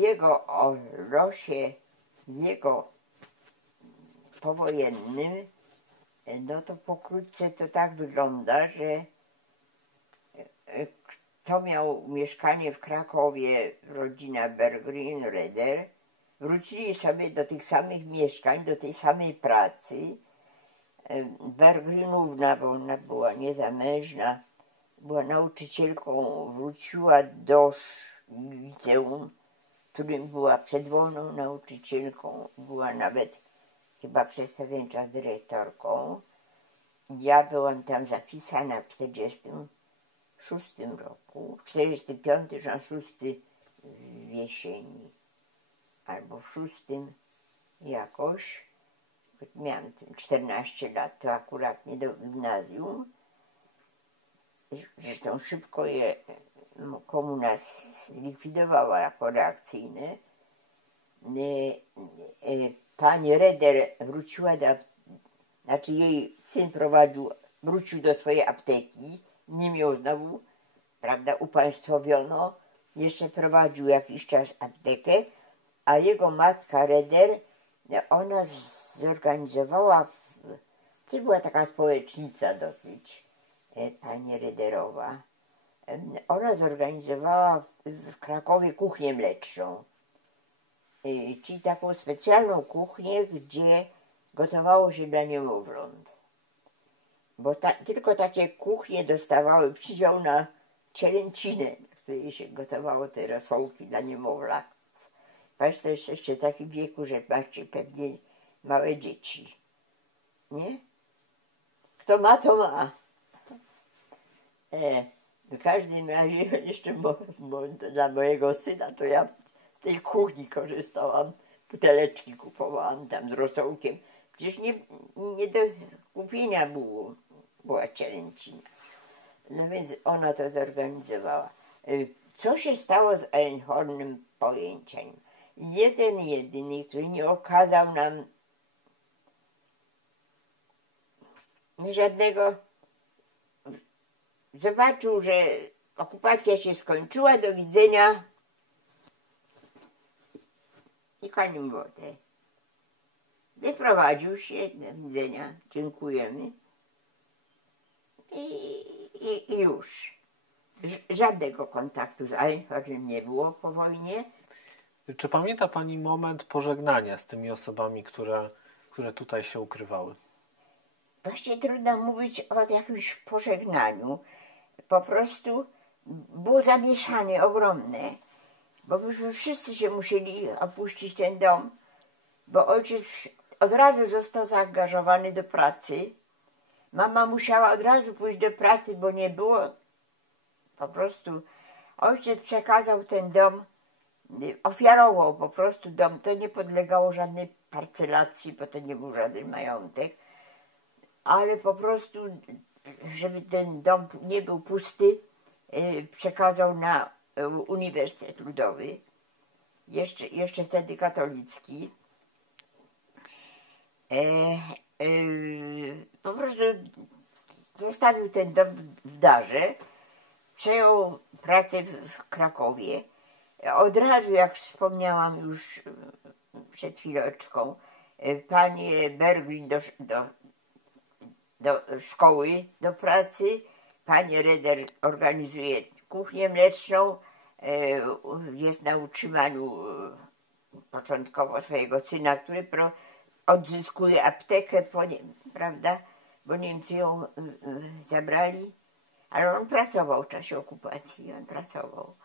losie jego powojennym, no to pokrótce to tak wygląda, że kto miał mieszkanie w Krakowie, rodzina Berggren-Reder, wrócili sobie do tych samych mieszkań, do tej samej pracy. Berggrenówna, bo ona była niezamężna, była nauczycielką, wróciła do liceum, w którym była przedwolną nauczycielką, była nawet chyba przez pewien czas dyrektorką. Ja byłam tam zapisana w 1946 roku, w 1945, że 6 w jesieni, albo w 6 jakoś. Miałam 14 lat, to akurat nie do gimnazjum. Zresztą szybko je komuna zlikwidowała jako reakcyjne. Pani Reder wróciła znaczy jej syn wrócił do swojej apteki, nim ją znowu, prawda, upaństwowiono. Jeszcze prowadził jakiś czas aptekę, a jego matka Reder, ona zorganizowała, to była taka społecznica dosyć, pani Rederowa. Ona zorganizowała w Krakowie kuchnię mleczną. czyli taką specjalną kuchnię, gdzie gotowało się dla niemowląt. Bo tylko takie kuchnie dostawały przydział na cielęcinę, w której się gotowało te rosołki dla niemowlak. Państwo jesteście w takim wieku, że macie pewnie małe dzieci, nie? Kto ma, to ma. W każdym razie jeszcze dla mojego syna to ja z tej kuchni korzystałam, buteleczki kupowałam tam z rosołkiem. Przecież nie do kupienia była cielęcina. No więc ona to zorganizowała. Co się stało z Einhornem, pojęcia nie ma. Jeden jedyny, który nie okazał nam żadnego, zobaczył, że okupacja się skończyła, do widzenia i koniu wodę. Wyprowadził się, do widzenia, dziękujemy i już. Żadnego kontaktu z Einhornem nie było po wojnie. Czy pamięta pani moment pożegnania z tymi osobami, które tutaj się ukrywały? Właśnie trudno mówić o jakimś pożegnaniu. Po prostu było zamieszanie ogromne, bo myśmy wszyscy się musieli opuścić ten dom, bo ojciec od razu został zaangażowany do pracy. Mama musiała od razu pójść do pracy, bo nie było. Po prostu ojciec przekazał ten dom, ofiarował po prostu dom. To nie podlegało żadnej parcelacji, bo to nie był żaden majątek. Ale po prostu, żeby ten dom nie był pusty, przekazał na Uniwersytet Ludowy, jeszcze wtedy katolicki. Po prostu zostawił ten dom w darze, przejął pracę w Krakowie. Od razu, jak wspomniałam już przed chwileczką, panie Berglin do szkoły, do pracy. Pani Reder organizuje kuchnię mleczną, jest na utrzymaniu początkowo swojego syna, który odzyskuje aptekę, prawda, bo Niemcy ją zabrali, ale on pracował w czasie okupacji, on pracował.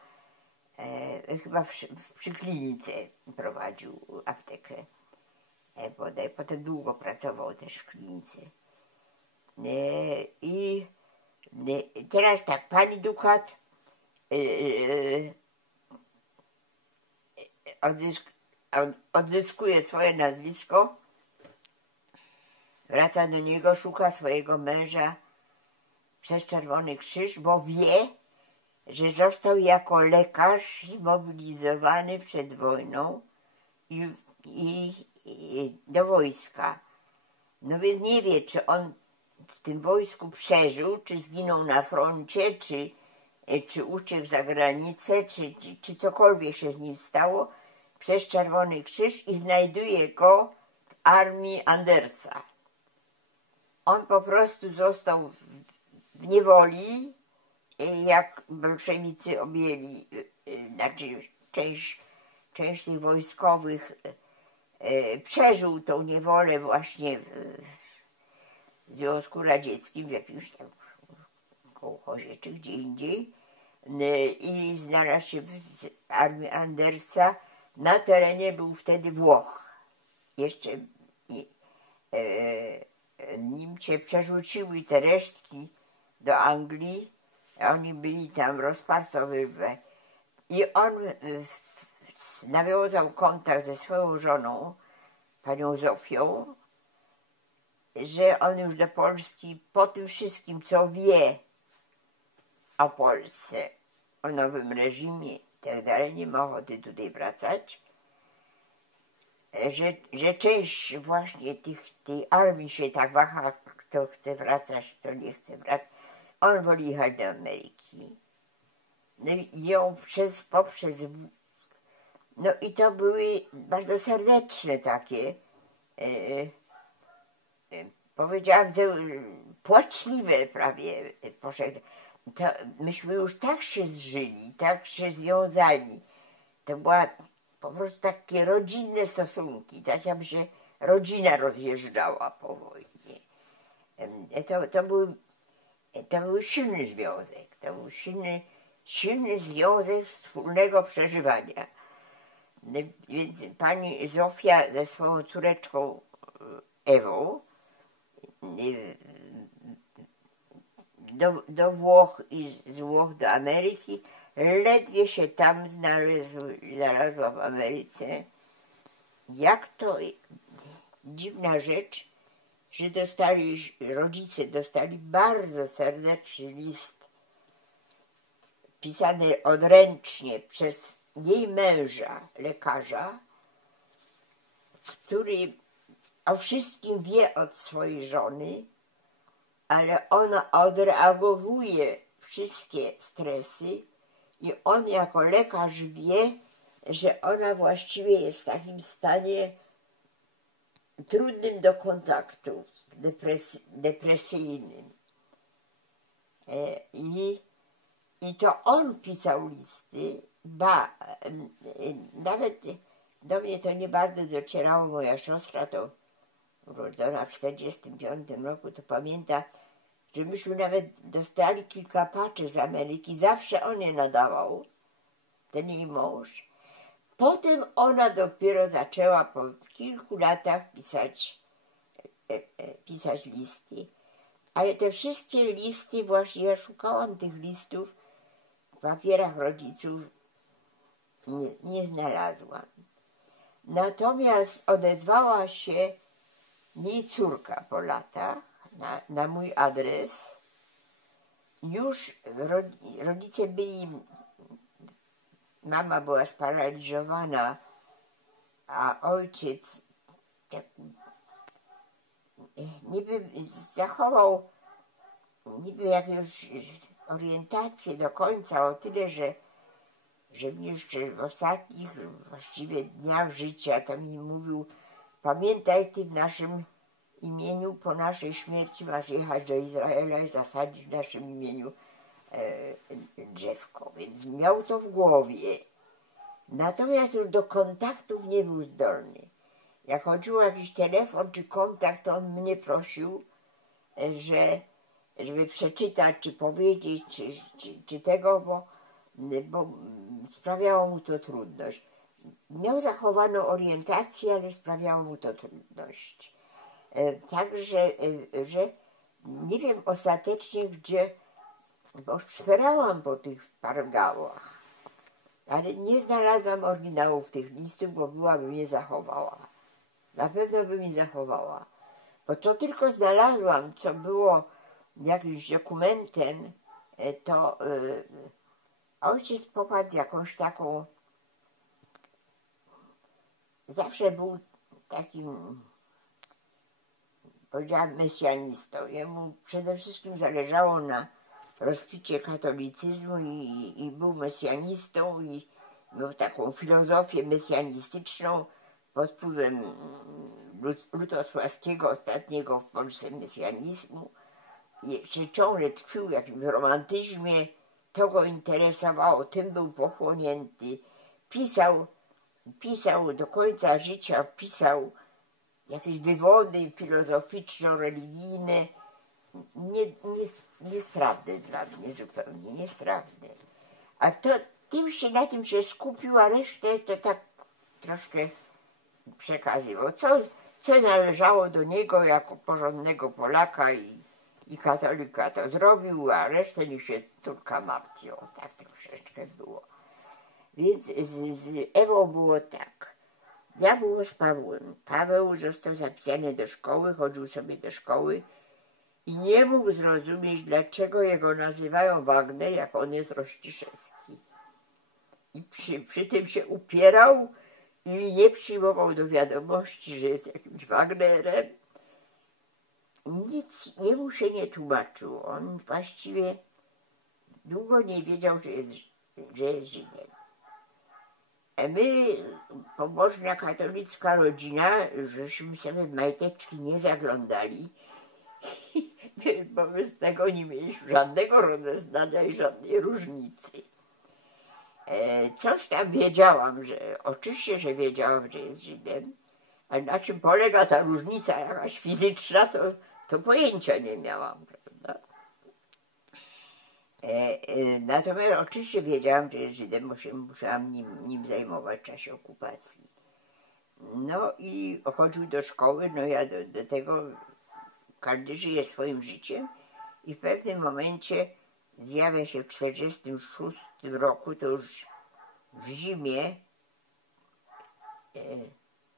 Chyba przy klinice prowadził aptekę, bodaj, potem długo pracował też w klinice. I teraz tak, pani Dukat odzyskuje swoje nazwisko, wraca do niego, szuka swojego męża przez Czerwony Krzyż, bo wie, że został jako lekarz zmobilizowany przed wojną i do wojska. No więc nie wie, czy on w tym wojsku przeżył, czy zginął na froncie, czy uciekł za granicę, czy cokolwiek się z nim stało, przez Czerwony Krzyż i znajduje go w armii Andersa. On po prostu został w niewoli, jak bolszewicy objęli, znaczy część tych wojskowych przeżył tą niewolę właśnie w Związku Radzieckim, w jakimś tam kołchozie czy gdzie indziej, i znalazł się w armii Andersa. Na terenie był wtedy Włoch. Jeszcze Niemcy przerzuciły te resztki do Anglii, oni byli tam rozparcowywani. I on nawiązał kontakt ze swoją żoną, panią Zofią, że on już do Polski po tym wszystkim, co wie o Polsce, o nowym reżimie i tak dalej, nie ma ochoty tutaj wracać, że część właśnie tej armii się tak waha, kto chce wracać, kto nie chce wracać. On woli jechać do Ameryki. No i ją poprzez... No i to były bardzo serdeczne takie, powiedziałam, że płaczliwe prawie poszedł. Myśmy już tak się zżyli, tak się związali. To była po prostu takie rodzinne stosunki, tak jakby się rodzina rozjeżdżała po wojnie. To był silny związek, to był silny związek wspólnego przeżywania. Więc pani Zofia ze swoją córeczką Ewą do Włoch i z Włoch do Ameryki, ledwie się tam znalazła w Ameryce. Jak to dziwna rzecz, że rodzice dostali bardzo serdeczny list pisany odręcznie przez jej męża, lekarza, który o wszystkim wie od swojej żony, ale ona odreagowuje wszystkie stresy i on jako lekarz wie, że ona właściwie jest w takim stanie trudnym do kontaktu, depresyjnym. I to on pisał listy, nawet do mnie to nie bardzo docierało, moja siostra to urodzona w 1945 roku, to pamięta, że myśmy nawet dostali kilka paczy z Ameryki, zawsze on je nadawał, ten jej mąż. Potem ona dopiero zaczęła po kilku latach pisać listy. Ale te wszystkie listy, właśnie ja szukałam tych listów w papierach rodziców, nie znalazłam. Natomiast odezwała się jej córka po latach na mój adres. Już rodzice byli, mama była sparaliżowana, a ojciec tak, niby zachował jakąś orientację do końca, o tyle, że mi jeszcze w ostatnich właściwie dniach życia to mi mówił: pamiętaj, ty w naszym imieniu, po naszej śmierci masz jechać do Izraela i zasadzić w naszym imieniu drzewko. Więc miał to w głowie. Natomiast już do kontaktów nie był zdolny. Jak chodziło o jakiś telefon czy kontakt, to on mnie prosił, żeby przeczytać, czy powiedzieć, czy tego, bo sprawiało mu to trudność. Miał zachowaną orientację, ale sprawiało mu to trudność. Także, że nie wiem ostatecznie gdzie, bo szperałam po tych pargałach, ale nie znalazłam oryginałów tych listów, bo byłabym je zachowała. Na pewno bym je zachowała. Bo to tylko znalazłam, co było jakimś dokumentem, to ojciec popadł jakąś taką, zawsze był takim, powiedziałam, mesjanistą. Jemu przede wszystkim zależało na rozkwicie katolicyzmu i był mesjanistą i miał taką filozofię mesjanistyczną pod wpływem Lutosławskiego, ostatniego w Polsce mesjanizmu. Jeszcze ciągle tkwił w jakimś romantyzmie, to go interesowało, tym był pochłonięty. Pisał do końca życia, pisał jakieś wywody filozoficzno-religijne, niestrawne dla mnie, zupełnie niestrawne. A to na tym się skupił, a resztę to tak troszkę przekazywał. Co należało do niego jako porządnego Polaka i katolika, to zrobił, a resztę niech się córka martwi. O, tak troszeczkę było. Więc z Ewą było tak. Ja było z Pawłem. Paweł został zapisany do szkoły, chodził sobie do szkoły i nie mógł zrozumieć, dlaczego jego nazywają Wagner, jak on jest Rościszewski. I przy tym się upierał i nie przyjmował do wiadomości, że jest jakimś Wagnerem. Nic jemu się nie tłumaczył. On właściwie długo nie wiedział, że jest Żydem. My, pobożna katolicka rodzina, żeśmy sobie w majteczki nie zaglądali, bo my z tego nie mieliśmy żadnego rozeznania i żadnej różnicy. Coś tam wiedziałam, oczywiście, że wiedziałam, że jest Żydem, ale na czym polega ta różnica jakaś fizyczna, to pojęcia nie miałam, prawda? Natomiast oczywiście wiedziałam, że jest Żydem, bo musiałam nim zajmować w czasie okupacji. No i chodził do szkoły, no ja do tego, każdy żyje swoim życiem i w pewnym momencie zjawia się w 1946 roku, to już w zimie,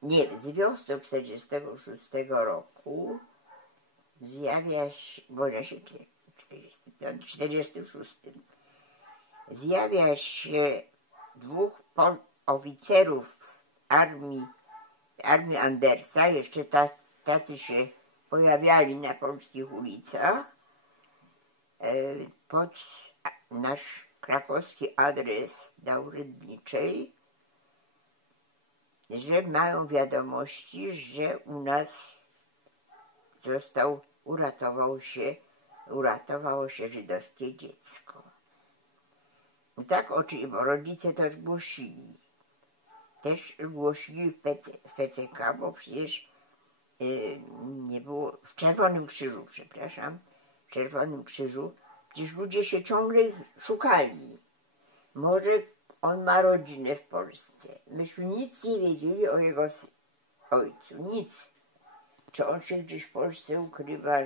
nie, z wiosną 1946 roku zjawia się, wojna się 1946, zjawia się dwóch oficerów armii Andersa, jeszcze tacy się pojawiali na polskich ulicach, pod nasz krakowski adres na Urzędniczej, że mają wiadomości, że u nas uratowało się żydowskie dziecko. I tak oczywiście, bo rodzice to zgłosili. Też zgłosili w PCK, bo przecież nie było, w Czerwonym Krzyżu, przepraszam, w Czerwonym Krzyżu, przecież ludzie się ciągle szukali. Może on ma rodzinę w Polsce. Myśmy nic nie wiedzieli o jego ojcu, nic. Czy on się gdzieś w Polsce ukrywa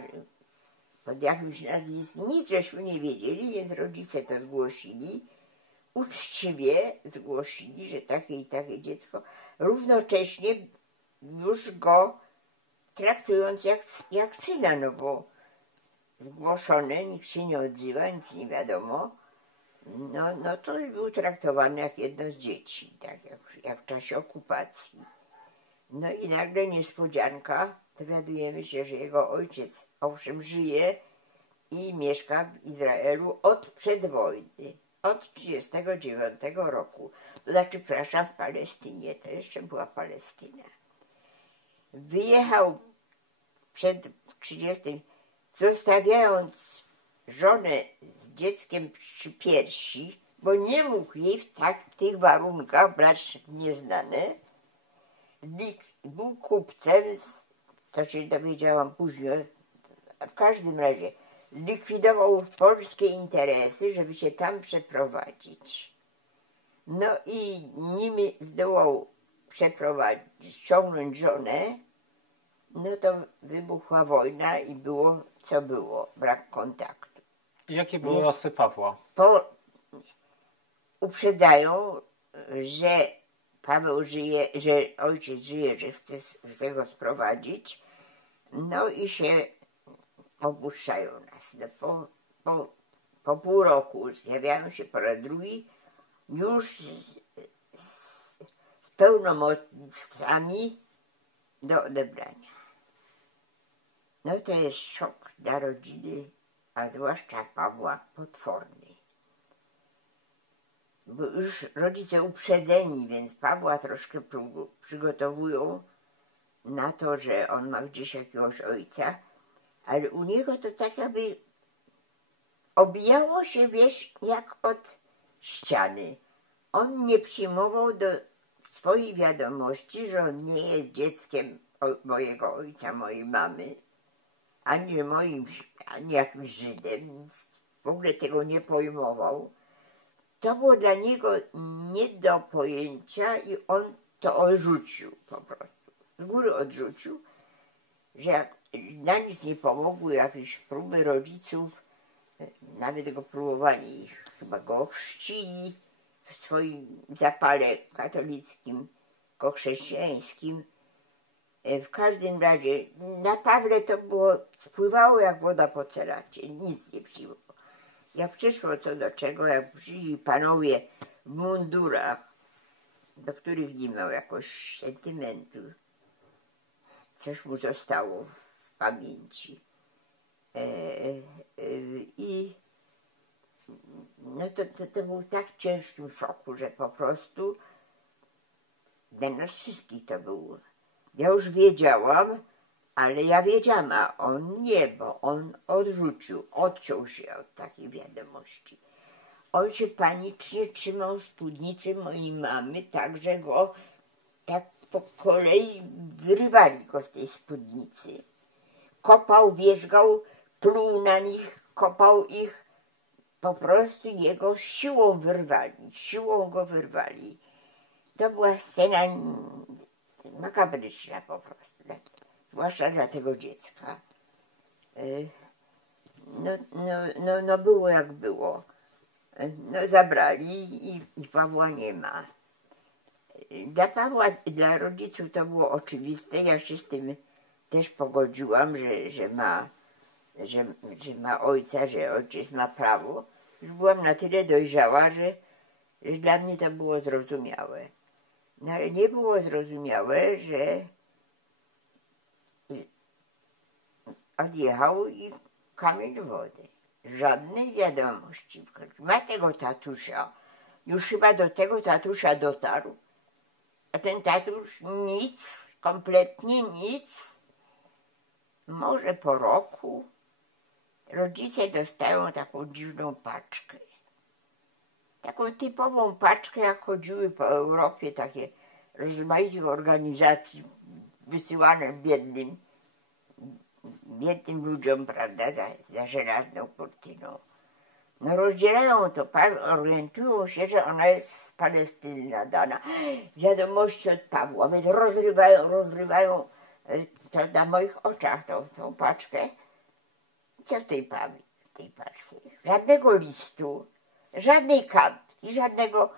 pod jakimś nazwiskiem, nic żeśmy nie wiedzieli, więc rodzice to zgłosili. Uczciwie zgłosili, że takie i takie dziecko, równocześnie już go traktując jak syna, no bo zgłoszone, nikt się nie odzywa, nic nie wiadomo, no to był traktowany jak jedno z dzieci, tak jak w czasie okupacji. No i nagle niespodzianka, dowiadujemy się, że jego ojciec owszem żyje i mieszka w Izraelu od przedwojny. Od 1939 roku, to znaczy, przepraszam, w Palestynie, to jeszcze była Palestyna. Wyjechał przed 30, zostawiając żonę z dzieckiem przy piersi, bo nie mógł jej w tych warunkach brać w nieznane. Był kupcem, to się dowiedziałam później, w każdym razie zlikwidował polskie interesy, żeby się tam przeprowadzić. No i nimi zdołał ściągnąć żonę, no to wybuchła wojna i było co było, brak kontaktu. Jakie były losy Pawła? Uprzedzają, że Paweł żyje, że ojciec żyje, że chce go sprowadzić, no i się opuszczają nas. No po pół roku zjawiają się po raz drugi już z pełnomocnictwami do odebrania. No to jest szok dla rodziny, a zwłaszcza Pawła, potworny. Bo już rodzice uprzedzeni, więc Pawła troszkę przygotowują na to, że on ma gdzieś jakiegoś ojca, ale u niego to tak jakby obijało się, wiesz, jak od ściany. On nie przyjmował do swojej wiadomości, że on nie jest dzieckiem mojego ojca, mojej mamy, ani jakimś Żydem. W ogóle tego nie pojmował. To było dla niego nie do pojęcia i on to odrzucił po prostu. Z góry odrzucił, że jak na nic nie pomogły jakieś próby rodziców, nawet go próbowali, chyba go chrzcili w swoim zapale katolickim, chrześcijańskim. W każdym razie na Pawle to spływało jak woda po celacie, nic nie przyjmowało. Jak przyszło co do czego, jak przyszli panowie w mundurach, do których nie miał jakoś sentymentu, coś mu zostało w pamięci. I no to był tak w ciężkim szoku, że po prostu dla nas wszystkich to było. Ja już wiedziałam, ale ja wiedziałam, a on nie, bo on odciął się od takiej wiadomości. ojciec panicznie trzymał spódnicę mojej mamy, tak że go tak po kolei wyrywali go z tej spódnicy. Kopał, wierzgał, pluł na nich, kopał ich. Po prostu jego siłą wyrwali, siłą go wyrwali. To była scena makabryczna po prostu, zwłaszcza dla tego dziecka. No było jak było. No zabrali i Pawła nie ma. Dla Pawła, dla rodziców to było oczywiste. Ja się z tym też pogodziłam, że ma ojca, że ojciec ma prawo. Już byłam na tyle dojrzała, że dla mnie to było zrozumiałe. No ale nie było zrozumiałe, że odjechał i kamień w wodę. Żadnej wiadomości. Ma tego tatusia. Już chyba do tego tatusia dotarł. A ten tatuś nic, kompletnie nic. Może po roku rodzice dostają taką dziwną paczkę. Taką typową paczkę, jak chodziły po Europie takie rozmaitych organizacji wysyłane biednym ludziom, prawda, za żelazną kurtyną. No rozdzielają to, orientują się, że ona jest z Palestyny nadana. Wiadomości od Pawła, więc rozrywają to na moich oczach tą paczkę. I co w tej paczce? Żadnego listu, żadnej kartki, żadnego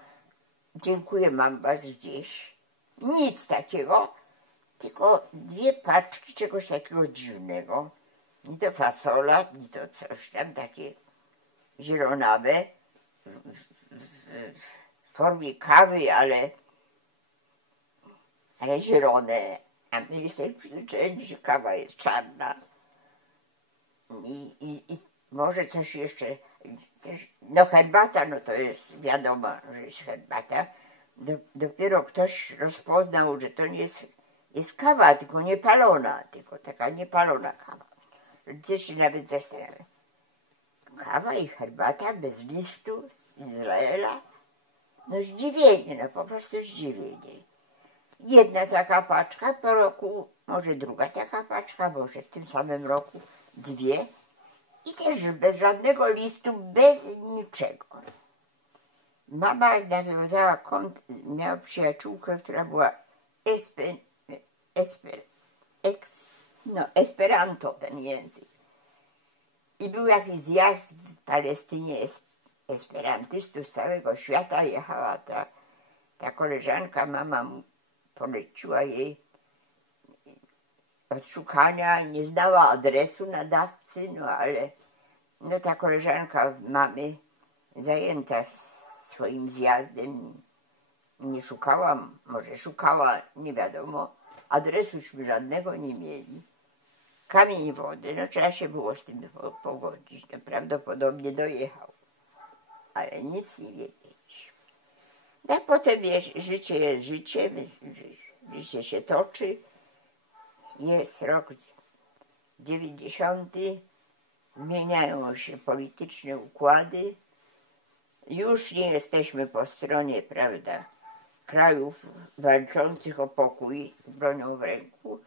dziękuję, mam was gdzieś. Nic takiego, tylko dwie paczki czegoś takiego dziwnego. Nie to fasola, nie to coś tam takie zielonawe, w formie kawy, ale zielone. A my jesteśmy przyzwyczajeni, że kawa jest czarna. I może coś jeszcze, no herbata, no to jest wiadomo, że jest herbata. Dopiero ktoś rozpoznał, że to nie jest kawa, tylko niepalona, tylko taka niepalona kawa. Rodzice się nawet zastanawiają. Kawa i herbata bez listu z Izraela? No zdziwienie, no po prostu zdziwienie. Jedna taka paczka po roku, może druga taka paczka, może w tym samym roku dwie. I też bez żadnego listu, bez niczego. Mama nawiązała kontakt, miała przyjaciółkę, która była Esperanto ten język. I był jakiś zjazd w Palestynie esperantystów z całego świata. Jechała ta koleżanka, mama poleciła jej odszukania, nie znała adresu nadawcy, no ale no ta koleżanka mamy zajęta swoim zjazdem, nie szukała, może szukała, nie wiadomo, adresuśmy żadnego nie mieli. Kamień wody, no trzeba się było z tym pogodzić, no prawdopodobnie dojechał, ale nic nie wiedzieliśmy. No a potem życie jest życie, życie się toczy, jest rok 90, zmieniają się polityczne układy, już nie jesteśmy po stronie, prawda, krajów walczących o pokój z bronią w ręku,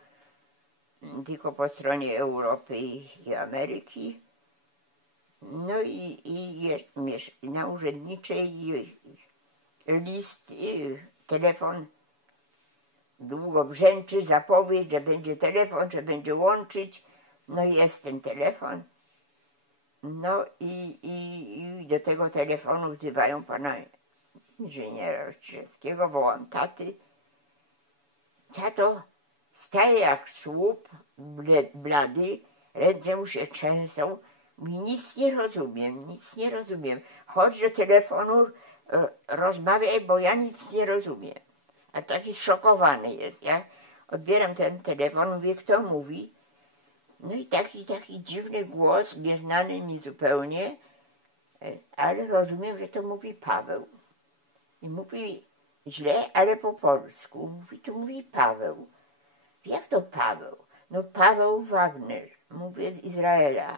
tylko po stronie Europy i Ameryki. No i jest na urzędniczej list, telefon długo brzęczy, zapowiedź, że będzie telefon, że będzie łączyć. No jest ten telefon. No i do tego telefonu wzywają pana inżyniera Rościszewskiego, wołam taty. Tato staje jak słup, blady, ręce mu się trzęsą. Mówi, nic nie rozumiem. Chodź do telefonu, rozmawiaj, bo ja nic nie rozumiem. A taki zszokowany jest. Ja odbieram ten telefon, mówię, kto mówi? No i taki dziwny głos, nieznany mi zupełnie, ale rozumiem, że to mówi Paweł. I mówi źle, ale po polsku. Mówi Paweł. Jak to Paweł? No Paweł Wagner, mówię z Izraela.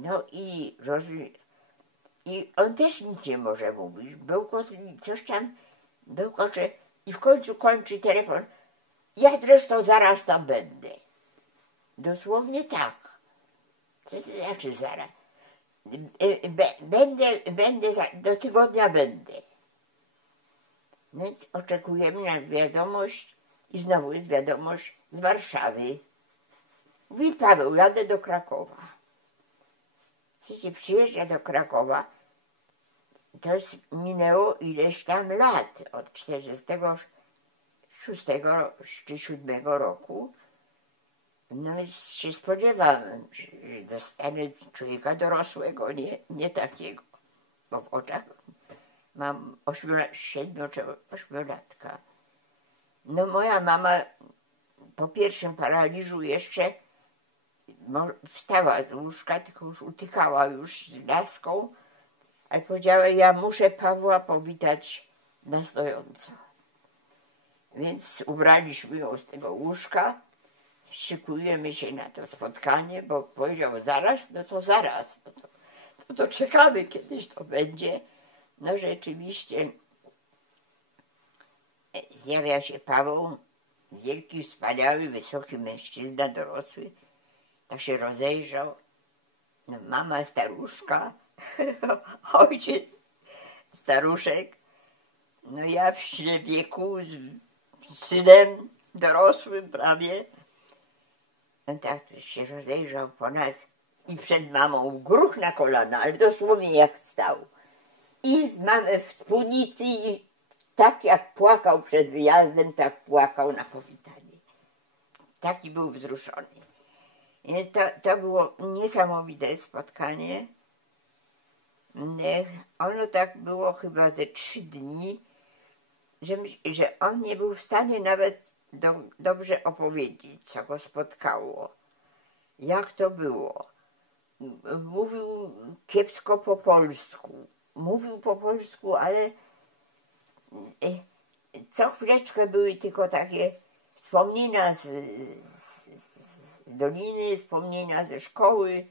No i on też nic nie może mówić. Coś tam bełkocze i w końcu kończy telefon. Ja zresztą zaraz tam będę. Dosłownie tak. Co to znaczy zaraz? Do tygodnia będę. Więc oczekujemy na wiadomość i znowu jest wiadomość z Warszawy. Mówi: Paweł, jadę do Krakowa. Chcecie przyjeżdżać do Krakowa? To minęło ileś tam lat, od 46 czy 7 roku. No więc się spodziewałem, że dostanę człowieka dorosłego, nie takiego. Bo w oczach mam 7 czy 8-latka. No moja mama po pierwszym paraliżu jeszcze wstała z łóżka, tylko już utykała już z laską, ale powiedziała: ja muszę Pawła powitać na stojąco. Więc ubraliśmy ją z tego łóżka, szykujemy się na to spotkanie, bo powiedział: zaraz, no to zaraz, no to czekamy, kiedyś to będzie. No rzeczywiście zjawia się Paweł, wielki, wspaniały, wysoki mężczyzna, dorosły. Tak się rozejrzał. No, mama staruszka, ojciec staruszek. No ja w wieku z synem dorosłym prawie. No tak się rozejrzał po nas i przed mamą gruch na kolana, ale dosłownie jak stał. I z mamy w spódnicy i tak jak płakał przed wyjazdem, tak płakał na powitanie. Taki był wzruszony. To było niesamowite spotkanie. Ono tak było chyba ze 3 dni, że on nie był w stanie nawet dobrze opowiedzieć, co go spotkało, jak to było. Mówił kiepsko po polsku. Mówił po polsku, ale co chwileczkę były tylko takie wspomnienia z doliny, wspomnienia ze szkoły,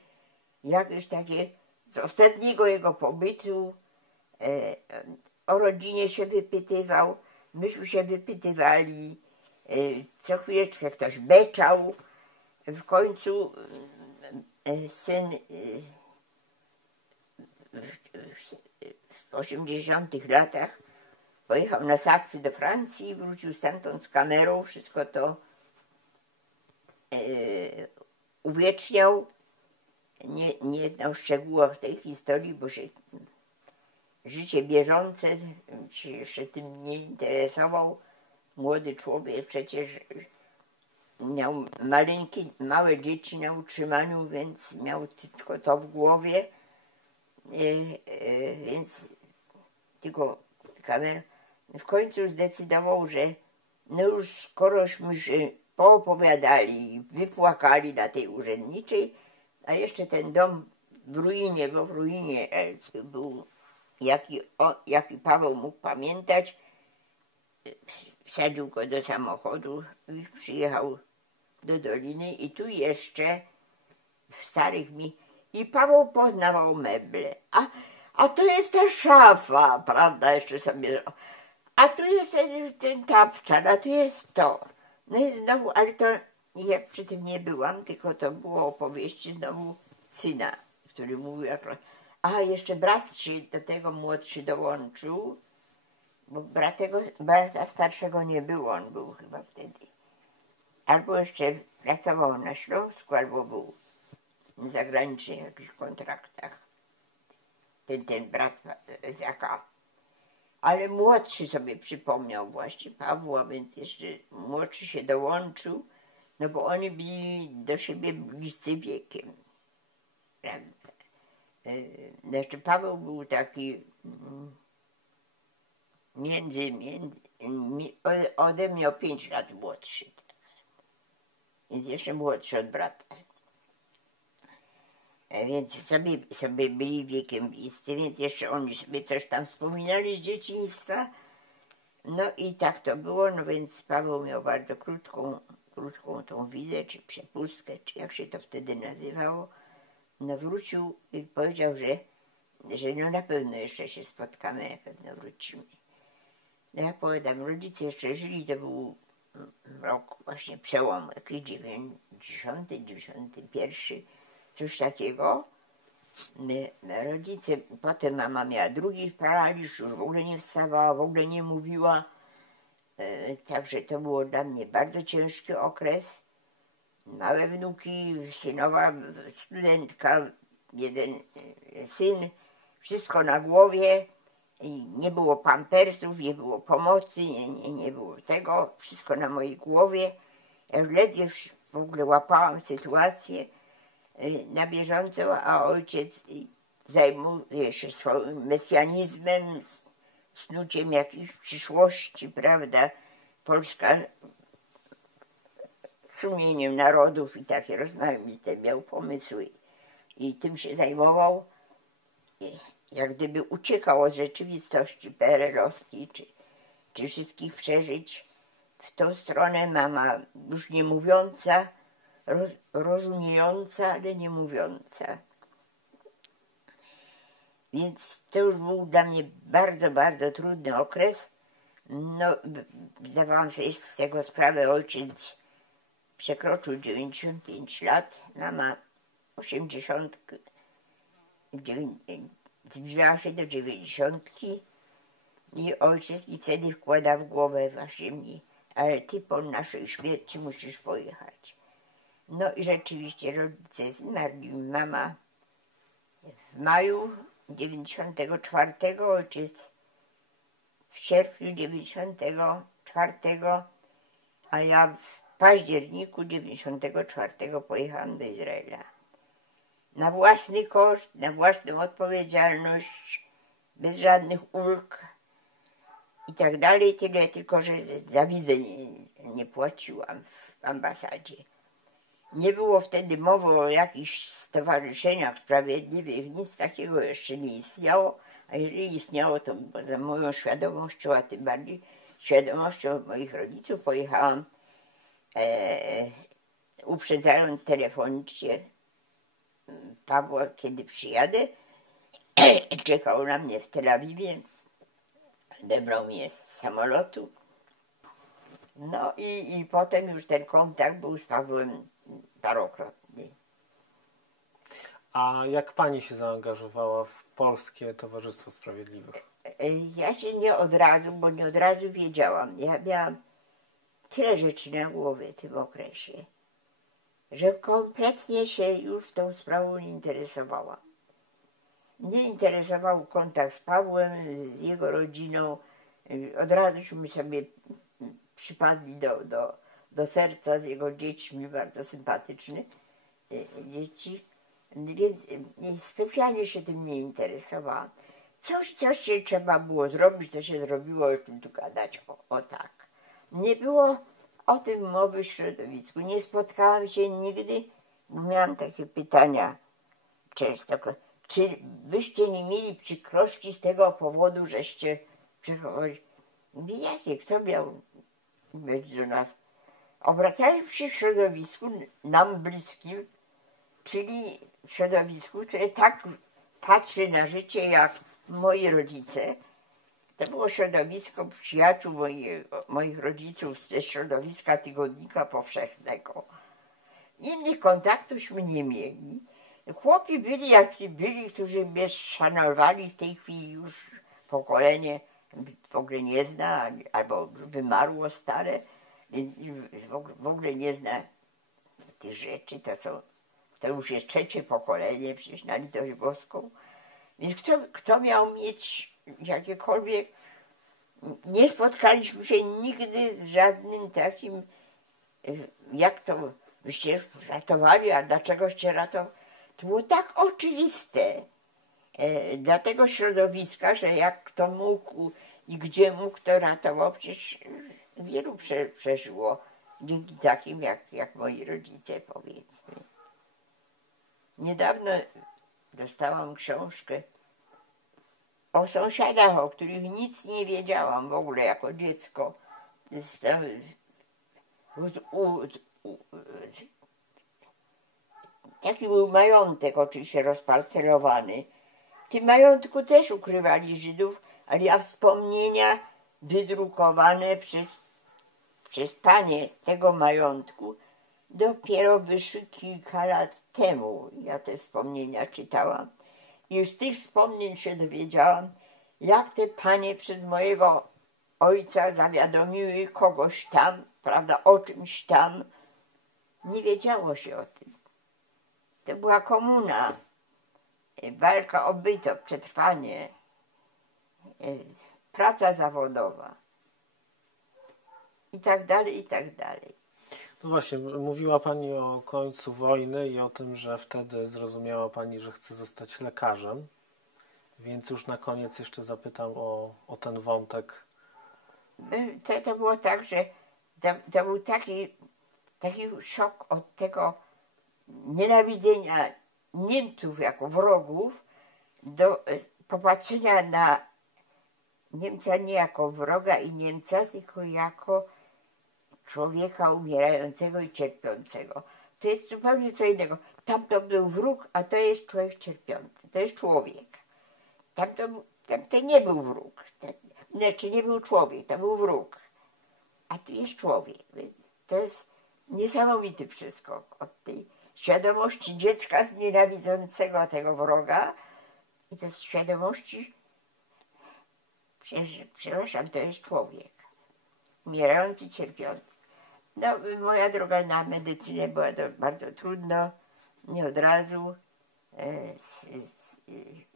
jakieś takie z ostatniego jego pobytu. O rodzinie się wypytywał, myśmy się wypytywali, co chwileczkę ktoś beczał. W końcu syn w 80 latach pojechał na sakcję do Francji i wrócił stamtąd z kamerą, wszystko to uwieczniał. Nie znał szczegółów tej historii, bo się życie bieżące się jeszcze tym nie interesował. Młody człowiek przecież miał małe dzieci na utrzymaniu, więc miał tylko to w głowie, więc tylko kamerę. W końcu zdecydował, że no już skorośmy się poopowiadali, wypłakali na tej urzędniczej, a jeszcze ten dom w ruinie, bo w ruinie był, jaki Paweł mógł pamiętać, wsadził go do samochodu i przyjechał do doliny i tu jeszcze w starych i Paweł poznawał meble. A to jest ta szafa, prawda, jeszcze sobie, a tu jest ten tapczan, a tu jest to. No i znowu, ale to ja przy tym nie byłam, tylko to było opowieści znowu syna, który mówił jak... A jeszcze brat się do tego młodszy dołączył, bo brata starszego nie było, on był chyba wtedy. Albo jeszcze pracował na Śląsku, albo był na zagranicznych jakichś kontraktach. Ten brat Zaka. Ale młodszy sobie przypomniał właśnie Pawła, więc jeszcze młodszy się dołączył, no bo oni byli do siebie bliscy wiekiem. Prawda? Znaczy Paweł był taki ode mnie o 5 lat młodszy. Więc jeszcze młodszy od brata. Więc sobie byli wiekiem bliscy, więc jeszcze oni sobie coś tam wspominali z dzieciństwa. No i tak to było, no więc Paweł miał bardzo krótką tą wizę, czy przepustkę, czy jak się to wtedy nazywało. No wrócił i powiedział, że no na pewno jeszcze się spotkamy, na pewno wrócimy. No ja powiadam, rodzice jeszcze żyli, to był rok właśnie przełom, jakiś 90, 91, coś takiego. Rodzice, potem mama miała drugi paraliż, już w ogóle nie wstawała, w ogóle nie mówiła. Także to było dla mnie bardzo ciężki okres. Małe wnuki, synowa studentka, jeden syn, wszystko na głowie. Nie było pampersów, nie było pomocy, nie było tego, wszystko na mojej głowie. Ja już ledwie w ogóle łapałam sytuację na bieżąco, a ojciec zajmuje się swoim mesjanizmem, snuciem jakiejś przyszłości, prawda, Polska sumieniem narodów i takie rozmaite miał pomysły i tym się zajmował, jak gdyby uciekał od rzeczywistości PRL-owskiej czy wszystkich przeżyć w tą stronę. Mama już nie mówiąca, rozumiejąca, ale nie mówiąca. Więc to już był dla mnie bardzo, bardzo trudny okres. No, zdawałam sobie z tego sprawę, ojciec przekroczył 95 lat, mama 80, zbliżała się do 90 i ojciec mi wtedy wkłada w głowę właśnie mi, ale ty po naszej śmierci musisz pojechać. No i rzeczywiście rodzice zmarli. Mama w maju 94, ojciec w sierpniu 94, a ja w październiku 94 pojechałam do Izraela. Na własny koszt, na własną odpowiedzialność, bez żadnych ulg i tak dalej, tyle tylko, że za wizę nie płaciłam w ambasadzie. Nie było wtedy mowy o jakichś stowarzyszeniach sprawiedliwych, nic takiego jeszcze nie istniało, a jeżeli istniało, to poza moją świadomością, a tym bardziej świadomością moich rodziców pojechałam, uprzedzając telefonicznie Pawła, kiedy przyjadę. Czekał na mnie w Tel Awiwie, odebrał mnie z samolotu. No i potem już ten kontakt był z Pawłem parokrotny. A jak pani się zaangażowała w Polskie Towarzystwo Sprawiedliwych? Ja się nie od razu, bo nie od razu wiedziałam. Ja miałam tyle rzeczy na głowie w tym okresie, że kompletnie się już tą sprawą nie interesowałam. Mnie interesował kontakt z Pawłem, z jego rodziną. Od razuśmy sobie przypadli do serca z jego dziećmi, bardzo sympatyczne dzieci. Więc specjalnie się tym nie interesowałam. Coś się trzeba było zrobić, to się zrobiło, o czym tu gadać, o tak. Nie było o tym mowy w środowisku. Nie spotkałam się nigdy, miałam takie pytania często. Czy wyście nie mieli przykrości z tego powodu, żeście przychowali? Mówię, jakie? Kto miał być do nas? Obracaliśmy się w środowisku nam bliskim, czyli w środowisku, które tak patrzy na życie jak moi rodzice. To było środowisko przyjaciół moich rodziców ze środowiska Tygodnika Powszechnego. Innych kontaktówśmy nie mieli. Chłopi byli jacy byli, którzy mnie szanowali, w tej chwili już pokolenie w ogóle nie zna, albo wymarło stare, w ogóle nie zna tych rzeczy. To już jest trzecie pokolenie, przecież na litość boską. Więc kto miał mieć jakiekolwiek... Nie spotkaliśmy się nigdy z żadnym takim, jak to byście ratowali, a dlaczegoście ratowali. To było tak oczywiste dla tego środowiska, że jak kto mógł i gdzie mógł, to ratował. Przecież wielu przeżyło dzięki takim jak moi rodzice, powiedzmy. Niedawno dostałam książkę o sąsiadach, o których nic nie wiedziałam w ogóle jako dziecko. taki był majątek oczywiście rozparcelowany. W tym majątku też ukrywali Żydów, ale ja wspomnienia wydrukowane przez panie z tego majątku dopiero wyszły kilka lat temu. Ja te wspomnienia czytałam i z tych wspomnień się dowiedziałam, jak te panie przez mojego ojca zawiadomiły kogoś tam, prawda, o czymś tam. Nie wiedziało się o tym. To była komuna, walka o byt, o przetrwanie, praca zawodowa i tak dalej, i tak dalej. No właśnie, mówiła Pani o końcu wojny i o tym, że wtedy zrozumiała Pani, że chce zostać lekarzem, więc już na koniec jeszcze zapytam o ten wątek. To było tak, że to był taki szok od tego nienawidzenia Niemców jako wrogów do popatrzenia na Niemca nie jako wroga i Niemca, tylko jako człowieka umierającego i cierpiącego. To jest zupełnie co innego. Tamto był wróg, a to jest człowiek cierpiący. To jest człowiek. Tamto nie był wróg. Znaczy nie był człowiek, to był wróg. A tu jest człowiek. To jest niesamowity przeskok od tej świadomości dziecka nienawidzącego tego wroga i to z świadomości, przepraszam, to jest człowiek. Umierający, cierpiący. No, moja droga na medycynę była to bardzo trudno, nie od razu.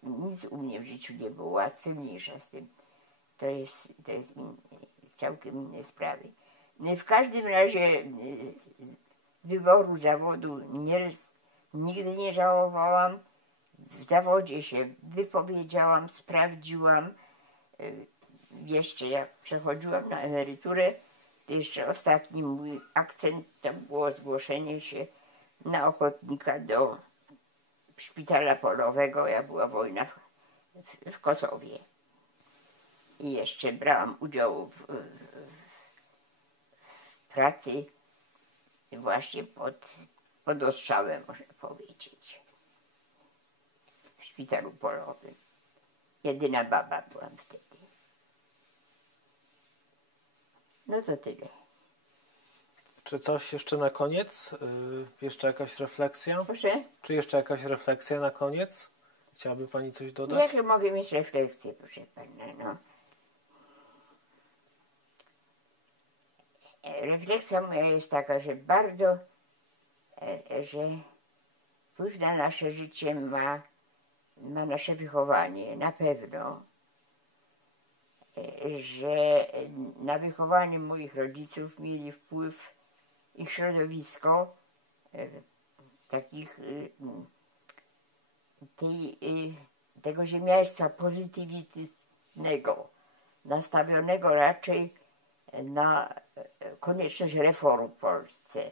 Nic u mnie w życiu nie było łatwe, mniejsza z tym. To jest całkiem inne sprawy. W każdym razie wyboru zawodu nigdy nie żałowałam. W zawodzie się wypowiedziałam, sprawdziłam. Jeszcze jak przechodziłam na emeryturę, to jeszcze ostatni mój akcent to było zgłoszenie się na ochotnika do szpitala polowego, jak była wojna w Kosowie. I jeszcze brałam udział w pracy właśnie pod ostrzałem, można powiedzieć, w szpitalu polowym. Jedyna baba byłam wtedy. No to tyle. Czy coś jeszcze na koniec? Jeszcze jakaś refleksja? Proszę? Czy jeszcze jakaś refleksja na koniec? Chciałaby Pani coś dodać? Jakie mogę mieć refleksje, proszę Pana, no. Refleksja moja jest taka, że bardzo, że wpływ na nasze życie ma nasze wychowanie, na pewno. Że na wychowanie moich rodziców mieli wpływ ich środowisko tego ziemiaństwa pozytywistycznego, nastawionego raczej na konieczność reform w Polsce,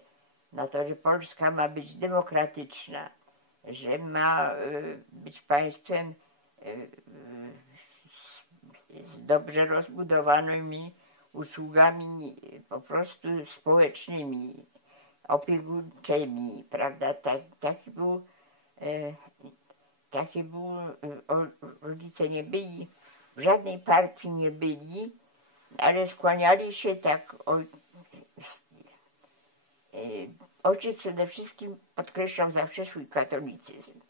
na to, że Polska ma być demokratyczna, że ma być państwem z dobrze rozbudowanymi usługami po prostu społecznymi, opiekuńczymi, prawda? Taki był, rodzice nie byli, w żadnej partii nie byli, ale skłaniali się tak, ojciec przede wszystkim podkreślał zawsze swój katolicyzm.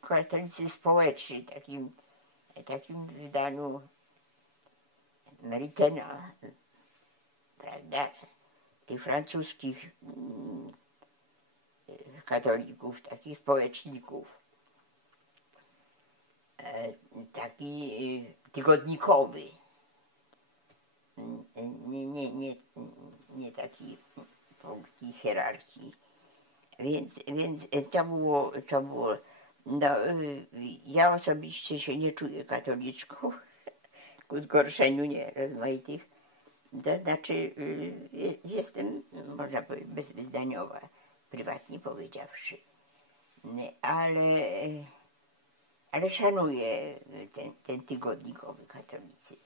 Katolicyzm społeczny, takim wydaniu Meritena, prawda, tych francuskich katolików, takich społeczników, taki tygodnikowy, nie taki polskiej hierarchii. Więc to było no, ja osobiście się nie czuję katoliczką, ku zgorszeniu rozmaitych. To znaczy jestem, można powiedzieć, bezwyznaniowa, prywatnie powiedziawszy. Ale szanuję ten tygodnikowy katolicyzm.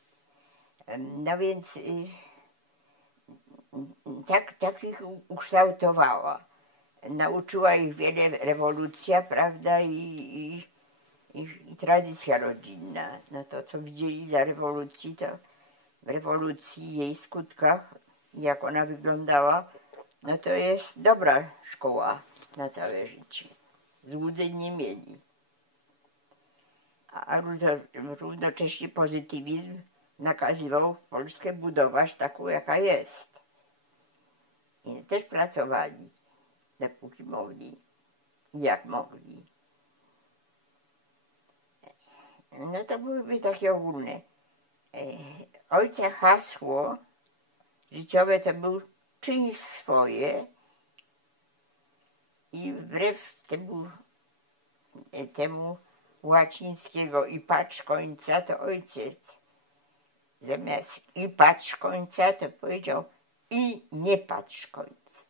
No więc tak ich ukształtowała. nauczyła ich wiele rewolucja, prawda, i tradycja rodzinna. No to, co widzieli za rewolucji, to w rewolucji, jej skutkach, jak ona wyglądała, no to jest dobra szkoła na całe życie. Złudzeń nie mieli. A równocześnie pozytywizm nakazywał Polskę budować taką, jaka jest. I też pracowali, dopóki mogli i jak mogli. No to byłyby takie ogólne. Ojca hasło życiowe to był czyń swoje i wbrew temu łacińskiego i patrz końca, to ojciec zamiast i patrz końca, to powiedział i nie patrz końca.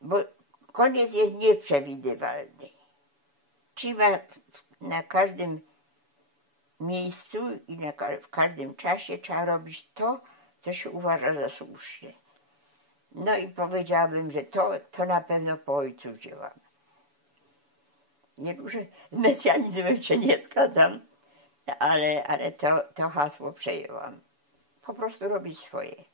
Bo koniec jest nieprzewidywalny. Trzeba na każdym miejscu i w każdym czasie trzeba robić to, co się uważa za słuszne. No i powiedziałabym, że to na pewno po ojcu wzięłam. Nie wiem, że z mesjanizmem się nie zgadzam, ale to hasło przejęłam. Po prostu robić swoje.